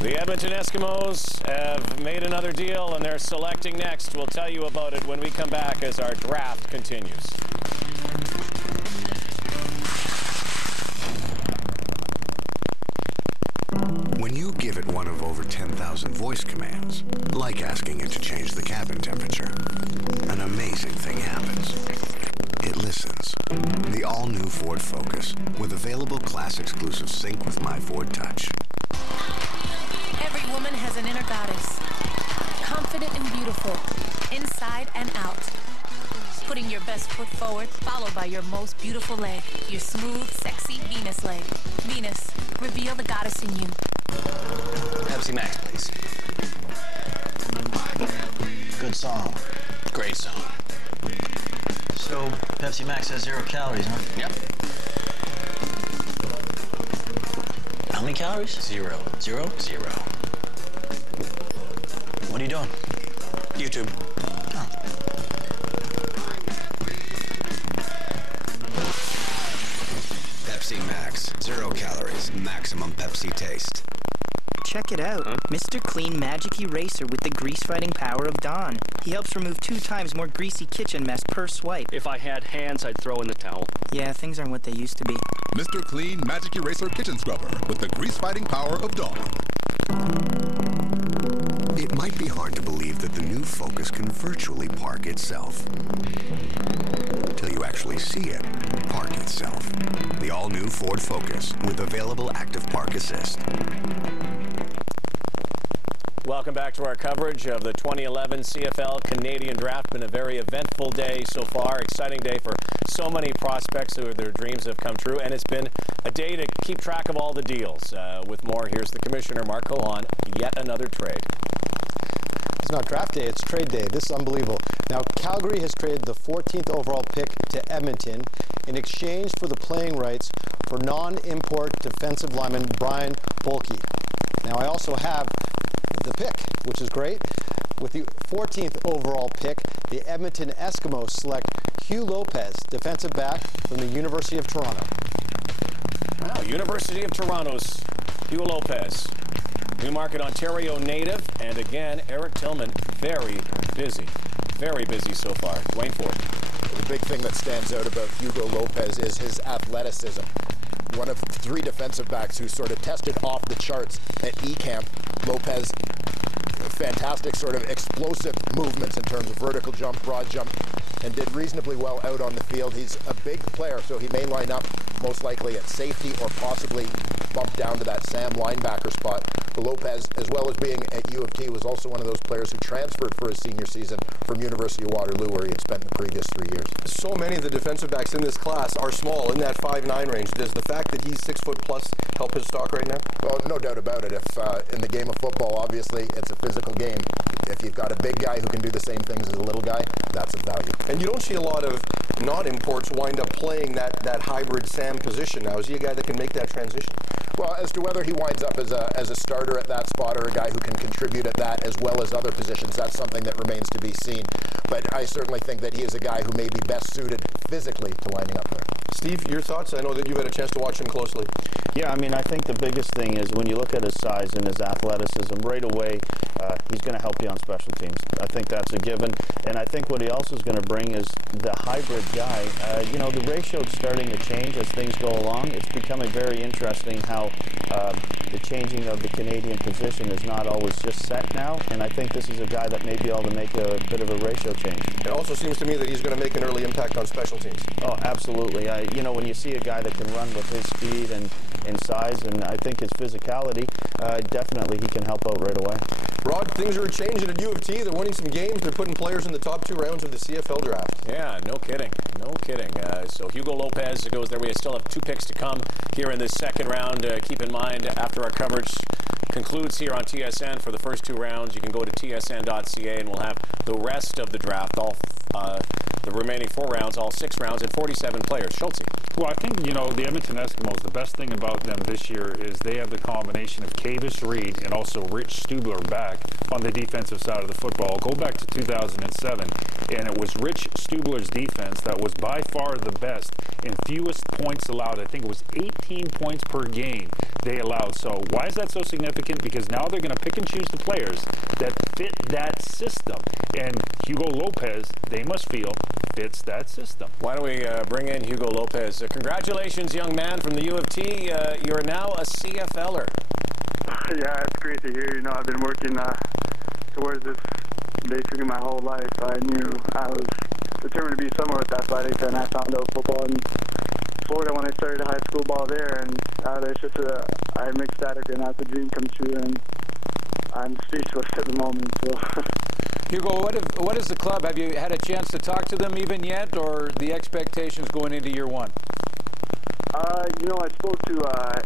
The Edmonton Eskimos have made another deal, and they're selecting next. We'll tell you about it when we come back as our draft continues. When you give it one of over 10,000 voice commands, like asking it to change the cabin temperature, an amazing thing happens. It listens. The all-new Ford Focus with available class-exclusive sync with My Ford Touch. Every woman has an inner goddess, confident and beautiful, inside and out. Putting your best foot forward, followed by your most beautiful leg, your smooth, sexy Venus leg. Venus, Reveal the goddess in you. Pepsi Max, please. Good song. Great song. So, Pepsi Max has 0 calories, huh? Yep. How many calories? 0. 0? 0. What are you doing? YouTube. Pepsi Max. 0 calories. Maximum Pepsi taste. Check it out. Mr. Clean Magic Eraser with the grease-fighting power of Dawn. He helps remove 2 times more greasy kitchen mess per swipe. If I had hands, I'd throw in the towel. Yeah, things aren't what they used to be. Mr. Clean Magic Eraser Kitchen Scrubber with the grease-fighting power of Dawn. It might be hard to believe that the new Focus can virtually park itself. Till you actually see it park itself. The all-new Ford Focus with available Active Park Assist. Welcome back to our coverage of the 2011 CFL Canadian Draft. Been a very eventful day so far. Exciting day for so many prospects who their dreams have come true. And it's been a day to keep track of all the deals. With more, here's the Commissioner, Mark Cohan. Yet another trade. It's not draft day, it's trade day. This is unbelievable. Now, Calgary has traded the 14th overall pick to Edmonton in exchange for the playing rights for non-import defensive lineman Brian Bulkey. Now, I also have the pick, which is great. With the 14th overall pick, the Edmonton Eskimos select Hugh Lopez, defensive back from the University of Toronto. Wow, University of Toronto's Hugh Lopez. Newmarket, Ontario native, and again, Eric Tillman, very busy so far. Dwayne Ford. The big thing that stands out about Hugo Lopez is his athleticism. One of 3 defensive backs who sort of tested off the charts at E-Camp. Lopez, fantastic sort of explosive movements in terms of vertical jump, broad jump, and did reasonably well out on the field. He's a big player, so he may line up most likely at safety or possibly bump down to that Sam linebacker spot. But Lopez, as well as being at U of T, was also one of those players who transferred for his senior season from University of Waterloo, where he had spent the previous 3 years. So many of the defensive backs in this class are small, in that 5'9" range. Does the fact that he's 6 foot plus help his stock right now? Well, no doubt about it. If in the game of football, obviously, it's a physical game. If you've got a big guy who can do the same things as a little guy, that's of value. And you don't see a lot of non-imports wind up playing that hybrid Sam position now. Is he a guy that can make that transition? Well, as to whether he winds up as a starter at that spot or a guy who can contribute at that as well as other positions, that's something that remains to be seen. But I certainly think that he is a guy who may be best suited physically to lining up there. Steve, your thoughts? I know that you've had a chance to watch him closely. Yeah, I mean, I think the biggest thing is when you look at his size and his athleticism, right away, he's going to help you on special teams. I think that's a given. And I think what he also is going to bring is the hybrid guy. You know, the ratio is starting to change as things go along. It's becoming very interesting how the changing of the Canadian position is not always just set now. And I think this is a guy that may be able to make a bit of a ratio change. It also seems to me that he's going to make an early impact on special teams. Oh, absolutely. You know, when you see a guy that can run with his speed and size, and I think his physicality, definitely he can help out right away. Rod, things are changing at U of T. They're winning some games. They're putting players in the top 2 rounds of the CFL draft. Yeah, no kidding. No kidding. So Hugo Lopez goes there. We still have 2 picks to come here in this second round. Keep in mind, after our coverage concludes here on TSN for the first 2 rounds, you can go to tsn.ca and we'll have the rest of the draft, all the remaining 4 rounds, all 6 rounds, and 47 players. Schultze. Well, I think, you know, the Edmonton Eskimos, the best thing about them this year is they have the combination of Kavis Reed and also Rich Stubler back on the defensive side of the football. Go back to 2007, and it was Rich Stubler's defense that was by far the best in fewest points allowed. I think it was 18 points per game they allowed. So why is that so significant? Because now they're going to pick and choose the players that fit that system. And Hugo Lopez, they must feel, fits that system. Why don't we bring in Hugo Lopez? Congratulations, young man from the U of T. You're now a CFLer. Yeah, it's great to hear. You know, I've been working towards this basically my whole life. I knew I was determined to be somewhere with athletics, and I found out football in Florida when I started high school ball there, and it's just I'm ecstatic, and that's a dream come true, and I'm speechless at the moment. So. Hugo, what is the club? Have you had a chance to talk to them even yet, or the expectations going into year 1? You know, I spoke to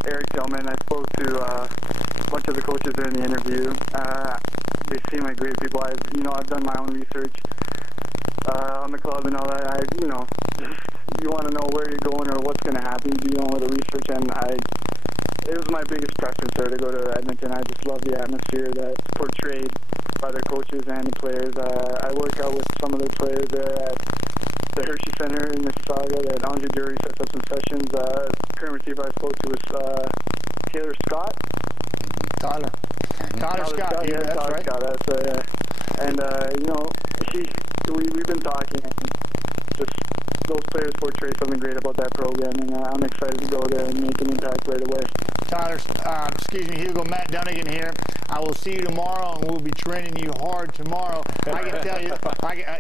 Eric Tillman. I spoke to a bunch of the coaches during the interview. They seem like great people. I've done my own research on the club and all that. You want to know where you're going or what's going to happen. You do all the research, and it was my biggest preference there to go to Edmonton. I just love the atmosphere that's portrayed by their coaches and the players. I work out with some of the players there at the Hershey Center in Mississauga that Andre Jury sets up some sessions. Current receiver I spoke to was Taylor Scott. Tyler Scott, yeah, that's Tyler right. Scott, and we've been talking, and just those players portray something great about that program, and I'm excited to go there and make an impact right away. Tyler, Hugo, Matt Dunnigan here. I will see you tomorrow, and we'll be training you hard tomorrow. I can tell you,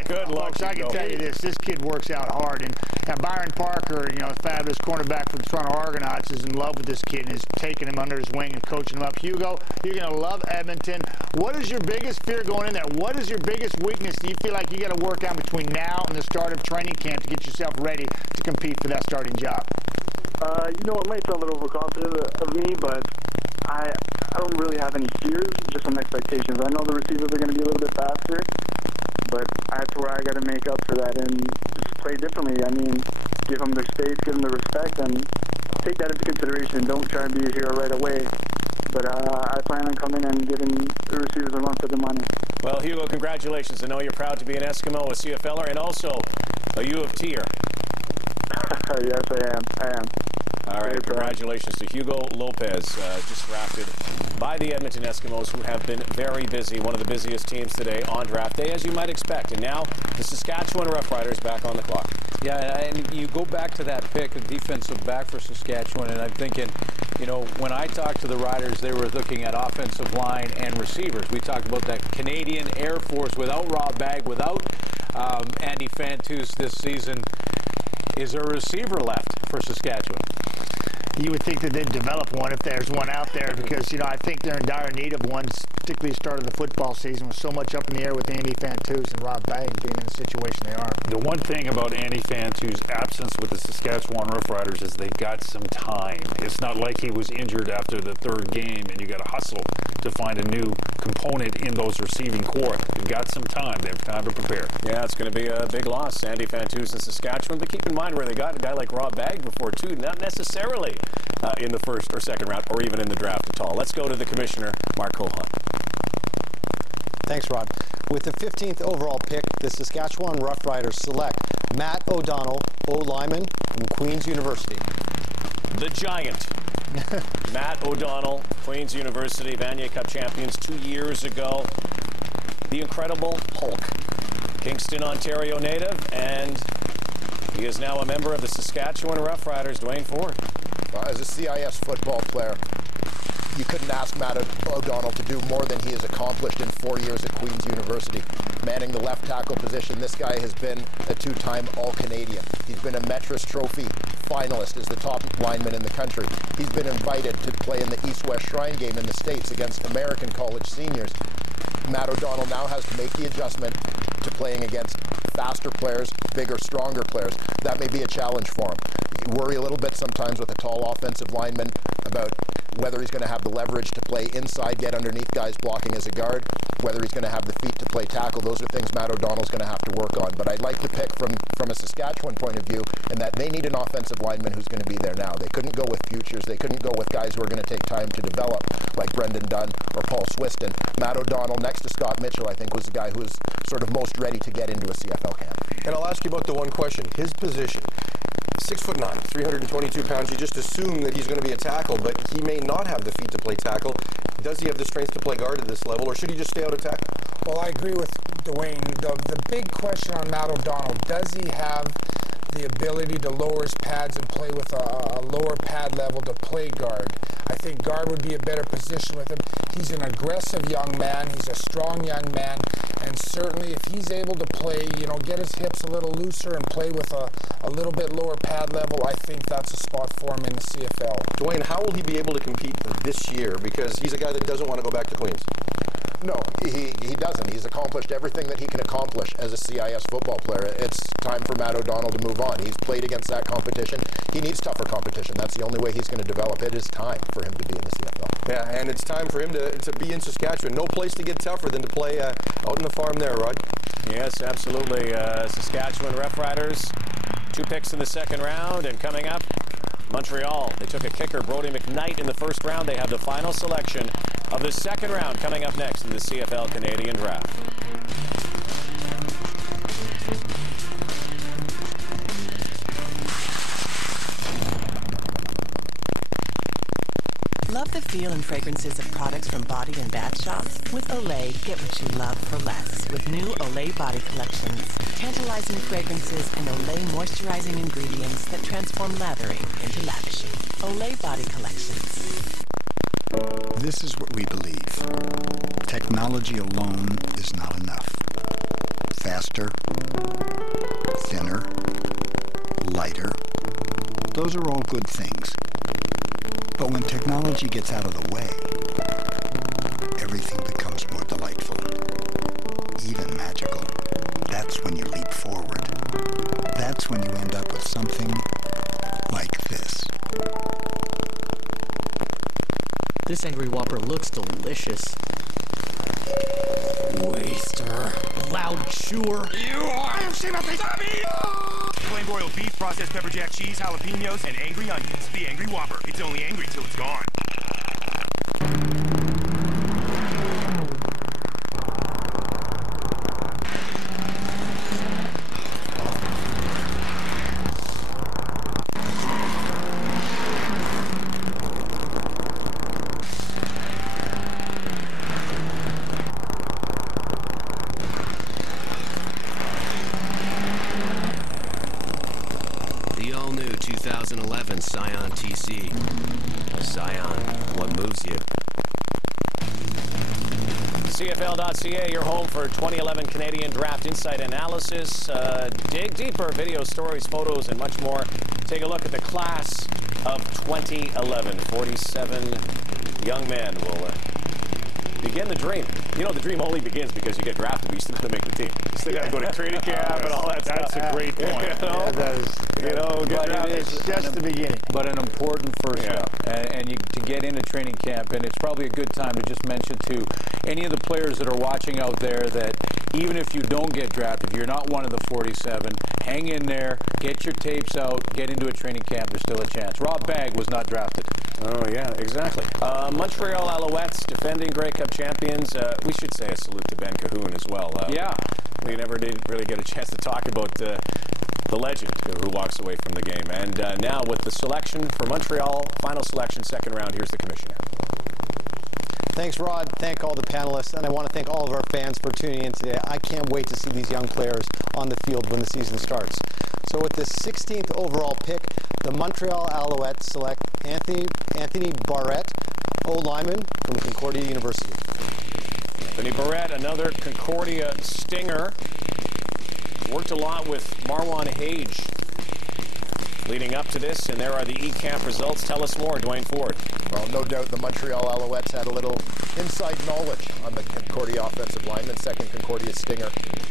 Good luck, folks, I can tell you this kid works out hard. And Byron Parker, fabulous cornerback for the Toronto Argonauts, is in love with this kid and is taking him under his wing and coaching him up. Hugo, you're going to love Edmonton. What is your biggest fear going in there? What is your biggest weakness? Do you feel like you got to work out between now and the start of training camp to get yourself ready to compete for that starting job? It might sound a little overconfident of me, but I don't really have any fears, just some expectations. I know the receivers are going to be a little bit faster, but that's where I got to make up for that and just play differently. I mean, give them their space, give them the respect, and take that into consideration. Don't try and be a hero right away. But I plan on coming and giving the receivers a run for the money. Well, Hugo, congratulations. I know you're proud to be an Eskimo, a CFLer, and also a U of T'er. Yes, I am. All right, congratulations to Hugo Lopez, just drafted by the Edmonton Eskimos, who have been very busy, one of the busiest teams today on draft day, as you might expect. And now the Saskatchewan Roughriders back on the clock. Yeah, and you go back to that pick, a defensive back for Saskatchewan, and I'm thinking, when I talked to the Riders, they were looking at offensive line and receivers. We talked about that Canadian Air Force without Rob Bagg, without Andy Fantus this season. Is there a receiver left for Saskatchewan? You would think that they'd develop one if there's one out there because, I think they're in dire need of one, particularly the start of the football season with so much up in the air with Andy Fantus and Rob Bagg being in the situation they are. The one thing about Andy Fantus' absence with the Saskatchewan Roughriders is they've got some time. It's not like he was injured after the third game and you got to hustle to find a new component in those receiving corps. They've got some time. They have time to prepare. Yeah, it's going to be a big loss, Andy Fantus in Saskatchewan. But keep in mind where they got a guy like Rob Bagg before, too. Not necessarily in the first or second round or even in the draft at all. Let's go to the commissioner, Mark Cohon. Thanks, Rod. With the 15th overall pick, the Saskatchewan Roughriders select Matt O'Donnell, O-lineman from Queen's University. The Giant. Matt O'Donnell, Queen's University, Vanier Cup champions 2 years ago. The Incredible Hulk. Kingston, Ontario native, and he is now a member of the Saskatchewan Roughriders. Dwayne Ford. As a CIS football player, you couldn't ask Matt O'Donnell to do more than he has accomplished in 4 years at Queen's University. Manning the left tackle position, this guy has been a two-time All-Canadian. He's been a Metris Trophy finalist as the top lineman in the country. He's been invited to play in the East-West Shrine game in the States against American college seniors. Matt O'Donnell now has to make the adjustment to playing against faster players, bigger, stronger players. That may be a challenge for him. You worry a little bit sometimes with a tall offensive lineman about whether he's going to have the leverage to play inside, get underneath guys blocking as a guard, whether he's going to have the feet to play tackle. Those are things Matt O'Donnell's going to have to work on. But I'd like to pick from a Saskatchewan point of view in that they need an offensive lineman who's going to be there now. They couldn't go with futures. They couldn't go with guys who are going to take time to develop, like Brendan Dunn or Paul Swiston. Matt O'Donnell, next to Scott Mitchell, I think was the guy who was sort of most ready to get into a CFL camp. And I'll ask you about the one question, his position. 6'9", 322 pounds. You just assume that he's going to be a tackle, but he may not have the feet to play tackle. Does he have the strength to play guard at this level, or should he just stay out of tackle? Well, I agree with Dwayne. The big question on Matt O'Donnell, does he have the ability to lower his pads and play with a lower pad level to play guard? I think guard would be a better position with him. He's an aggressive young man. He's a strong young man. And certainly if he's able to play, get his hips a little looser and play with a little bit lower pad level, I think that's a spot for him in the CFL. Dwayne, how will he be able to compete this year? Because he's a guy that doesn't want to go back to Queens. No, he doesn't. He's accomplished everything that he can accomplish as a CIS football player. It's time for Matt O'Donnell to move on. He's played against that competition. He needs tougher competition. That's the only way he's going to develop. It is time for him to be in the CFL. Yeah, and it's time for him to be in Saskatchewan. No place to get tougher than to play out in the farm there, Rod. Yes, absolutely. Saskatchewan Rough Riders, 2 picks in the second round, and coming up, Montreal. They took a kicker, Brody McKnight, in the first round. They have the final selection of the second round coming up next in the CFL Canadian Draft. Love the feel and fragrances of products from body and bath shops? With Olay, get what you love for less. With new Olay body collections. Tantalizing fragrances and Olay moisturizing ingredients that transform lathering into lavishing. Olay body collections. This is what we believe. Technology alone is not enough. Faster, thinner, lighter. Those are all good things. But when technology gets out of the way, everything becomes more delightful, even magical. That's when you leap forward. That's when you end up with something like this. This Angry Whopper looks delicious. Waster. Loud chewer. Plain broiled beef, processed pepper jack cheese, jalapenos, and angry onions. The Angry Whopper. It's only angry till it's gone. The all-new 2011 Scion TC. Scion, what moves you? CFL.ca, your home for 2011 Canadian Draft Insight Analysis. Dig deeper, video, stories, photos, and much more. Take a look at the class of 2011. 47 young men will begin the dream. You know, the dream only begins because you get drafted, but you still got to make the team. You still got to go to training camp and all that stuff. That's a great point. You know, that is, get drafted. It's just the beginning. But an important first step, and to get into training camp. And it's probably a good time to just mention to any of the players that are watching out there that even if you don't get drafted, if you're not one of the 47, hang in there, get your tapes out, get into a training camp. There's still a chance. Rob Bagg was not drafted. Oh, yeah, exactly. Montreal Alouettes, defending Grey Cup champions. We should say a salute to Ben Cahoon as well. Yeah. We never did really get a chance to talk about the legend who walks away from the game. And now with the selection for Montreal, final selection, second round, here's the commissioner. Thanks, Rod. Thank all the panelists, and I want to thank all of our fans for tuning in today. I can't wait to see these young players on the field when the season starts. So with the 16th overall pick, the Montreal Alouettes select Anthony Barrett, O-lineman from Concordia University. Anthony Barrett, another Concordia Stinger. Worked a lot with Marwan Hage leading up to this, and there are the E-Camp results. Tell us more, Dwayne Ford. Well, no doubt the Montreal Alouettes had a little inside knowledge on the Concordia offensive lineman, second Concordia Stinger.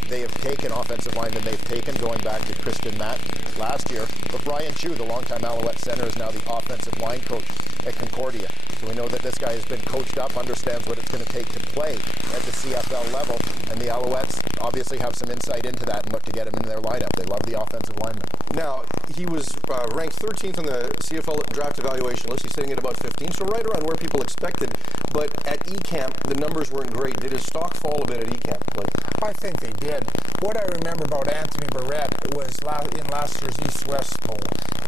They have taken offensive linemen they've taken going back to Kristen Matt last year. But Brian Chu, the longtime Alouette center, is now the offensive line coach at Concordia. So we know that this guy has been coached up, understands what it's going to take to play at the CFL level. And the Alouettes obviously have some insight into that and look to get him in their lineup. They love the offensive lineman. Now, he was ranked 13th on the CFL draft evaluation list. He's sitting at about 15, so right around where people expected. But at E-Camp, the numbers weren't great. Did his stock fall a bit at E-Camp? I think they did. What I remember about Anthony Barrett was in last year's East-West Bowl.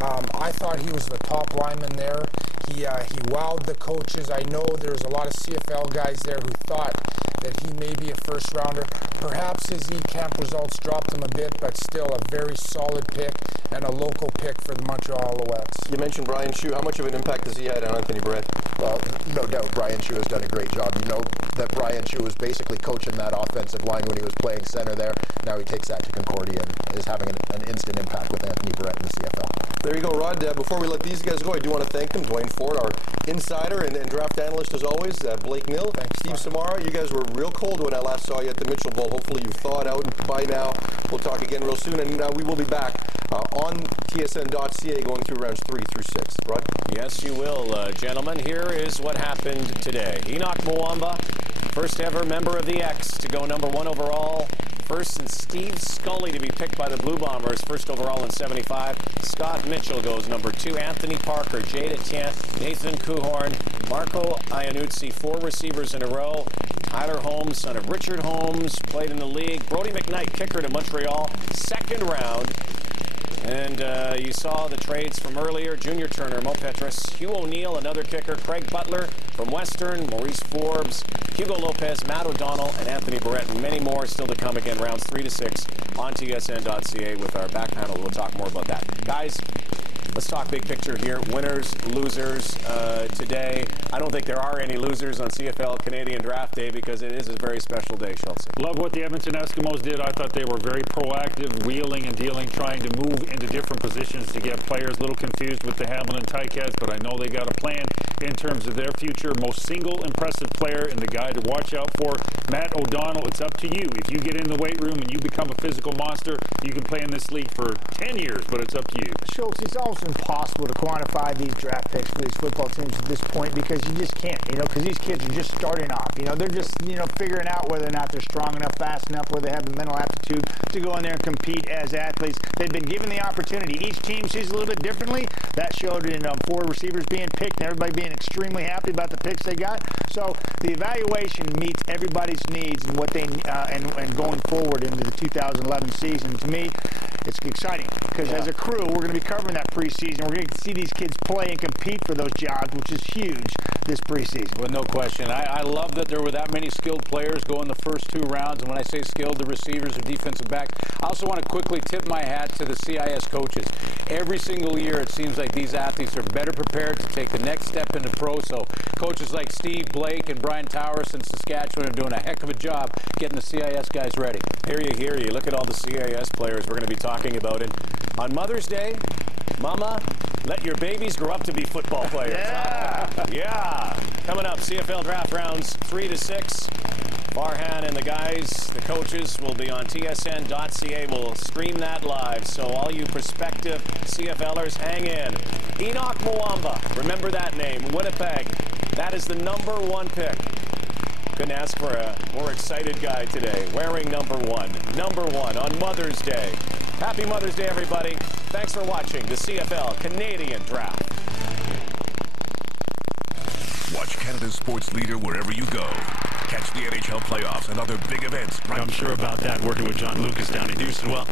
I thought he was the top lineman there. He wowed the coaches. I know there's a lot of CFL guys there who thought that he may be a first-rounder. Perhaps his E-Camp results dropped him a bit, but still a very solid pick and a local pick for the Montreal Alouettes. You mentioned Brian Chu. How much of an impact has he had on Anthony Barrett? Well, no doubt Brian Chu has done a great job. You know that Brian Chu was basically coaching that offensive line when he was playing center there. Now he takes that to Concordia and is having an instant impact with Anthony Barrett in the CFL. There you go, Rod. Before we let these guys go, I do want to thank them. Dwayne Ford, our insider and draft analyst as always. Blake Mill, Steve Samara. You guys were real cold when I last saw you at the Mitchell Bowl. Hopefully you've thawed out by now. We'll talk again real soon, and we will be back on tsn.ca going through rounds 3 through 6. Rod? Yes, you will, gentlemen. Here is what happened today. Enoch Mwamba, first ever member of the X to go #1 overall. First, and Steve Scully to be picked by the Blue Bombers, first overall in 75. Scott Mitchell goes #2. Anthony Parker, Jade Etienne, Nathan Kuhorn, Marco Iannuzzi, 4 receivers in a row. Tyler Holmes, son of Richard Holmes, played in the league. Brody McKnight, kicker to Montreal, 2nd round. And you saw the trades from earlier. Junior Turner, Mo Petras, Hugh O'Neill, another kicker, Craig Butler from Western, Maurice Forbes, Hugo Lopez, Matt O'Donnell, and Anthony Barrett, and many more still to come again, rounds 3 to 6 on tsn.ca with our back panel. We'll talk more about that. Guys, let's talk big picture here. Winners, losers today. I don't think there are any losers on CFL Canadian Draft Day because it is a very special day, Schultz. Love what the Edmonton Eskimos did. I thought they were very proactive, wheeling and dealing, trying to move into different positions to get players. A little confused with the Hamilton Ticats, but I know they got a plan in terms of their future. Most single impressive player and the guy to watch out for, Matt O'Donnell. It's up to you. If you get in the weight room and you become a physical monster, you can play in this league for 10 years, but it's up to you. Schultz, it's almost impossible to quantify these draft picks for these football teams at this point because you just can't, because these kids are just starting off. They're just, figuring out whether or not they're strong enough, fast enough, whether they have the mental aptitude to go in there and compete as athletes. They've been given the opportunity. Each team sees a little bit differently. That showed in 4 receivers being picked and everybody being extremely happy about the picks they got. So the evaluation meets everybody's needs and what they and going forward into the 2011 season. To me, it's exciting because as a crew, we're going to be covering that preseason. We're going to see these kids play and compete for those jobs, which is huge this preseason. Well, no question. I love that there were that many skilled players going the first 2 rounds. And when I say skilled, the receivers or defensive back. I also want to quickly tip my hat to the CIS coaches. Every single year, it seems like these athletes are better prepared to take the next step into pro. So coaches like Steve Blake and Brian Towers in Saskatchewan are doing a heck of a job getting the CIS guys ready. Hear you. Look at all the CIS players we're going to be talking about. And on Mother's Day, Mama, let your babies grow up to be football players. Yeah. Coming up, CFL draft rounds 3 to 6. Farhan and the guys, the coaches, will be on tsn.ca. We'll stream that live. So all you prospective CFLers, hang in. Enoch Mwamba, remember that name, Winnipeg. That is the #1 pick. Couldn't ask for a more excited guy today, wearing #1 on Mother's Day. Happy Mother's Day, everybody. Thanks for watching the CFL Canadian Draft. Watch Canada's sports leader wherever you go. Catch the NHL playoffs and other big events. I'm sure about that, working with John Lucas down in Houston. Well,